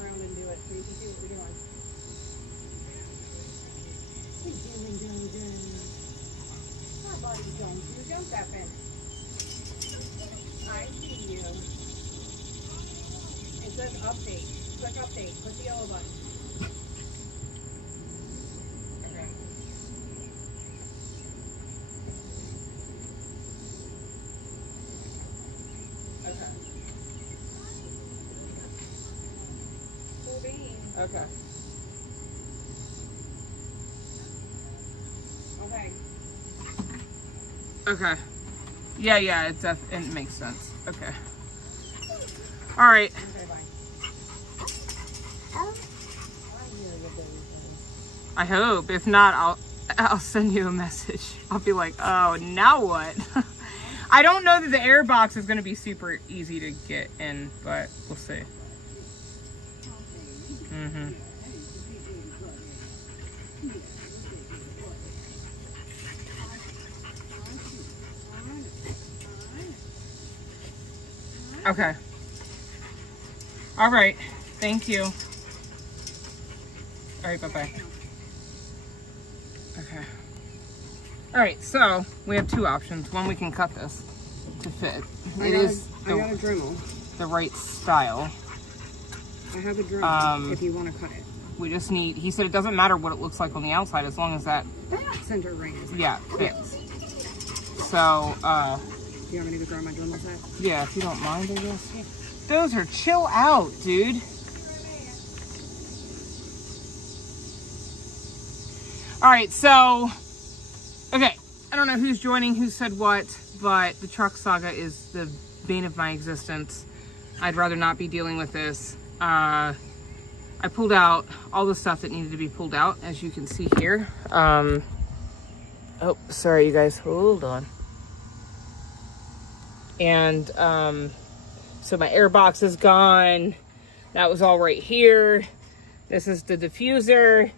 around and do it so you can see what we're doing. Our body Jones, you jump that fence. I see you. It says update. Click update. Click the yellow button. Okay. Okay. Cool beans. Okay. Okay. Okay. Yeah, it makes sense. Okay. All right. Okay, bye. I hope. If not, I'll send you a message. I'll be like, oh, now what? I don't know that the air box is going to be super easy to get in, but we'll see. Mm-hmm. Okay. All right. Thank you. All right. Bye-bye. Okay. All right. So we have two options. One, we can cut this to fit. I got a Dremel. the right style. I have a Dremel if you want to cut it. We just need, he said it doesn't matter what it looks like on the outside as long as that, Center ring is fits. So, you want me to grab my Dremel set? yeah, if you don't mind, I guess. Those are chill out, dude. All right, so, okay. I don't know who's joining, who said what, but the truck saga is the bane of my existence. I'd rather not be dealing with this. I pulled out all the stuff that needed to be pulled out, as you can see here. Oh, sorry, you guys. Hold on. And so my air box is gone. That was all right here. This is the diffuser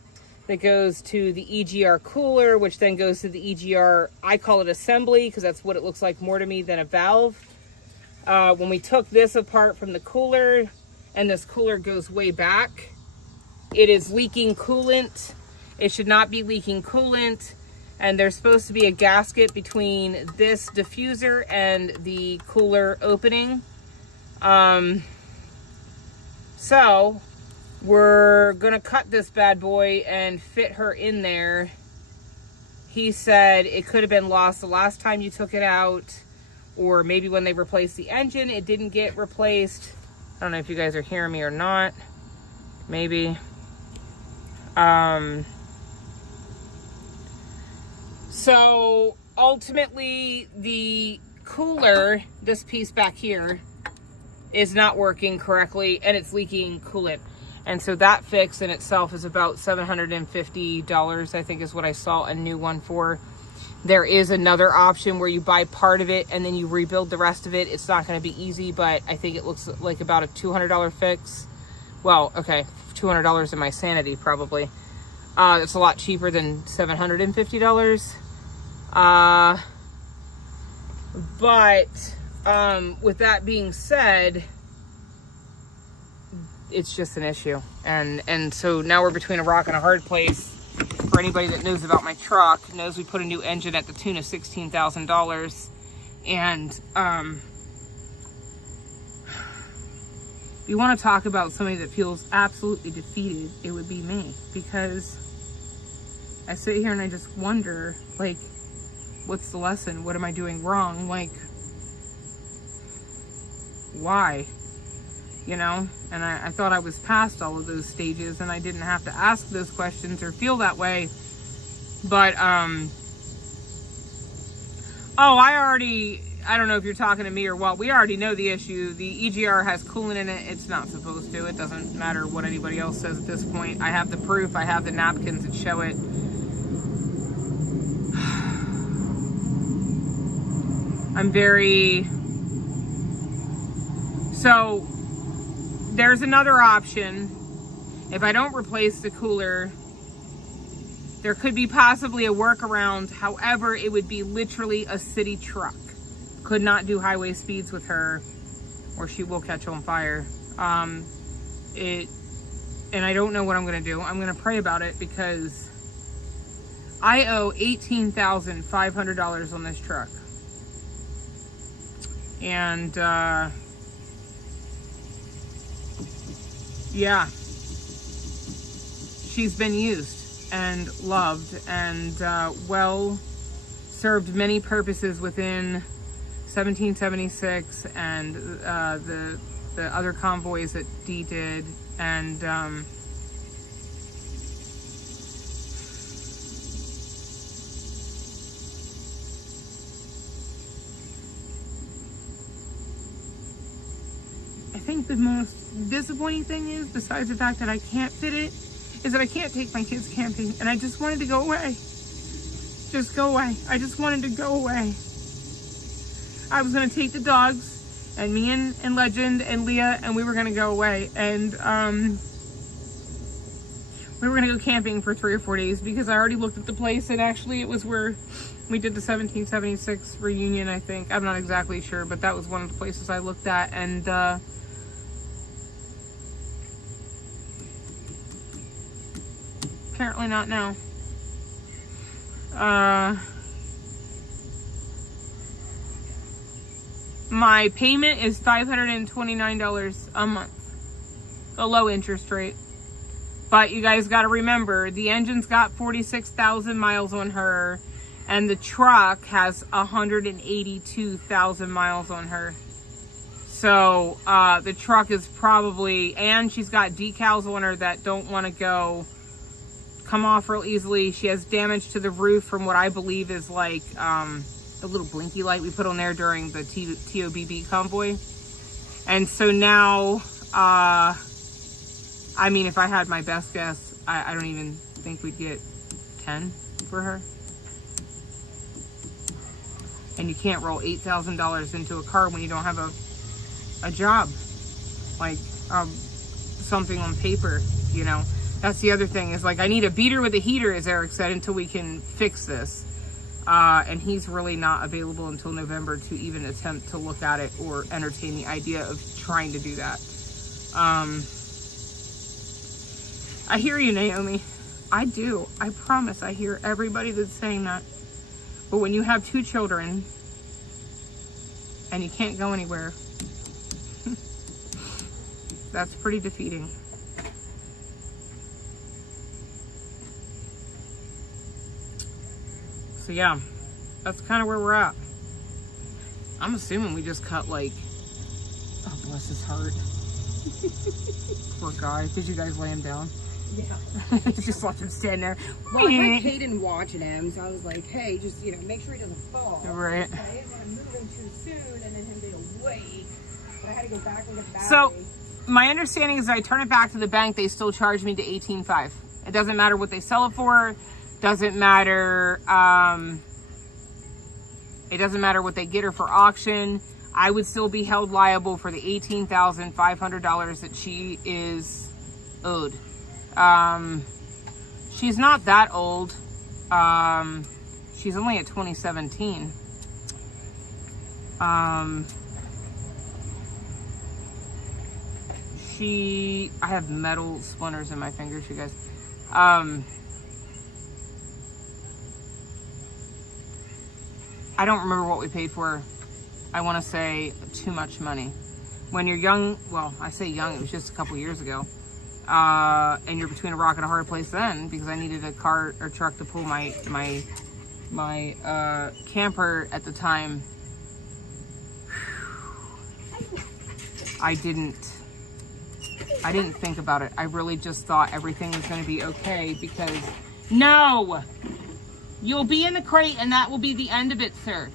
that goes to the EGR cooler, which then goes to the EGR, I call it assembly, because that's what it looks like more to me than a valve. When we took this apart from the cooler, and this cooler goes way back, it is leaking coolant. It should not be leaking coolant. And there's supposed to be a gasket between this diffuser and the cooler opening. So we're gonna cut this bad boy and fit her in there. He said it could have been lost the last time you took it out, or maybe when they replaced the engine, it didn't get replaced. I don't know if you guys are hearing me or not. Maybe. So ultimately the cooler, this piece back here, is not working correctly and it's leaking coolant. And so that fix in itself is about $750, I think is what I saw a new one for. There is another option where you buy part of it and then you rebuild the rest of it. It's not going to be easy, but I think it looks like about a $200 fix. Well, okay, $200 in my sanity probably. It's a lot cheaper than $750. But with that being said, it's just an issue. And so now we're between a rock and a hard place. For anybody that knows about my truck, knows we put a new engine at the tune of $16,000. And if you want to talk about somebody that feels absolutely defeated, it would be me. Because I sit here and I just wonder, like, what's the lesson? What am I doing wrong? Like, why? You know? And I thought I was past all of those stages and I didn't have to ask those questions or feel that way. But, I don't know if you're talking to me or what. We already know the issue. The EGR has coolant in it. It's not supposed to. It doesn't matter what anybody else says at this point. I have the proof. I have the napkins that show it. So there's another option. If I don't replace the cooler, there could be possibly a workaround. However, it would be literally a city truck. Could not do highway speeds with her or she will catch on fire. and I don't know what I'm going to do. I'm going to pray about it because I owe $18,500 on this truck. And, yeah, she's been used and loved and, well, served many purposes within 1776 and, the other convoys that Dee did. And, I think the most disappointing thing is, besides the fact that I can't fit it, is that I can't take my kids camping. And I just wanted to go away. Just go away. I just wanted to go away. I was going to take the dogs, and me and Legend and Leah, and we were going to go away. And we were going to go camping for 3 or 4 days because I already looked at the place, and actually it was where we did the 1776 reunion, I think. I'm not exactly sure, but that was one of the places I looked at. And apparently not now. My payment is $529 a month. A low interest rate. But you guys got to remember, the engine's got 46,000 miles on her, and the truck has 182,000 miles on her. So the truck is probably, and she's got decals on her that don't want to come off real easily. She has damage to the roof from what I believe is like the little blinky light we put on there during the TOBB convoy. And so now, I mean, if I had my best guess, I don't even think we'd get 10 for her. And you can't roll $8,000 into a car when you don't have a job, like something on paper, you know. That's the other thing, is like, I need a beater with a heater, as Eric said, until we can fix this. And he's really not available until November to even attempt to look at it or entertain the idea of trying to do that. I hear you, Naomi. I do. I promise I hear everybody that's saying that. But when you have 2 children and you can't go anywhere, that's pretty defeating. So yeah, that's kind of where we're at. I'm assuming we just cut like, oh bless his heart. Poor guy. Did you guys lay him down? Yeah. Just let him stand there. Well, I heard Caden watching him, so I was like, hey, just, you know, make sure he doesn't fall. Right. But I didn't want to move him too soon and then him be awake. But I had to go back and get the battery. So, my understanding is that I turn it back to the bank, they still charge me to $18,500. It doesn't matter what they sell it for. Doesn't matter, it doesn't matter what they get her for auction. I would still be held liable for the $18,500 that she is owed. She's not that old. She's only at 2017. I have metal splinters in my fingers, you guys. I don't remember what we paid for her. I want to say too much money. When you're young, well, I say young, it was just a couple years ago. And you're between a rock and a hard place then, because I needed a car or truck to pull my camper at the time. I didn't think about it. I really just thought everything was going to be okay because, no! You'll be in the crate and that will be the end of it, sir.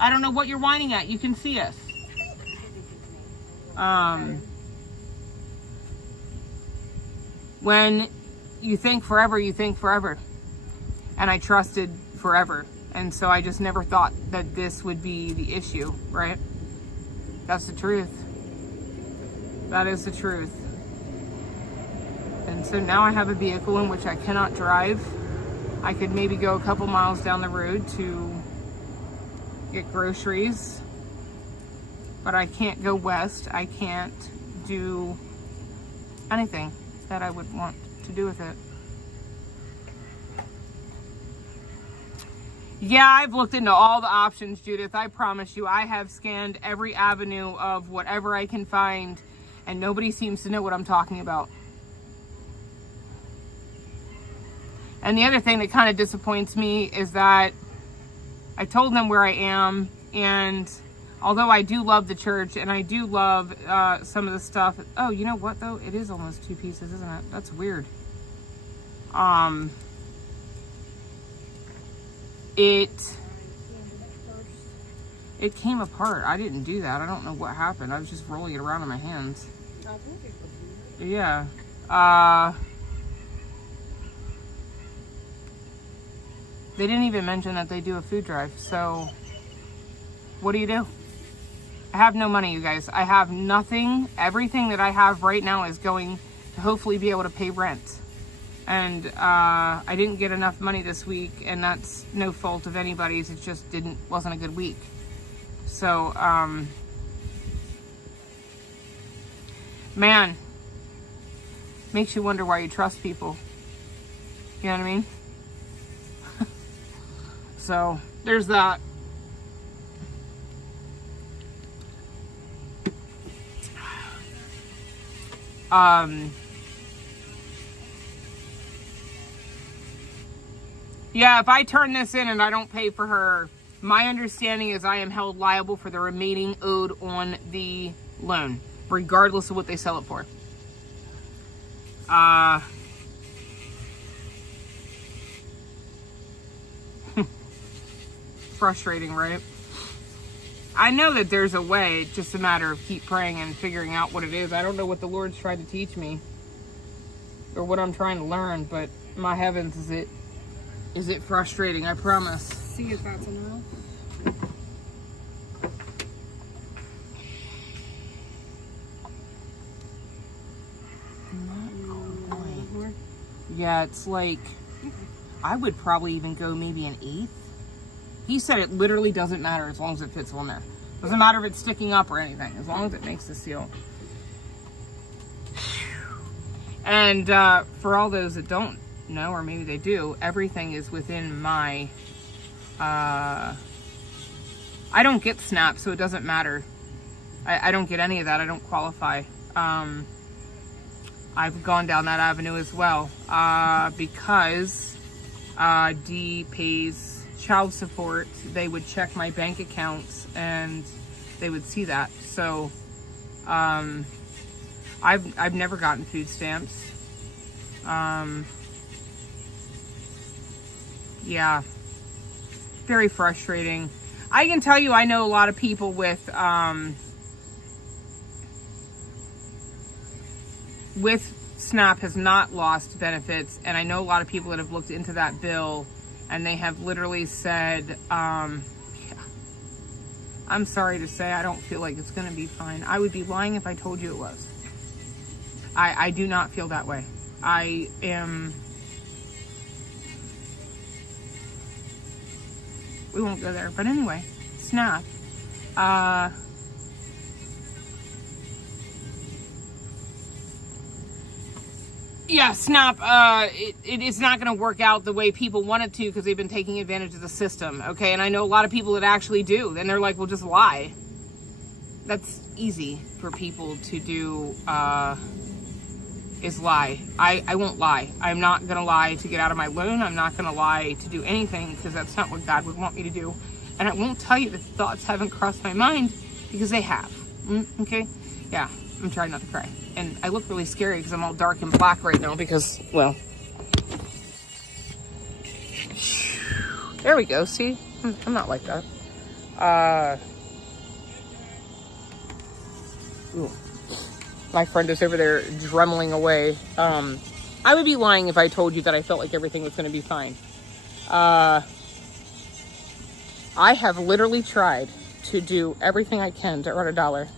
I don't know what you're whining at. You can see us. When you think forever, you think forever. And I trusted forever. And so I just never thought that this would be the issue, right? That's the truth. That is the truth. And so now I have a vehicle in which I cannot drive. I could maybe go a couple miles down the road to get groceries, but I can't go west. I can't do anything. that I would want to do with it. Yeah, I've looked into all the options, Judith. I promise you, I have scanned every avenue of whatever I can find, and nobody seems to know what I'm talking about. And the other thing that kind of disappoints me is that I told them where I am, and although I do love the church and I do love some of the stuff. Oh, you know what though? It is almost 2 pieces, isn't it? That's weird. It came apart. I didn't do that. I don't know what happened. I was just rolling it around in my hands. Yeah. They didn't even mention that they do a food drive. So what do you do? I have no money, you guys. I have nothing. Everything that I have right now is going to hopefully be able to pay rent. And I didn't get enough money this week, and that's no fault of anybody's. It just wasn't a good week. So, man, makes you wonder why you trust people. You know what I mean? So, there's that. Yeah, if I turn this in and I don't pay for her, my understanding is I am held liable for the remaining owed on the loan, regardless of what they sell it for. Frustrating, right? I know that there's a way. It's just a matter of keep praying and figuring out what it is. I don't know what the Lord's trying to teach me or what I'm trying to learn, but my heavens, is it frustrating? I promise. See if that's enough. Yeah, it's like, I would probably even go maybe an 1/8. He said it literally doesn't matter as long as it fits on there. Doesn't matter if it's sticking up or anything, as long as it makes the seal. And for all those that don't know, or maybe they do, everything is within my, I don't get SNAP, so it doesn't matter. I don't get any of that. I don't qualify. I've gone down that avenue as well, because Dee pays child support. They would check my bank accounts and they would see that. So I've never gotten food stamps. Yeah, very frustrating. I can tell you, I know a lot of people with SNAP has not lost benefits, and I know a lot of people that have looked into that bill, and they have literally said, yeah, I'm sorry to say, I don't feel like it's going to be fine. I would be lying if I told you it was. I do not feel that way. I am... We won't go there. But anyway, SNAP. Yeah, SNAP, it is not going to work out the way people want it to because they've been taking advantage of the system, okay? And I know a lot of people that actually do. And they're like, well, just lie. That's easy for people to do, is lie. I won't lie. I'm not going to lie to get out of my loan. I'm not going to lie to do anything because that's not what God would want me to do. And I won't tell you that thoughts haven't crossed my mind because they have. Okay? Yeah, I'm trying not to cry. And I look really scary because I'm all dark and black right now because, well. There we go. See? I'm not like that. Ooh. My friend is over there dremeling away. I would be lying if I told you that I felt like everything was going to be fine. I have literally tried to do everything I can to earn $1.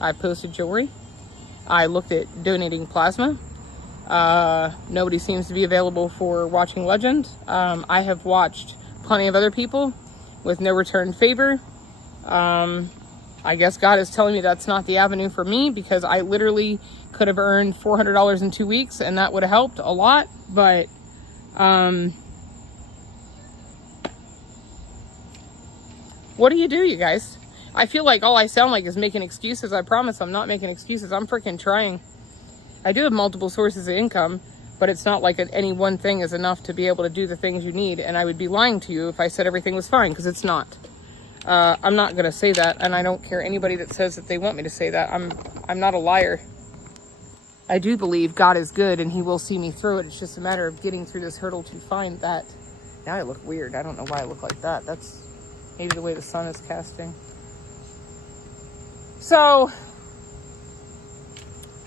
I posted jewelry. I looked at donating plasma. Nobody seems to be available for watching Legend. I have watched plenty of other people with no return favor. I I guess God is telling me that's not the avenue for me, because I literally could have earned $400 in 2 weeks and that would have helped a lot. But, what do, you guys? I feel like all I sound like is making excuses. I promise I'm not making excuses. I'm freaking trying. I do have multiple sources of income, but it's not like any one thing is enough to be able to do the things you need. And I would be lying to you if I said everything was fine, because it's not. I'm not going to say that, and I don't care anybody that says that they want me to say that. I'm not a liar. I do believe God is good and he will see me through it. It's just a matter of getting through this hurdle to find that. Now I look weird. I don't know why I look like that. That's maybe the way the sun is casting. So,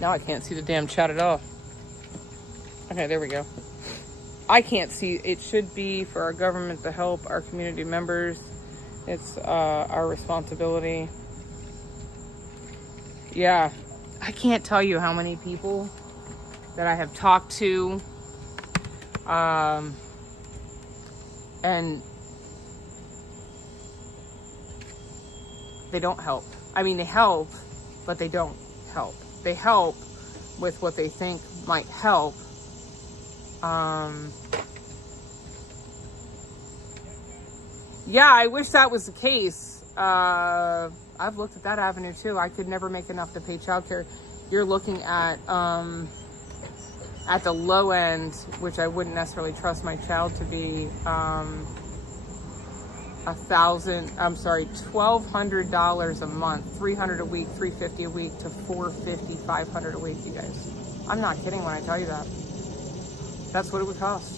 now I can't see the damn chat at all. Okay, there we go. I can't see. It should be for our government to help our community members. It's our responsibility. Yeah, I can't tell you how many people that I have talked to, and they don't help. I mean, they help, but they don't help. They help with what they think might help. Yeah, I wish that was the case. I've looked at that avenue too. I could never make enough to pay childcare. You're looking at the low end, which I wouldn't necessarily trust my child to be, $1,200 a month, $300 a week, $350 a week, to $450, $500 a week, you guys. I'm not kidding when I tell you that. That's what it would cost.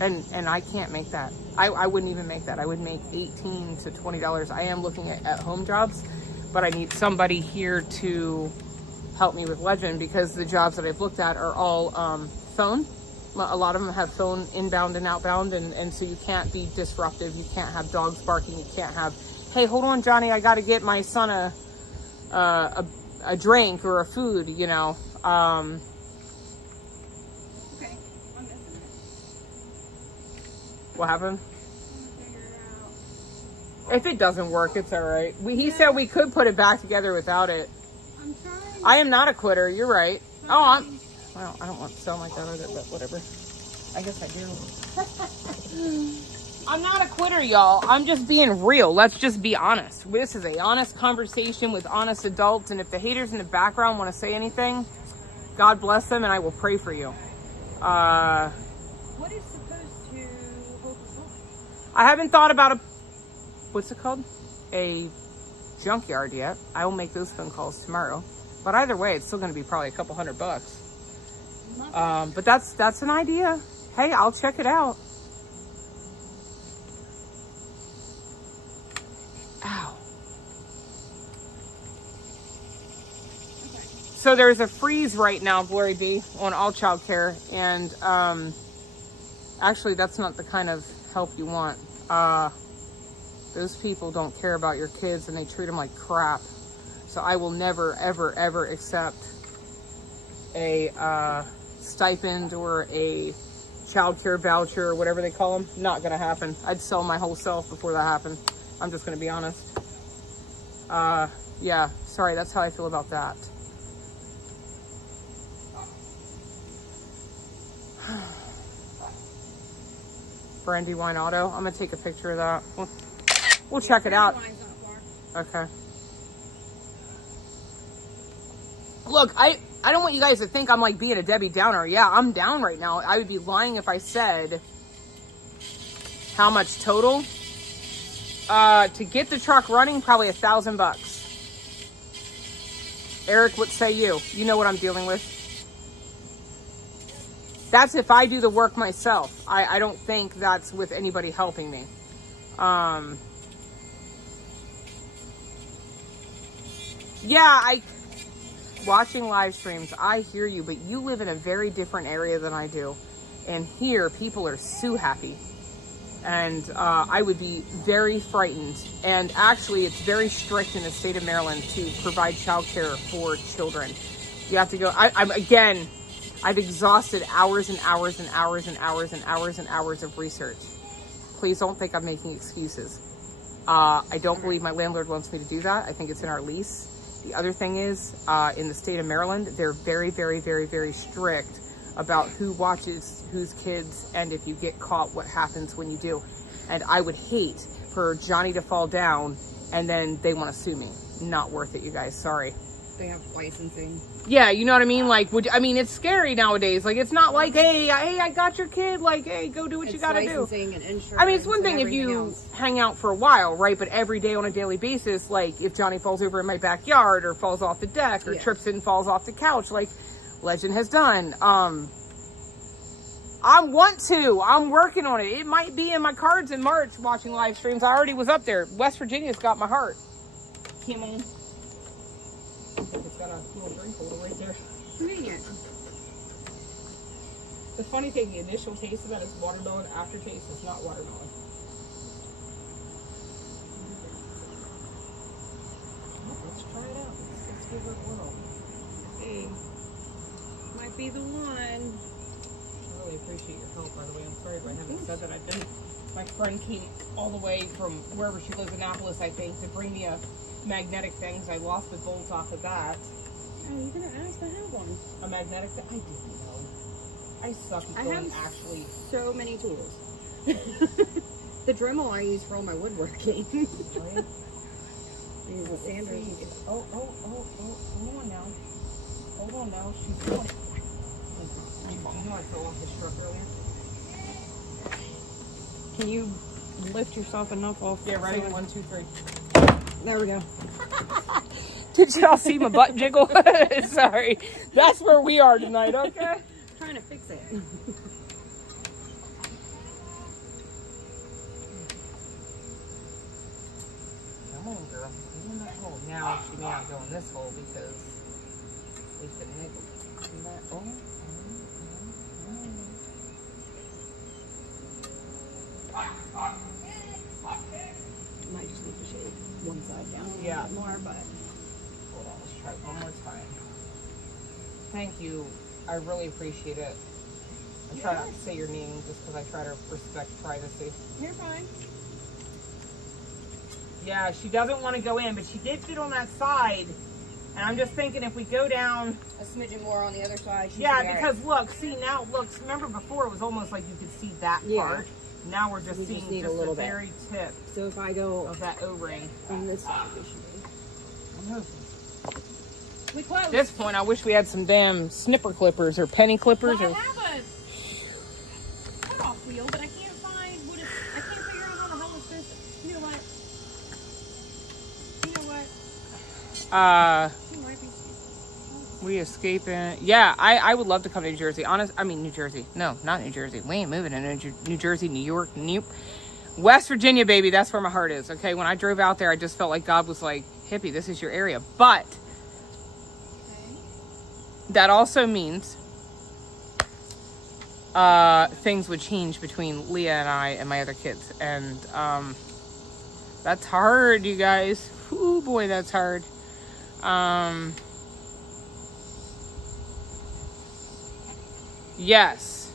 And I can't make that. I wouldn't even make that. I would make $18 to $20. I am looking at home jobs, but I need somebody here to help me with Legend, because the jobs that I've looked at are all phone. A lot of them have phone inbound and outbound, and so you can't be disruptive. You can't have dogs barking. You can't have, hey, hold on, Johnny, I got to get my son a drink or a food, you know. Okay, I'm missing it. What happened? I'm gonna figure it out. If it doesn't work, it's all right. He said we could put it back together without it. I'm trying. I am not a quitter. You're right. Oh, well, I don't want to sound like that either, but whatever. I guess I do. I'm not a quitter, y'all. I'm just being real. Let's just be honest. This is a honest conversation with honest adults, and if the haters in the background want to say anything, God bless them, and I will pray for you. What is supposed to hold the book? I haven't thought about what's it called? A junkyard yet. I will make those phone calls tomorrow. But either way, it's still going to be probably a couple $100. But that's an idea. Hey, I'll check it out. Ow. Okay. So there's a freeze right now, Glory B, on all childcare, and actually that's not the kind of help you want. Those people don't care about your kids, and they treat them like crap. So I will never, ever, ever accept a stipend or a childcare voucher or whatever they call them. Not gonna happen. I'd sell my whole self before that happened. I'm just gonna be honest. Yeah, sorry, that's how I feel about that. Brandywine Auto. I'm gonna take a picture of that. We'll check it out. Okay. Look, I don't want you guys to think I'm like being a Debbie Downer. Yeah, I'm down right now. I would be lying if I said how much total. To get the truck running, probably $1,000. Eric, what say you? You know what I'm dealing with. That's if I do the work myself. I don't think that's with anybody helping me. Yeah, watching live streams, I hear you, but you live in a very different area than I do. And here, people are so happy. And I would be very frightened. And actually, it's very strict in the state of Maryland to provide childcare for children. You have to go, I've exhausted hours and hours and hours and hours and hours and hours of research. Please don't think I'm making excuses. I don't believe my landlord wants me to do that. I think it's in our lease. The other thing is, in the state of Maryland, they're very, very, very, very strict about who watches whose kids, and if you get caught, what happens when you do. And I would hate for Johnny to fall down and then they want to sue me. Not worth it, you guys. Sorry. They have licensing. Yeah, you know what I mean? Like, it's scary nowadays. Like, it's not like, hey, I got your kid. Like, hey, go do what you gotta do. Licensing and insurance. I mean, it's one thing if you hang out for a while, right? But every day on a daily basis, like, if Johnny falls over in my backyard or falls off the deck or trips and falls off the couch, like Legend has done. I'm working on it. It might be in my cards in March watching live streams. I already was up there. West Virginia's got my heart. Came on. I think it's got a little drink holder right there. Convenient. The funny thing, the initial taste of that is watermelon. Aftertaste is not watermelon. Let's try it out. Let's give it a whirl. Hey, might be the one. I really appreciate your help, by the way. I'm sorry if I haven't said that. My friend came all the way from wherever she lives, Annapolis, I think, to bring me a magnetic things. I lost the bolts off of that. Oh, you gonna ask to have one? A magnetic thing? I didn't know. I suck at going actually. So many tools. The Dremel I use for all my woodworking. I use a sander. Oh, hold on now. Hold on now. She's going. You know I fell off this truck earlier. Can you lift yourself enough off? Yeah, ready? 1, 2, 3. There we go. Did y'all see my butt jiggle? Sorry. That's where we are tonight, okay? Trying to fix it. Come on, girl. Get in that hole. Now she may not go in this hole because they couldn't make it in that hole. Might just need to shave one side down a Yeah. little bit more, but Hold on, let's try it one more time. Thank you. I really appreciate it. I try not to say your name just because I try to respect privacy. you're fine. Yeah, she doesn't want to go in, but she did fit on that side. And I'm just thinking if we go down... A smidgen more on the other side. Yeah, because look, see now, look, remember before it was almost like you could see that part. Now we're just seeing need just a little the very tip So if I go of that O-ring. on this side, we should be. I'm hoping. We close. At this point, I wish we had some damn snipper clippers or penny clippers. Well, or I have a cutoff wheel, but I can't find what it. I can't figure out how the hell it's this. You know what? She might be. We escaping. Yeah, I would love to come to New Jersey. New Jersey. No, not New Jersey. We ain't moving to New Jersey, New York, nope. West Virginia, baby. That's where my heart is. Okay, when I drove out there, I just felt like God was like, Hippy, this is your area. But that also means things would change between Leah and I and my other kids. And that's hard, you guys. Ooh, boy, that's hard. Yes.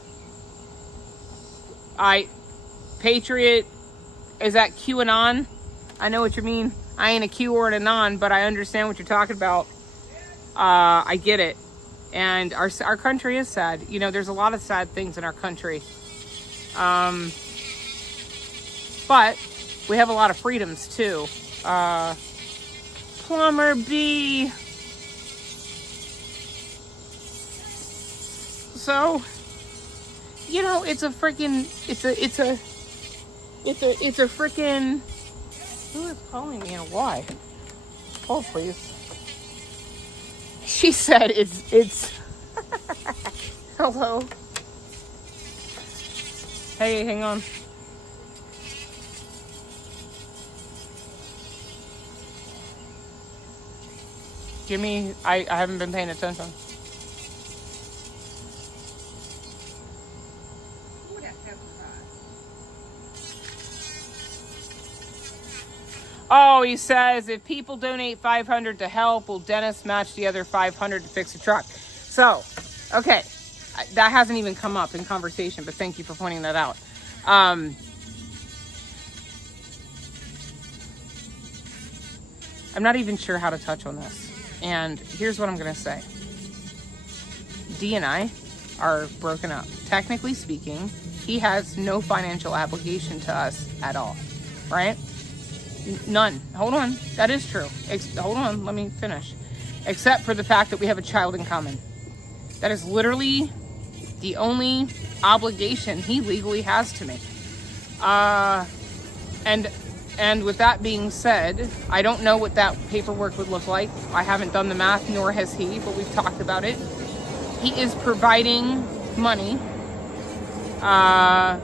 Patriot, is that QAnon? I know what you mean. I ain't a Q or an anon, but I understand what you're talking about. I get it. And our country is sad. You know, there's a lot of sad things in our country. But we have a lot of freedoms too. Plumber B. So, you know, it's a freaking who is calling me and why? Hold please. She said it's hello. Hey, hang on. Jimmy, I haven't been paying attention. Oh, he says if people donate $500 to help, will Dennis match the other $500 to fix the truck? So, okay, that hasn't even come up in conversation, but thank you for pointing that out. I'm not even sure how to touch on this. And here's what I'm going to say. D and I are broken up. Technically speaking, he has no financial obligation to us at all, right? None. Hold on. That is true. Hold on. Let me finish. Except for the fact that we have a child in common. That is literally the only obligation he legally has to me. And with that being said, I don't know what that paperwork would look like. I haven't done the math, nor has he, but we've talked about it. He is providing money, but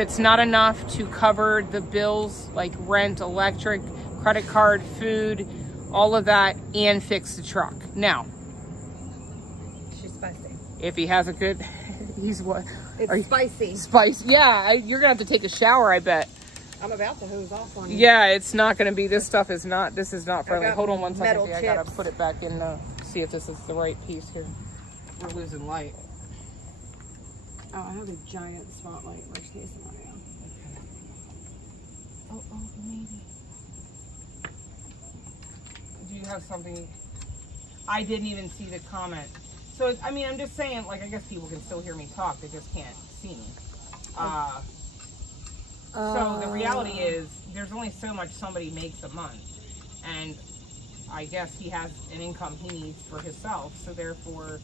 it's not enough to cover the bills like rent, electric, credit card, food, all of that, and fix the truck. Now, She's spicy. if he has a good, he's what? It's spicy. Spice. Yeah, you're gonna have to take a shower, I bet. I'm about to hose off on you. Yeah, it's not gonna be. This is not friendly. got Hold on one second. metal I gotta chips. put it back in. See if this is the right piece here. We're losing light. Oh, I have a giant spotlight. Worst case scenario. Oh, maybe. Do you have something? I didn't even see the comment. So, I mean, I'm just saying, like, I guess people can still hear me talk. They just can't see me. So the reality is, there's only so much somebody makes a month. And I guess he has an income he needs for himself. So therefore,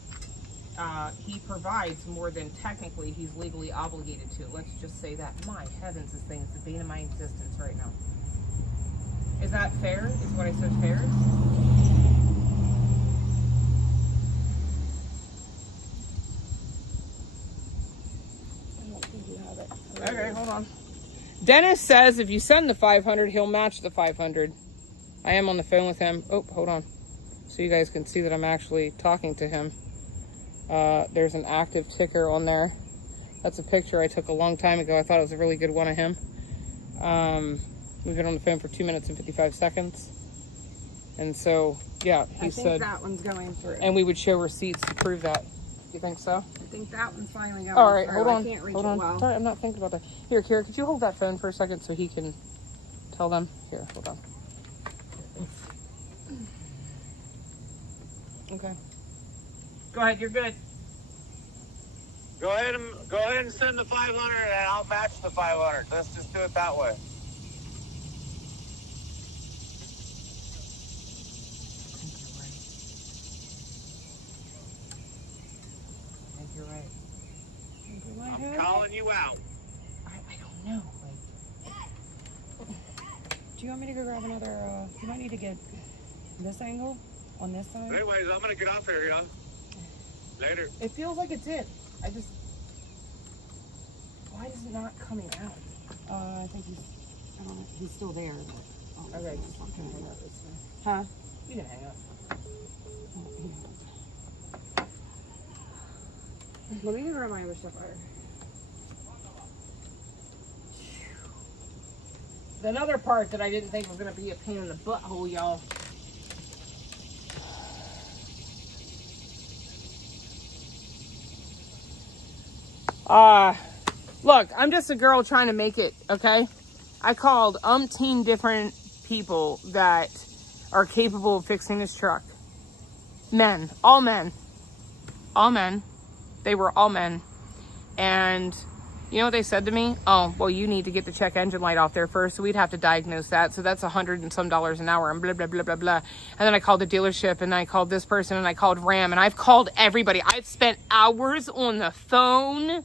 he provides more than technically he's legally obligated to. Let's just say that. My heavens, this thing is the bane of my existence right now. Is that fair? Is what I said fair? I don't think you have it. Okay, hold on. Dennis says if you send the 500, he'll match the 500. I am on the phone with him. Oh, hold on. So you guys can see that I'm actually talking to him. There's an active ticker on there. That's a picture I took a long time ago. I thought it was a really good one of him. We've been on the phone for 2 minutes and 55 seconds. And so, yeah, he said that one's going through. and we would show receipts to prove that. You think so? I think that one's finally going All right, through. hold on. I can't reach Hold it on. well. Sorry, I'm not thinking about that. Here, Kira, could you hold that phone for a second so he can tell them? Here, hold on. Okay. Go ahead, you're good. Go ahead and send the 500, and I'll match the 500. Let's just do it that way. I think you're right. I'm calling you out. I don't know. Do you want me to go grab another, you might need to get this angle on this side? But anyways, I'm gonna get off here, y'all. Later. It feels like it's it. Why is it not coming out? I think he's still there. But, Okay, it's not you can coming hang out. up this way. Huh? You can hang up. Let me go grab my other stuff later. Another part that I didn't think was going to be a pain in the butthole, y'all. Look, I'm just a girl trying to make it, okay? I called umpteen different people that are capable of fixing this truck. Men, all men. All men. They were all men. And you know what they said to me? Oh, well, you need to get the check engine light off there first, so we'd have to diagnose that. So that's $100 and some an hour, and blah, blah, blah, blah, blah. And then I called the dealership, and I called this person, and I called Ram, and I've called everybody. I've spent hours on the phone.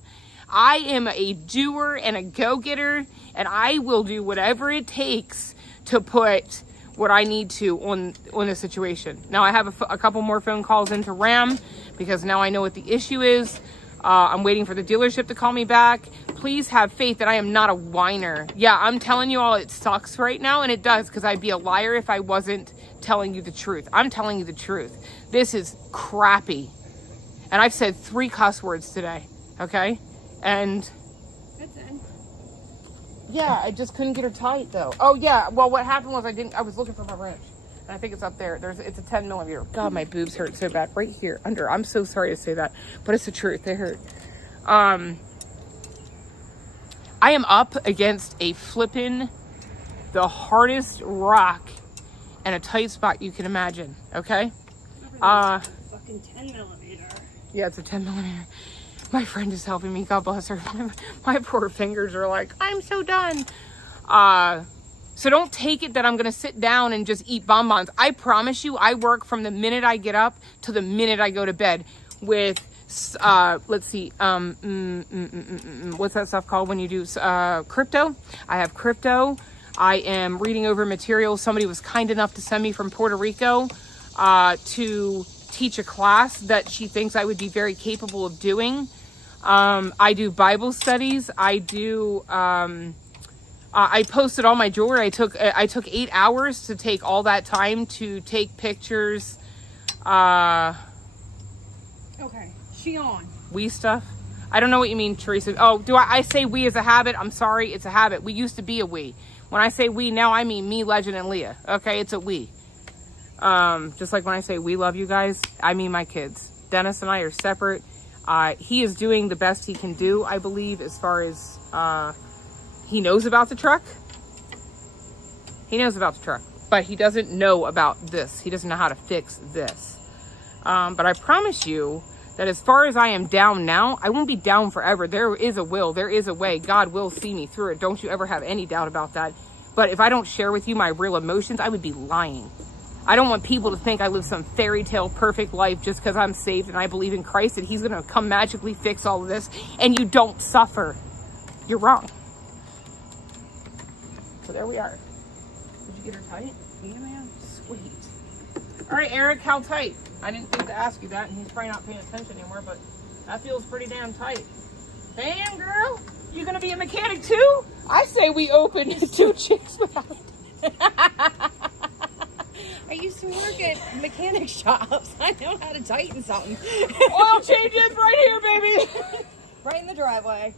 I am a doer and a go-getter, and I will do whatever it takes to put what I need to on the situation. Now, I have a couple more phone calls into Ram, because now I know what the issue is. I'm waiting for the dealership to call me back. Please have faith that I am not a whiner. Yeah, I'm telling you all it sucks right now, and it does, because I'd be a liar if I wasn't telling you the truth. I'm telling you the truth. This is crappy. And I've said 3 cuss words today, okay? And It's in. yeah, I just couldn't get her tight though. Oh yeah, well what happened was I was looking for my wrench. And I think it's up there. It's a 10 millimeter. God, my boobs hurt so bad. Right here, under. I'm so sorry to say that, but it's the truth. They hurt. I am up against a flippin' the hardest rock and a tight spot you can imagine, okay? Fucking 10 millimeter. Yeah, it's a 10 millimeter. My friend is helping me, God bless her. My poor fingers are like, I'm so done. So don't take it that I'm gonna sit down and just eat bonbons. I promise you, I work from the minute I get up to the minute I go to bed with, let's see, what's that stuff called when you do crypto? I have crypto. I am reading over materials somebody was kind enough to send me from Puerto Rico to teach a class that she thinks I would be very capable of doing. I do Bible studies. I do, I posted all my jewelry. I took 8 hours to take all that time to take pictures. Okay, she on. We stuff. I don't know what you mean, Teresa. Oh, do I say we as a habit? I'm sorry, it's a habit. We used to be a we. When I say we now, I mean me, Legend, and Leah. Okay, it's a we. Just like when I say we love you guys, I mean my kids. Dennis and I are separate. He is doing the best he can do, I believe, as far as he knows about the truck. He knows about the truck, but he doesn't know about this. He doesn't know how to fix this. But I promise you that as far as I am down now, I won't be down forever. There is a will, there is a way. God will see me through it. Don't you ever have any doubt about that. But if I don't share with you my real emotions, I would be lying. I don't want people to think I live some fairy tale perfect life just because I'm saved and I believe in Christ and he's going to come magically fix all of this and you don't suffer. You're wrong. So there we are. Did you get her tight? Yeah, man. Sweet. All right, Eric, how tight? I didn't think to ask you that, and he's probably not paying attention anymore, but that feels pretty damn tight. Damn, girl, you gonna be a mechanic too? I say we open 2 chicks without. I used to work at mechanic shops. I know how to tighten something. Oil changes right here, baby. Right in the driveway.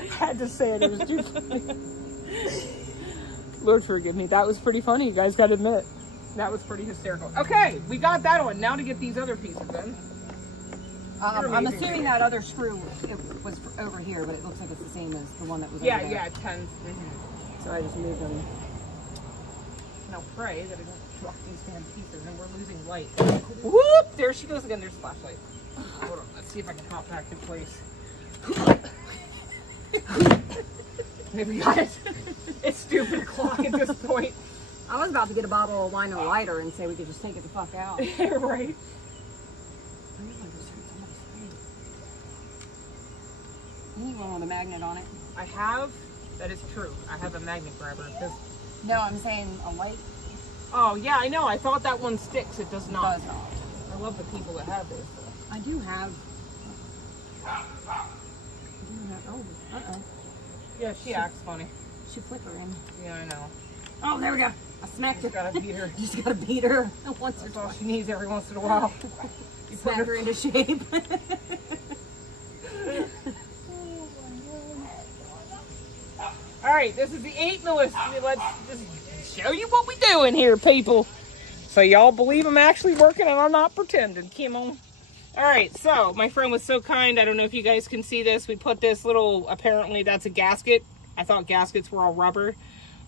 I had to say it. It was too funny. Lord forgive me. That was pretty funny. You guys got to admit. That was pretty hysterical. Okay, we got that on. Now to get these other pieces in. I'm assuming that other screw was over here, but it looks like it's the same as the one that was over there. Yeah, 10. So I just moved them. Now pray that I don't drop these damn pieces and we're losing light. Whoop! There she goes again. There's the flashlight. Hold on. Let's see if I can hop back in place. Maybe we got it. It's stupid o'clock at this point. I was about to get a bottle of wine and a lighter and say we could just take it the fuck out. Right. You need one with a magnet on it. I have. That is true. I have a magnet grabber. No, I'm saying a light. Oh, yeah, I know. I thought that one sticks. It does not. It does not. I love the people that have this. I do have. Oh, uh-oh. Yeah, she acts funny. She flickering. Yeah, I know. Oh, there we go. I smacked her. Just gotta beat her. Just gotta beat her once or That's all twice. she needs every once in a while. You put Smack her into shape. All right, this is the 8 Lewis. Let's just show you what we doing here, people. So y'all believe I'm actually working and I'm not pretending. Come on. All right, so my friend was so kind. I don't know if you guys can see this. We put this little, apparently that's a gasket. I thought gaskets were all rubber.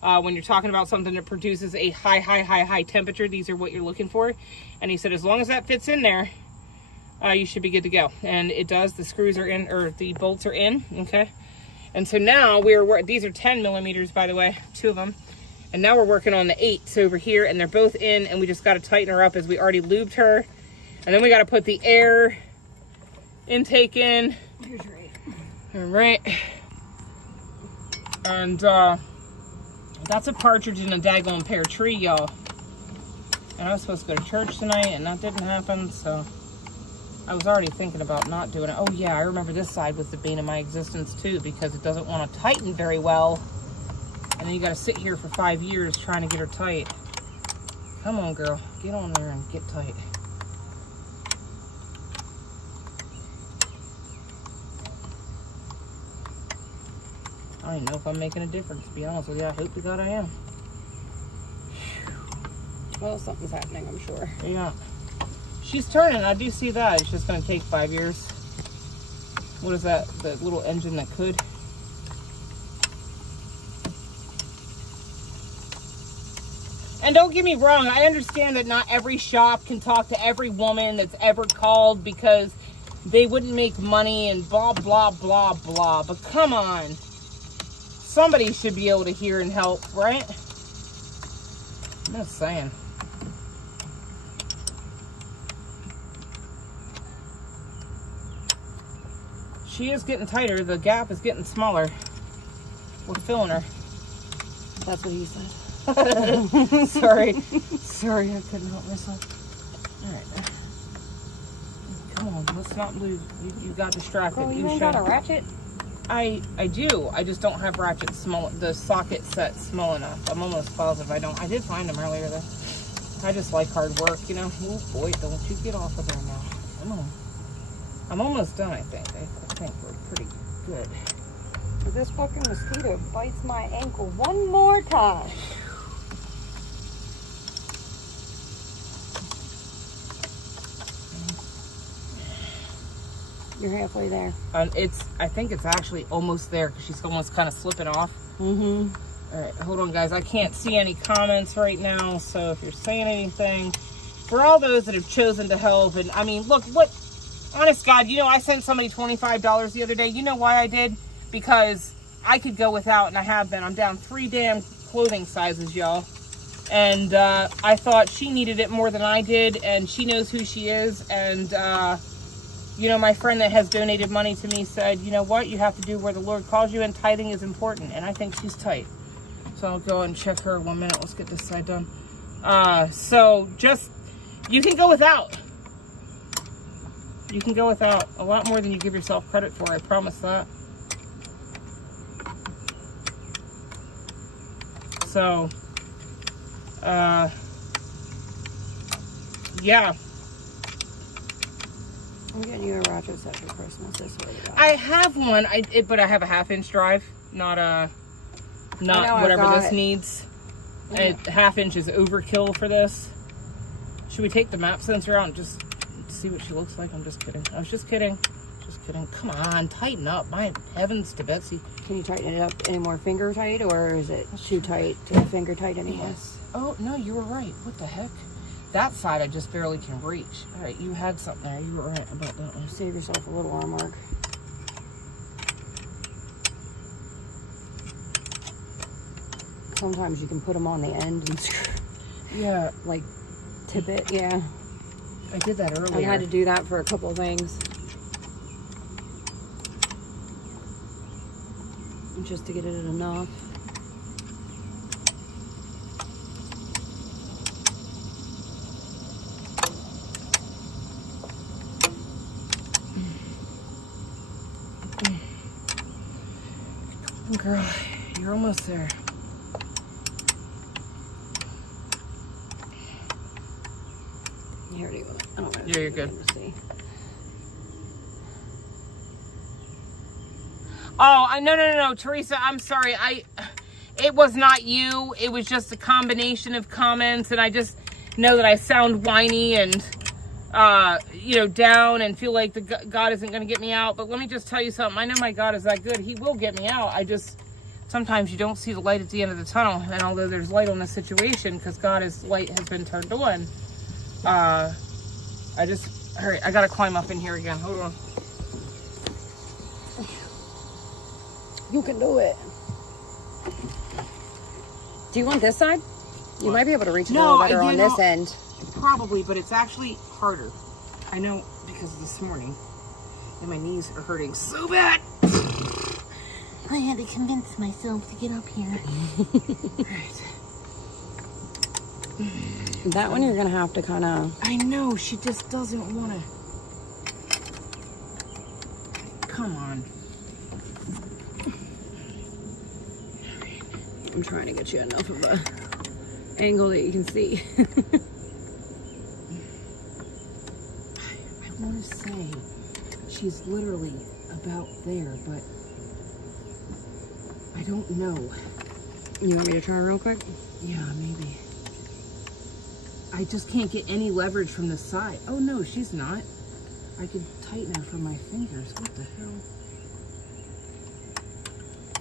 When you're talking about something that produces a high temperature, these are what you're looking for. And he said, as long as that fits in there, you should be good to go. And it does. The screws are in, or the bolts are in, okay? And so now these are 10 millimeters, by the way, 2 of them. And now we're working on the 8s over here, and they're both in, and we just got to tighten her up as we already lubed her. And then we got to put the air intake in. Here's your 8. All right. And that's a partridge in a daggone pear tree, y'all. And I was supposed to go to church tonight, and that didn't happen, so I was already thinking about not doing it. Oh yeah, I remember this side was the bane of my existence too, because it doesn't want to tighten very well. And then you got to sit here for 5 years trying to get her tight. Come on, girl. Get on there and get tight. I don't even know if I'm making a difference, to be honest with you. I hope to God I am. Well, something's happening, I'm sure. Yeah. She's turning. I do see that. It's just going to take 5 years. What is that? The little engine that could? And don't get me wrong, I understand that not every shop can talk to every woman that's ever called because they wouldn't make money and blah, blah, blah, blah. But come on. Somebody should be able to hear and help, right? I'm just saying. She is getting tighter. The gap is getting smaller. We're filling her. That's what he said. Sorry, I couldn't help myself. All right, come on, let's not lose. You got distracted. Girl, you ain't got a ratchet? I do. I just don't have ratchets small. The socket set small enough. I'm almost positive I don't. I did find them earlier though. I just like hard work, you know. Oh boy, don't you get off of there now. Come on. I'm almost done. I think we're pretty good. This fucking mosquito bites my ankle one more time. You're halfway there. I think it's actually almost there because she's almost kind of slipping off. Mm-hmm. All right, hold on, guys. I can't see any comments right now, so if you're saying anything, for all those that have chosen to help, and I mean, look, honest God, you know, I sent somebody $25 the other day. You know why I did? Because I could go without, and I have been. I'm down 3 damn clothing sizes, y'all. And I thought she needed it more than I did, and she knows who she is, and you know, my friend that has donated money to me said, you know what, you have to do where the Lord calls you, and tithing is important, and I think she's tight. So I'll go and check her 1 minute. Let's get this side done. So just, you can go without. You can go without a lot more than you give yourself credit for, I promise that. So, yeah. I'm getting you a ratchet set for Christmas this way. I have one, but I have a 1/2-inch drive, not whatever this needs. Yeah. 1/2 inch is overkill for this. Should we take the map sensor out and just see what she looks like? I'm just kidding. I was just kidding. Just kidding. Come on, tighten up. My heavens to Betsy. Can you tighten it up any more finger tight, or is it too tight to finger tight anymore? Yes. Oh, no, you were right. What the heck? That side I just barely can reach. All right, you had something there. You were right about that one. Save yourself a little arm work. Sometimes you can put them on the end and screw. Yeah. Like tip it, yeah. I did that earlier. I had to do that for a couple of things. Just to get it enough. Girl, you're almost there. Here you go. I don't know. Yeah, you're good. See. Oh, no, Teresa, I'm sorry. It was not you. It was just a combination of comments, and I just know that I sound whiny and, you know, down and feel like God isn't going to get me out. But let me just tell you something. I know my God is that good. He will get me out. Sometimes you don't see the light at the end of the tunnel. And although there's light on this situation, because God's light has been turned on, all right, I got to climb up in here again. Hold on. You can do it. Do you want this side? You might be able to reach it a little better on this end. Probably, but it's actually harder. I know because this morning, and my knees are hurting so bad. I had to convince myself to get up here. Right. That one you're going to have to kind of... I know, she just doesn't want to. Come on. I'm trying to get you enough of a angle that you can see. I want to say she's literally about there, but I don't know. You want me to try real quick? Yeah, maybe. I just can't get any leverage from the side. Oh no, she's not. I could tighten her from my fingers. What the hell?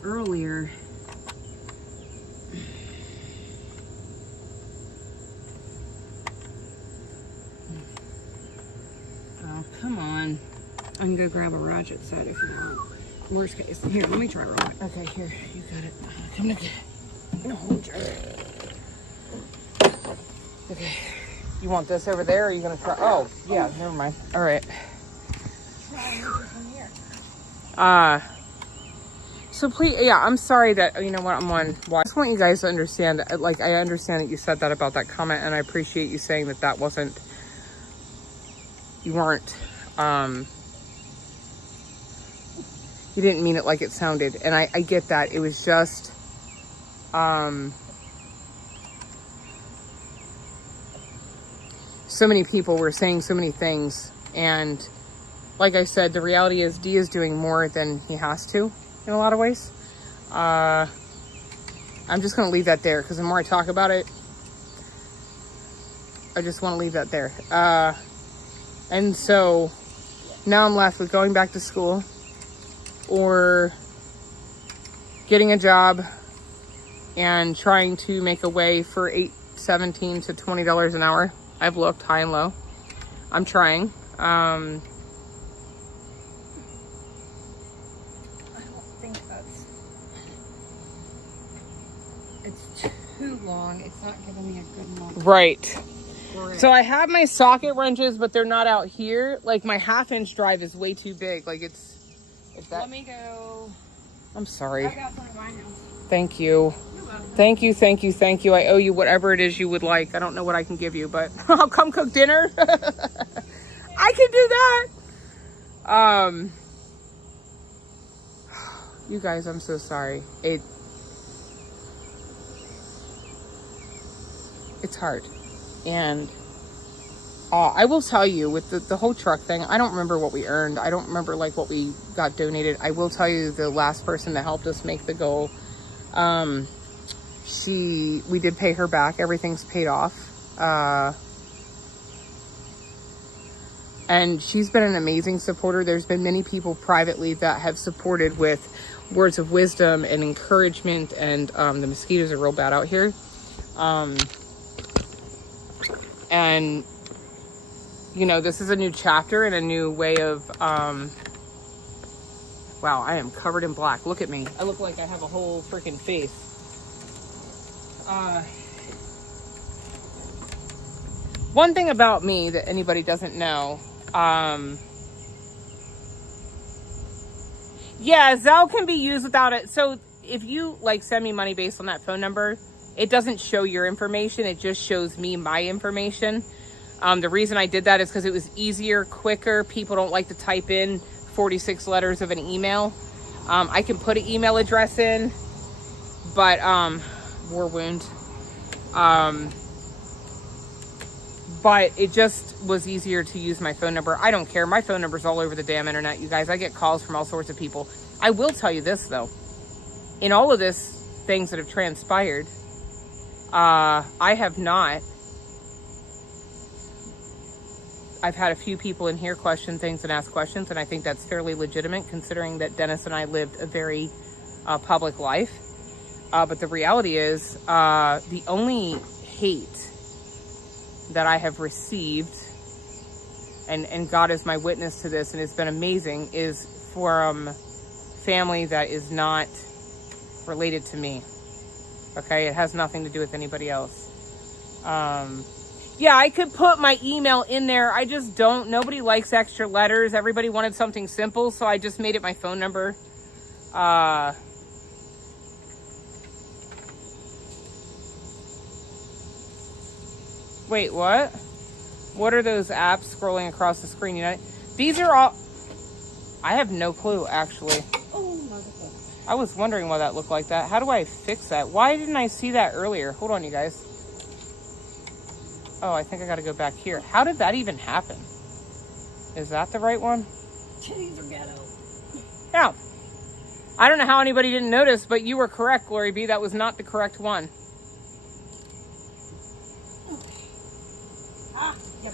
Earlier, come on. I can go grab a ratchet set if you want. Worst case. Here, let me try real quick. Okay, here, you got it. Come to No, hold your. Okay. You want this over there, or are you gonna try? Oh, yeah, never mind. All right. So please, yeah, I'm sorry that, you know what, I'm on. I just want you guys to understand, like, I understand that you said that about that comment, and I appreciate you saying that that wasn't, you weren't, you didn't mean it like it sounded, and I get that. It was just, so many people were saying so many things, and like I said, the reality is D is doing more than he has to in a lot of ways. I'm just going to leave that there, because the more I talk about it, I just want to leave that there. And so now I'm left with going back to school or getting a job and trying to make a way for $17 to $20 an hour. I've looked high and low. I'm trying. I don't think that's. It's too long. It's not giving me a good long. Right. Grip. So I have my socket wrenches, but they're not out here. Like, my 1/2-inch drive is way too big. Like, it's that. Let me go. I'm sorry. I got some at my house. Thank you. Thank you, thank you, thank you. I owe you whatever it is you would like. I don't know what I can give you, but I'll come cook dinner. I can do that. You guys, I'm so sorry. It's hard. And I will tell you, with the whole truck thing, I don't remember what we earned. I don't remember like what we got donated. I will tell you, the last person that helped us make the goal, we did pay her back. Everything's paid off. And she's been an amazing supporter. There's been many people privately that have supported with words of wisdom and encouragement. And the mosquitoes are real bad out here. And, you know, this is a new chapter and a new way of, wow, I am covered in black. Look at me. I look like I have a whole freaking face. One thing about me that anybody doesn't know, yeah, Zelle can be used without it. So if you like send me money based on that phone number, it doesn't show your information. It just shows me my information. The reason I did that is because it was easier, quicker. People don't like to type in 46 letters of an email. I can put an email address in, but war wound. But it just was easier to use my phone number. I don't care. My phone number's all over the damn internet, you guys. I get calls from all sorts of people. I will tell you this, though. In all of this things that have transpired, I have not. I've had a few people in here question things and ask questions, and I think that's fairly legitimate considering that Dennis and I lived a very public life. But the reality is, the only hate that I have received, and God is my witness to this, and it's been amazing, is from family that is not related to me. Okay, it has nothing to do with anybody else. Yeah, I could put my email in there. I just don't. Nobody likes extra letters. Everybody wanted something simple, so I just made it my phone number. Wait, what? What are those apps scrolling across the screen? You know, these are all. I have no clue, actually. Oh my God. I was wondering why that looked like that. How do I fix that? Why didn't I see that earlier? Hold on, you guys. Oh, I think I got to go back here. How did that even happen? Is that the right one? Titties are ghetto. Yeah. I don't know how anybody didn't notice, but you were correct, Glory B. That was not the correct one.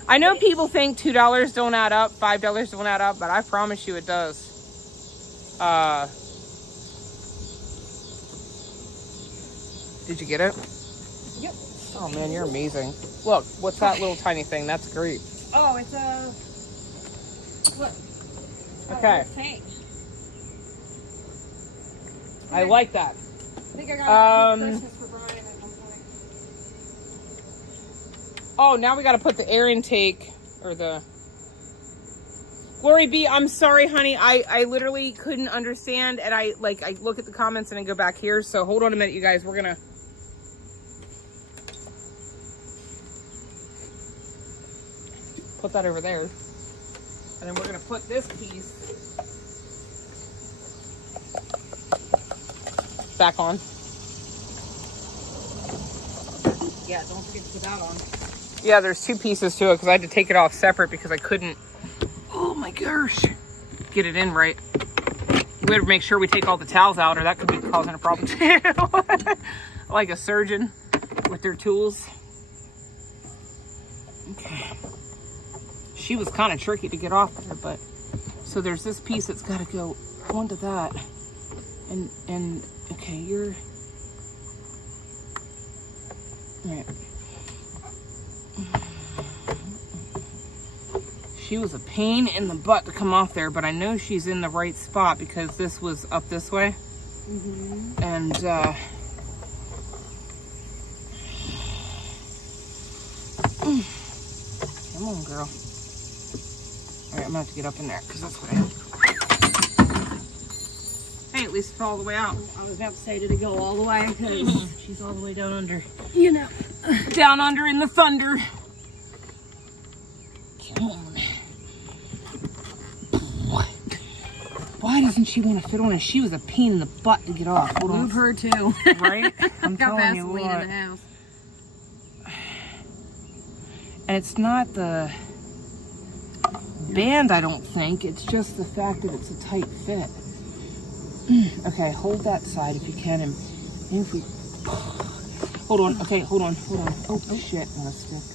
I know people think $2 don't add up, $5 don't add up, but I promise you it does. Did you get it? Yep. Oh man, you're amazing. Look, what's that little tiny thing? That's great. Oh, it's a What? Okay. Oh, tank. I like that. I think I got it for Christmas for Brian at one point. Oh, now we got to put the air intake or the... Glory be, I'm sorry, honey. I literally couldn't understand, and I look at the comments and I go back here. So hold on a minute, you guys. We're gonna put that over there, and then we're gonna put this piece back on. Yeah, don't forget to put that on. Yeah, there's two pieces to it because I had to take it off separate because I couldn't. Oh my gosh. Get it in right. We better make sure we take all the towels out or that could be causing a problem too. Like a surgeon with their tools. Okay. She was kind of tricky to get off there, but so there's this piece that's got to go onto that. And okay, you're all right. She was a pain in the butt to come off there, but I know she's in the right spot because this was up this way. Mm-hmm. And come on, girl. All right, I'm gonna have to get up in there because that's what I have. Hey, at least it's all the way out. I was about to say, did it go all the way? Because She's all the way down under. you know. Down under in the thunder. Come on. Why doesn't she want to fit on? And she was a pain in the butt to get off. Hold on. Move her too. Right? I'm Got telling you Vaseline what. in the house. And it's not the band, I don't think. It's just the fact that it's a tight fit. Okay, hold that side if you can. And if we... Hold on. Okay, hold on. Oh, shit.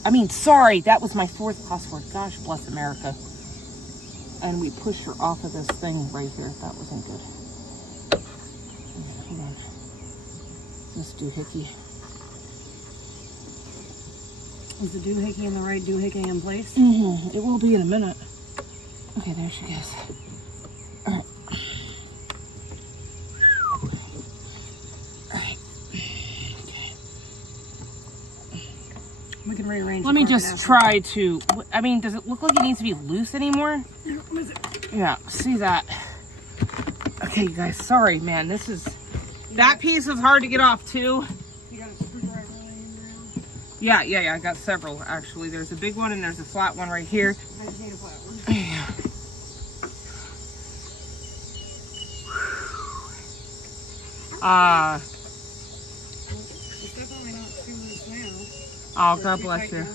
I mean, sorry. That was my fourth password. Gosh bless America. And we pushed her off of this thing right here. That wasn't good. Hold on. This doohickey. Is the doohickey in the right doohickey in place? Mm-hmm. It will be in a minute. Okay, there she goes. All right. We can rearrange. Let me just try to, I mean, does it look like it needs to be loose anymore? Yeah, see that. Okay, you guys, sorry, man. This is, that piece is hard to get off too. You got a screwdriver laying around? Yeah, I got several actually. There's a big one and there's a flat one right here. I just need a flat one. Yeah. It's definitely not too loose now. Oh, God bless you.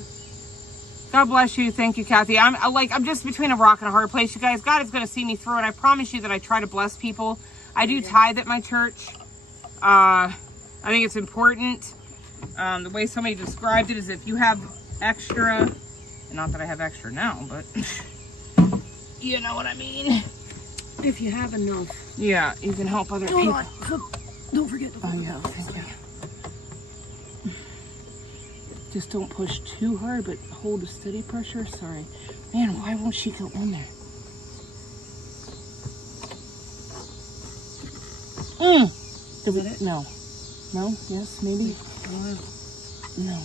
God bless you. Thank you, Kathy. I'm just between a rock and a hard place, you guys. God is going to see me through it. I promise you that I try to bless people. I do tithe at my church. I think it's important. The way somebody described it is if you have extra, not that I have extra now, but you know what I mean. If you have enough. Yeah, you can help other people. Don't forget to Oh, yeah, thank you. Just don't push too hard, but hold a steady pressure. Sorry. Man, why won't she go in there? Did we? No. No? Yes? Maybe? No.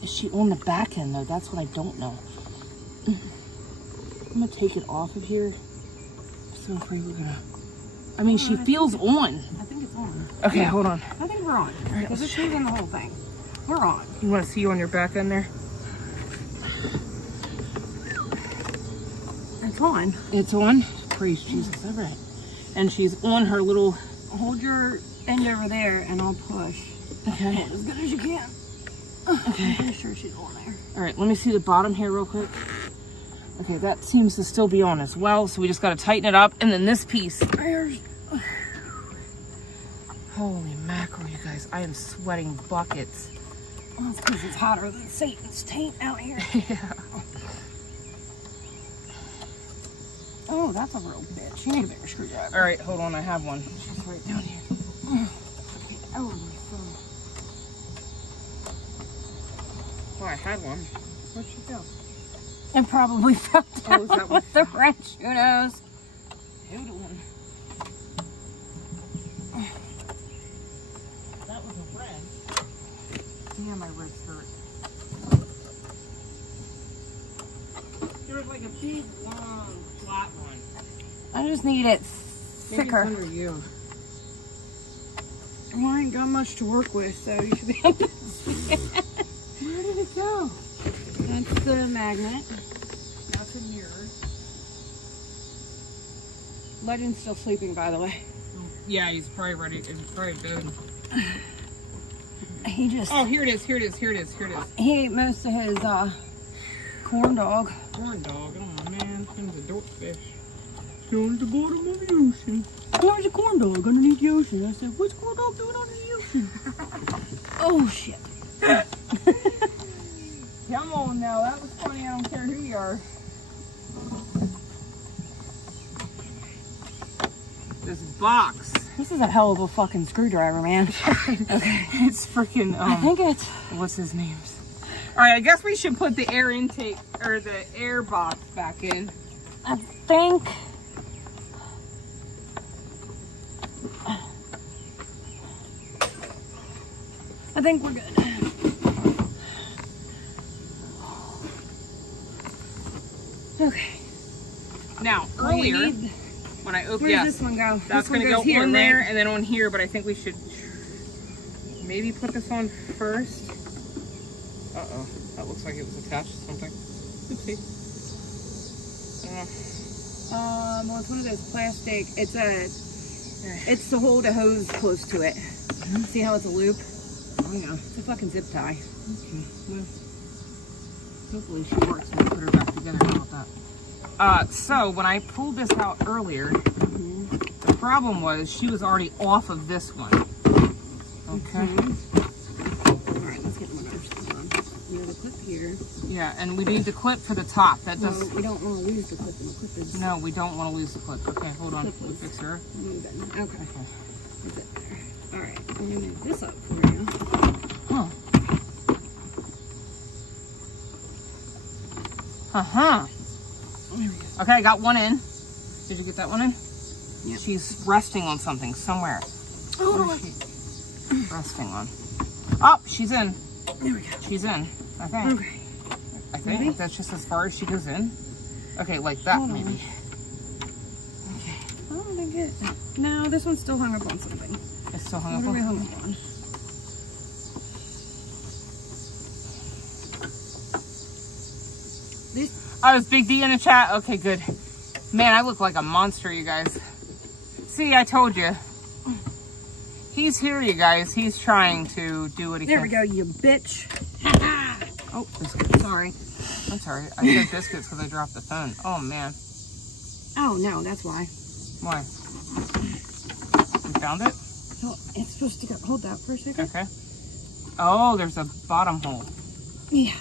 Is she on the back end, though? That's what I don't know. I'm going to take it off of here. So afraid we're going to... I mean, she feels on. I think it's on. Okay, hold on. I think we're on. Because it's moving the whole thing. We're on. You want to see you on your back end there? It's on. It's on? Praise Jesus. All right. And she's on her little... Hold your end over there and I'll push. Okay. As good as you can. Okay. I'm pretty sure she's on there. All right, let me see the bottom here real quick. Okay, that seems to still be on as well, so we just got to tighten it up. And then this piece. Holy mackerel, you guys. I am sweating buckets. Well, that's because it's hotter than Satan's taint out here. Yeah. Oh, that's a real bitch. You need a bigger screwdriver. All right, hold on. I have one. She's right down here. Oh, my Oh, I had one. Where'd she go? And probably fell down is that what- with the wrench. Who knows? Doodling. That was a wrench. Damn, my wrist hurt. There was like a big, long, flat one. I just need it Maybe thicker. it's under you. Well, I ain't got much to work with, so you should be able to see it. Where did it go? That's the magnet. That's in yours. Legend's still sleeping, by the way. Yeah, he's probably ready. He's probably good. He just... Oh, here it is. Here it is. Here it is. Here it is. He ate most of his corn dog. Corn dog. Oh man, him's a dorkfish. Down at the bottom of the ocean. There's a corn dog underneath the ocean. I said, what's corn dog doing under the ocean? Oh, shit. Come on now, that was funny. I don't care who you are. This box. This is a hell of a fucking screwdriver, man. Okay. It's freaking, I think it's... what's his name? Alright, I guess we should put the air intake, or the air box back in. I think... I think we're good. Okay. Now, All we earlier, need- when I opened, Where yeah, does this one go? that's This one going to go goes here, on there right? and then on here, but I think we should maybe put this on first. Uh-oh, that looks like it was attached to something. Oopsie. I don't know. Well, it's one of those plastic. It's to hold a hose close to it. See how it's a loop? Oh, yeah. It's a fucking zip tie. Okay, well, hopefully she works and we'll put her back together. How about that? So when I pulled this out earlier, the problem was she was already off of this one. Okay. All right, let's get one other on. You have a clip here. Yeah, and we need the clip for the top. That does. Well, we don't want to lose the clip, and the clip is... No, we don't want to lose the clip. Okay, hold on. Clip We'll was- fix her. Okay. Is it there? All right, I'm gonna move this up for you. Huh. Uh-huh. There we go. Okay, I got one in. Did you get that one in? Yeah. She's resting on something somewhere. Oh, What is she resting on? Oh, she's in. there we go. She's in. I think. Okay. I think Maybe? that's just as far as she goes in. Okay, like that Hold on. maybe. I don't think it... No, this one's still hung up on something. It's still hung What up are we on. hung up on? This... Oh, it's Big D in the chat. Okay, good. Man, I look like a monster, you guys. See, I told you. He's here, you guys. He's trying to do what he There can. we go, you bitch. Oh, biscuits. Sorry. I'm sorry. I said biscuits because I dropped the phone. Oh, man. Oh, no, that's why. Why? You found it? Oh, it's supposed to go... Hold that for a second. Okay. Oh, there's a bottom hole. Yeah.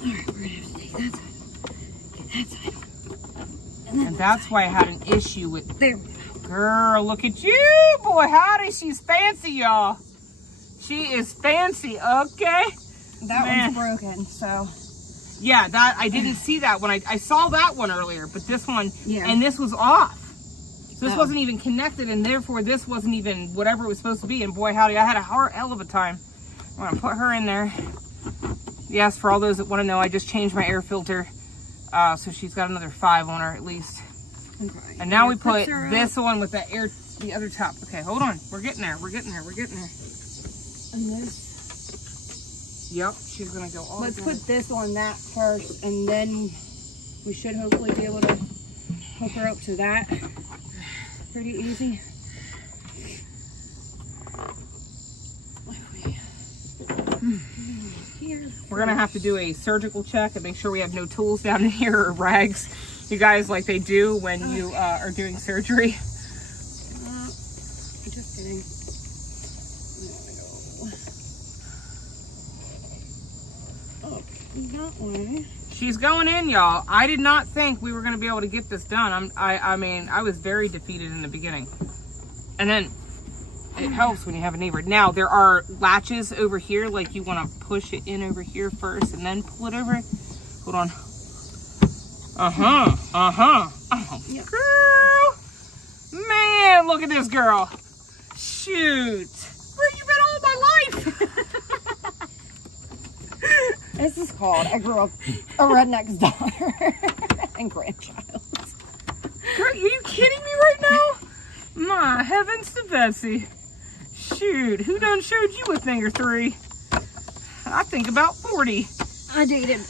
Alright, we're gonna have to take that side off. Get that side off. And then And that's why I had an issue with... there we go. Girl, look at you, boy. Howdy, she's fancy, y'all. She is fancy, okay? That Man. one's broken, so... Yeah, that I didn't see that one. I saw that one earlier, but this one, Yeah. and this was off. So this Oh. wasn't even connected, and therefore this wasn't even whatever it was supposed to be. And boy, howdy, I had a hell of a time. I'm gonna put her in there. Yes, for all those that want to know, I just changed my air filter. So she's got another 5 on her at least. Okay. And now we Your put clips are this up. on with the air, the other top. Okay, hold on. We're getting there. We're getting there. We're getting there. And this... Yep, she's gonna go all Let's down. put this on that first, and then we should hopefully be able to hook her up to that. Pretty easy. Here. We're gonna have to do a surgical check and make sure we have no tools down in here or rags, you guys, like they do when you are doing surgery. Just kidding. There we go. Up that way. She's going in, y'all. I did not think we were gonna be able to get this done. I mean, I was very defeated in the beginning, and then It helps when you have a neighbor. Now, there are latches over here, like you want to push it in over here first and then pull it over. Hold on. Oh, Yeah. girl. Man, look at this girl. Shoot. Where you been all my life? This is called, I grew up a redneck's daughter and grandchild. Girl, are you kidding me right now? My heavens to Betsy. Shoot, who done showed you a thing or three? I think about 40. I dated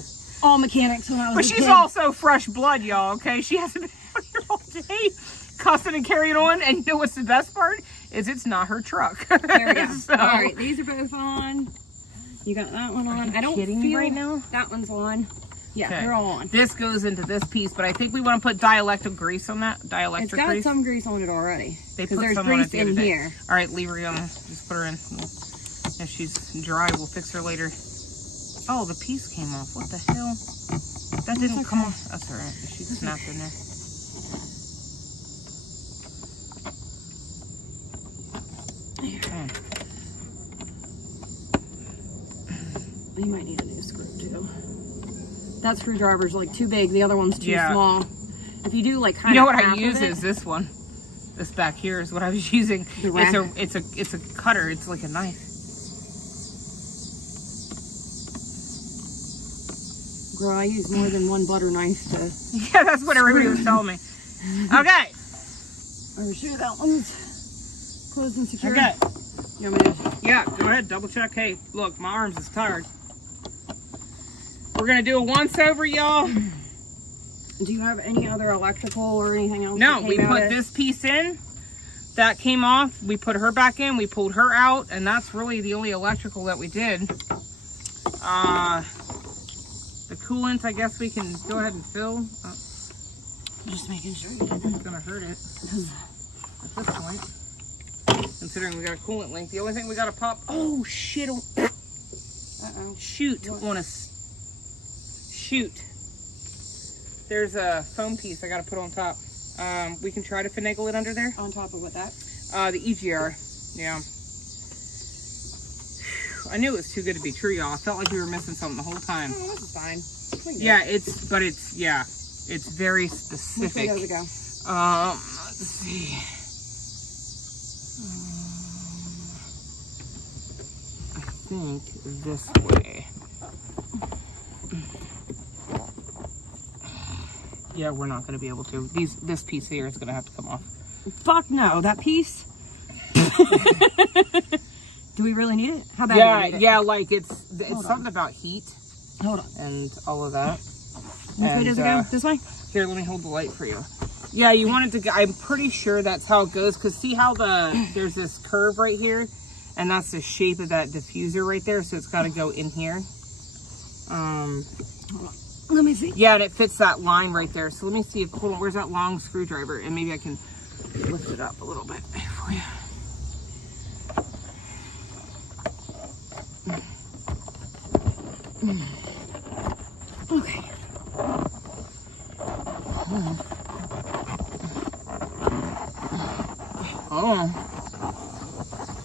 all mechanics when I was But a she's kid. also fresh blood, y'all, okay? She hasn't been out here all day cussing and carrying on. And you know what's the best part? Is it's not her truck. There we go. So- All right, these are both on. You got that one on. I don't kidding me feel right now? That one's on. Yeah, Okay. they're all on. This goes into this piece, but I think we want to put dielectric grease on that. Dielectric It's got grease. some grease on it already. They Because put there's some on it grease the other in day. here. All right, leave her on. Just put her in. If she's dry, we'll fix her later. Oh, the piece came off. What the hell? That didn't come off. That's all right. She snapped in there. You might need a new screw too. That screwdriver's like too big. The other one's too Yeah. small. If you do like kind You know of what I half of use it- is this one. This back here is what I was using. The rack. It's a cutter. It's like a knife. Girl, I use more than one butter knife to. Yeah, that's what everybody was telling me. Okay. Are you sure that one's closed and secure? Okay. You want me to? Yeah, go ahead. Double check. Hey, look, my arms is tired. We're gonna do a once over, y'all. Do you have any other electrical or anything else? No, that we came out put of- this piece in. That came off. We put her back in. We pulled her out, and that's really the only electrical that we did. The coolant, I guess we can go ahead and fill. Just making sure. It's gonna hurt it at this point, considering we got a coolant link. The only thing we gotta pop. Oh shit! Uh-oh. Shoot on us. Shoot. There's a foam piece I gotta put on top. We can try to finagle it under there. On top of what that? The EGR. Yeah. I knew it was too good to be true, y'all. I felt like we were missing something the whole time. Oh, this is fine. We can do Yeah, it. it's very Which way specific. does it go? Let's see. I think this way. Yeah, we're not going to be able to. This piece here is going to have to come off. Fuck no, that piece. Do we really need it? How bad do we need it? Yeah, like it's Hold something about heat Hold on. and all of that. Which way does it go? This way? Here, let me hold the light for you. Yeah, you want it to go, I'm pretty sure that's how it goes, because see how there's this curve right here, and that's the shape of that diffuser right there, so it's got to go in here. Hold on. Let me see. Yeah, and it fits that line right there. So let me see if, hold on, where's that long screwdriver? And maybe I can lift it up a little bit for you. Okay. Oh,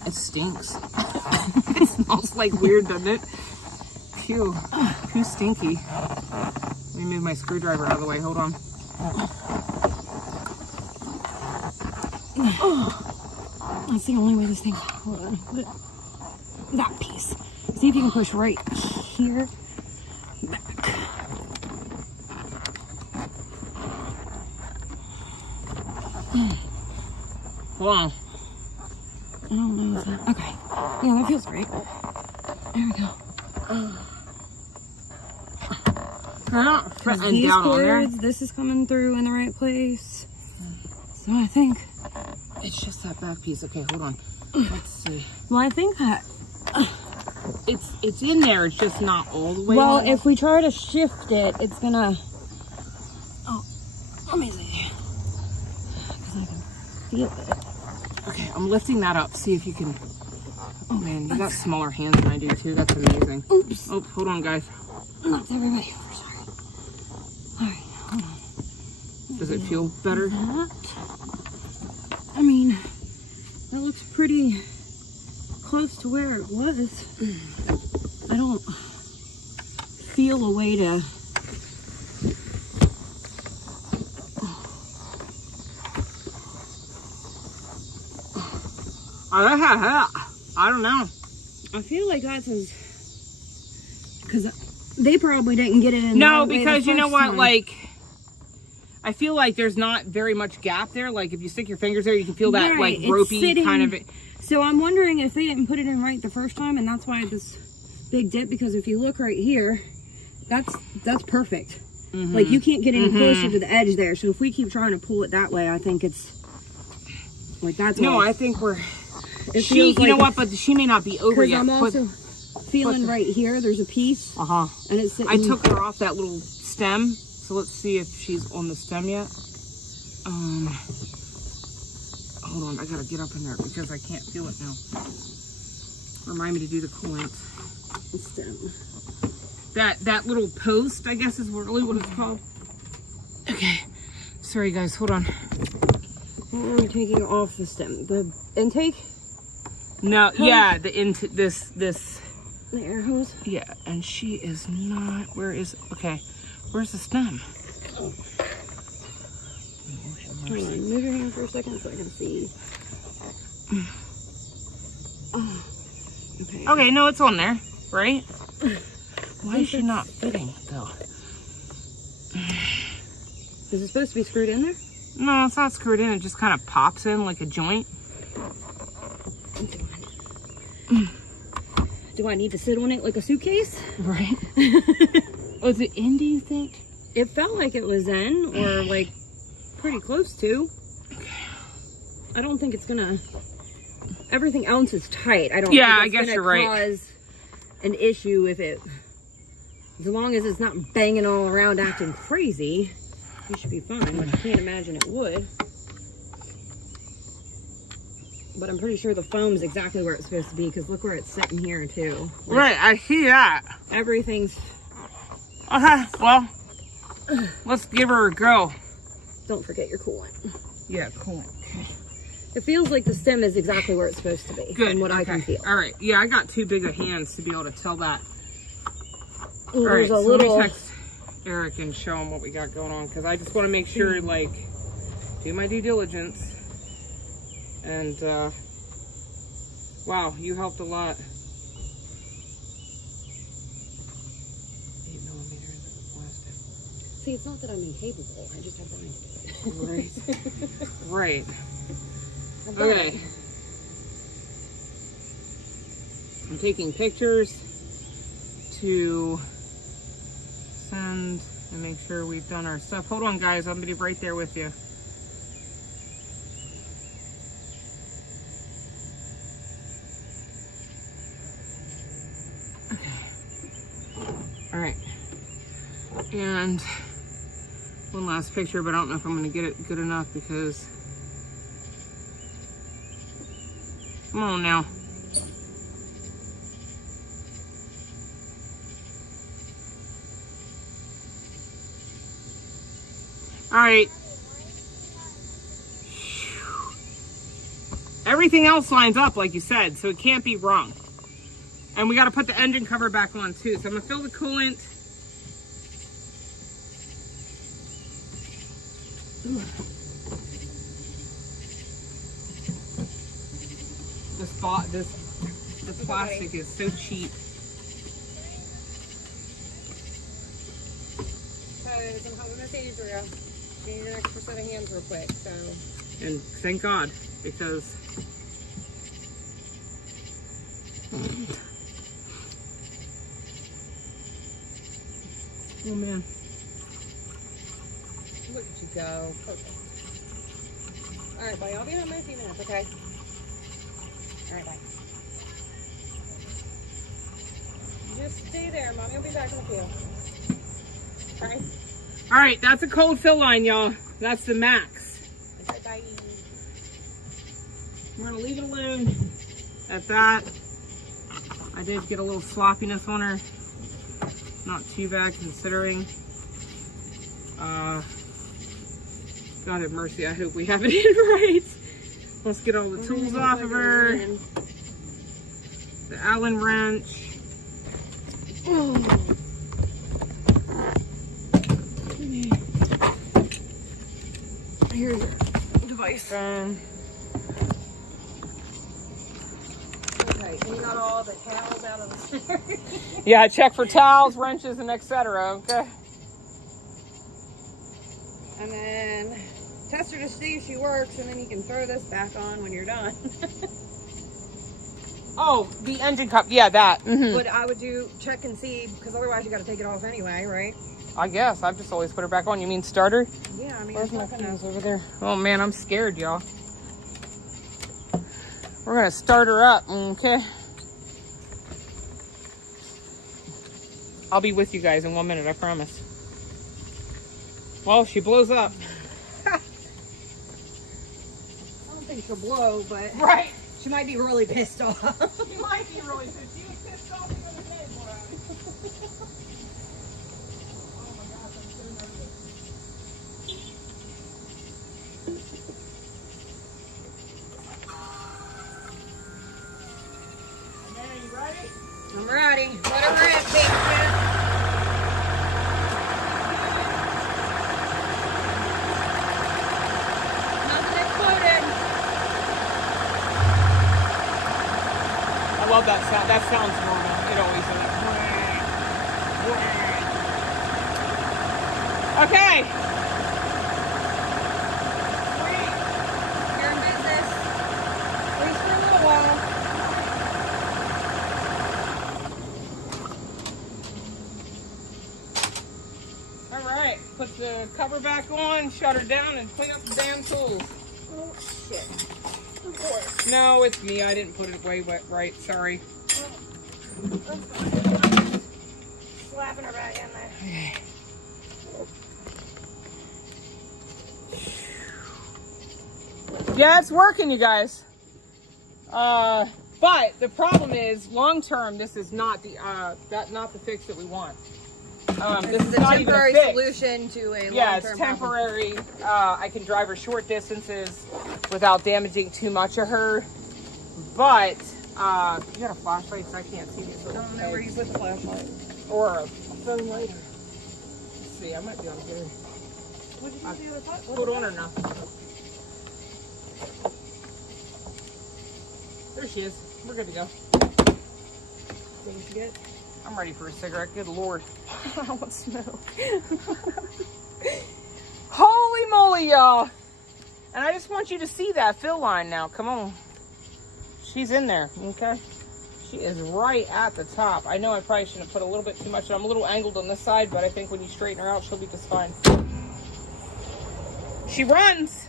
it stinks. It smells like weird, doesn't it? Phew, too stinky. Let me move my screwdriver out of the way. Hold on. That's the only way this thing. Hold on. That piece. See if you can push right here. Back. Hold on. I don't know if that. Okay. Yeah, that feels great. There we go. They're not fitting These down on there. cords, this is coming through in the right place. So I think. It's just that back piece. Okay, hold on. Let's see. Well, I think that. It's in there. It's just not all the way. Well, in. if we try to shift it, it's gonna. Oh, let me see. Because I can feel it. Okay, I'm lifting that up. See if you can. Oh man, you got smaller hands than I do too. That's amazing. Oops. Oh, hold on, guys. Knocked everybody over. Sorry. All right, hold on. Does it feel better? That. I mean, that looks pretty close to where it was. I don't feel a way to... I don't know. I feel like that's because they probably didn't get it in. No, because you know what, like, I feel like there's not very much gap there. Like, if you stick your fingers there, you can feel that, right, like, ropey kind of... So I'm wondering if they didn't put it in right the first time, and that's why this big dip, because if you look right here, that's perfect. Mm-hmm. Like, you can't get any closer to the edge there. So if we keep trying to pull it that way, I think it's, like, that's No, I think we're... you know what, but she may not be over yet. I'm also feeling right here, there's a piece. Uh-huh. And it's sitting... I took her off that little stem, so let's see if she's on the stem yet. Hold on, I gotta get up in there because I can't feel it now. Remind me to do the coolant. Stem. That little post, I guess, is really what it's called. Okay. Sorry, guys. Hold on. I'm taking off the stem. The intake? No, yeah, the this. The air hose? Yeah, and she is not. Where's the stem? Oh. Hold on, move your hand for a second so I can see. Oh, okay. Okay, no, it's on there, right? Why is she not fitting, though? Is it supposed to be screwed in there? No, it's not screwed in. It just kind of pops in like a joint. Do I need to sit on it like a suitcase? Right. Was it in, do you think? It felt like it was in, or like pretty close to. I don't think it's gonna... Everything else is tight. I don't think I it's guess gonna you're right. cause an issue if it... As long as it's not banging all around acting crazy, it should be fine, which I can't imagine it would. But I'm pretty sure the foam's exactly where it's supposed to be, because look where it's sitting here too. Like, Right, I see that. everything's... Okay, well, let's give her a go. Don't forget your coolant. Yeah, coolant. Okay. It feels like the stem is exactly where it's supposed to be. Good. From what I can feel. All right. Yeah, I got too big of hands to be able to tell that. Ooh, All right, there's a so little... let me text Eric and show him what we got going on, because I just want to make sure, like, do my due diligence. And, wow, you helped a lot. 8mm plastic. See, it's not that I'm incapable. I just have Brian to do it. Right. Right. Okay. I'm taking pictures to send and make sure we've done our stuff. Hold on, guys. I'm going to be right there with you. All right, and one last picture, but I don't know if I'm going to get it good enough because, come on now. All right. Everything else lines up like you said, so it can't be wrong. And we got to put the engine cover back on too. So I'm going to fill the coolant. The plastic is so cheap. Guys, I'm having a seizure. We need an extra set of hands real quick, so... And thank God, because... Oh man. Look at you go. Perfect. Alright, buddy, I'll be home in a few minutes, okay? Alright, bye. Just stay there. Mommy will be back in a few. Alright? Alright, that's a cold fill line, y'all. That's the max. Okay, bye. We're gonna leave it alone at that. I did get a little sloppiness on her. Not too bad considering. God have mercy, I hope we have it in right. Let's get all the tools off of her. the Allen wrench. Here's your device. Um, Okay, and you got all the towels out of the snare. yeah, check for towels, wrenches, and etc. Okay. And then test her to see if she works, and then you can throw this back on when you're done. Oh, the engine cup. Yeah, that. Mm-hmm. But I would do check and see, because otherwise you got to take it off anyway, right? I guess. I've just always put her back on. You mean starter? Yeah, I mean, Where's it's my not gonna... fuse over there? Oh man, I'm scared, y'all. We're gonna start her up, okay? I'll be with you guys in 1 minute, I promise. Well, if she blows up. I don't think she'll blow, but Right. she might be really pissed off. She might be really pissed. She was pissed off the other day, boy. Oh my gosh, I'm so nervous. Okay, you ready? I'm ready. Let her rip, big Chit. Nothing included. I love that sound. That sounds normal. It always is. Okay. Sweet. You're in business. At least for a little while. All right. Put the cover back on, shut her down, and clean up the damn tools. Oh, shit. Of course. No, it's me. I didn't put it away right. Sorry. Slapping her back in there. Yeah, it's working, you guys. But the problem is, long term, this is not the not the fix that we want. This is a not even a temporary fix. solution to a long-term Yeah, it's problem. temporary. I can drive her short distances without damaging too much of her. But you got a flashlight, so I can't see these I little don't know where you pegs. put the flashlight. Or a phone lighter. Let's see, I might be on here. What did you do with that? Hold on or nothing. There she is. We're good to go. What did you get? I'm ready for a cigarette. Good Lord. I want smoke. Holy moly, y'all. And I just want you to see that fill line now. Come on. She's in there, okay? She is right at the top. I know I probably shouldn't have put a little bit too much. I'm a little angled on this side, but I think when you straighten her out, she'll be just fine. She runs.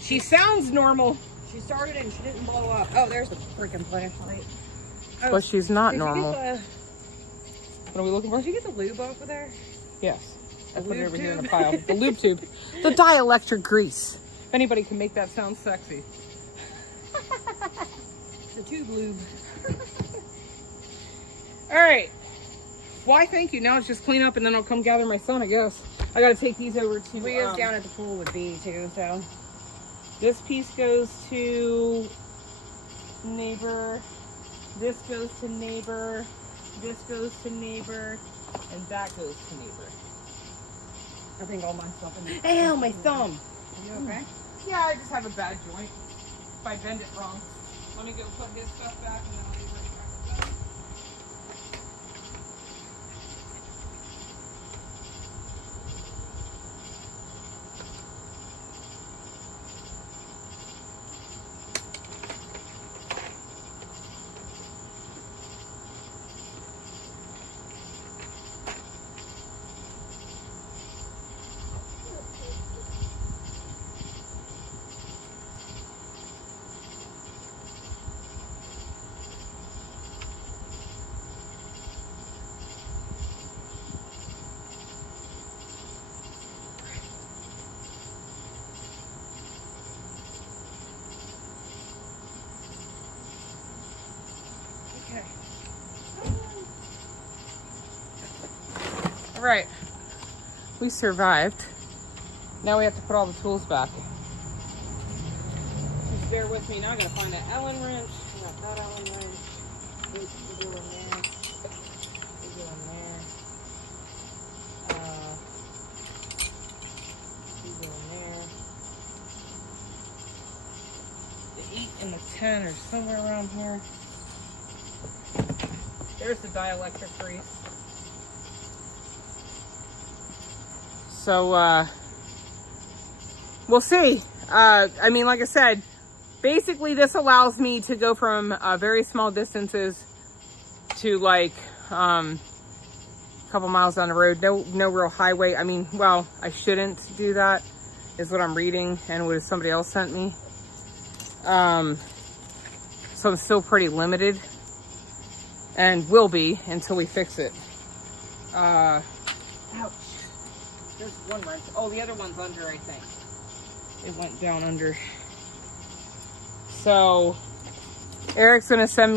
She sounds normal. She started and she didn't blow up. Oh, there's the freaking flashlight. Oh, But she's not did normal. You get What are we looking for? did you get the lube off of there? Yes. I put it lube over here in a tube. pile. The lube tube. The dielectric grease. If anybody can make that sound sexy. The tube lube. All right. Why, thank you. Now it's just clean up and then I'll come gather my son, I guess. I got to take these over to... We was down at the pool with B too, so. This piece goes to neighbor. This goes to neighbor. This goes to neighbor. And that goes to neighbor. I think all my stuff in there. Ow, my thumb. Are you okay? Yeah, I just have a bad joint. If I bend it wrong. Let me go put his stuff back and then I'll be right back. Okay. All right. We survived. Now we have to put all the tools back. Just bear with me. Now I gotta find that Allen wrench. I got that Allen wrench. We go in there. We go in there. We go in there. The 8 and the 10 are somewhere around here. There's the dielectric grease. So, we'll see. I mean, like I said, basically this allows me to go from very small distances to like a couple miles down the road. No real highway. I mean, well, I shouldn't do that is what I'm reading and what somebody else sent me. So I'm still pretty limited and will be until we fix it. Ouch. There's one wrench. Oh, the other one's under, I think. It went down under. So Eric's gonna send me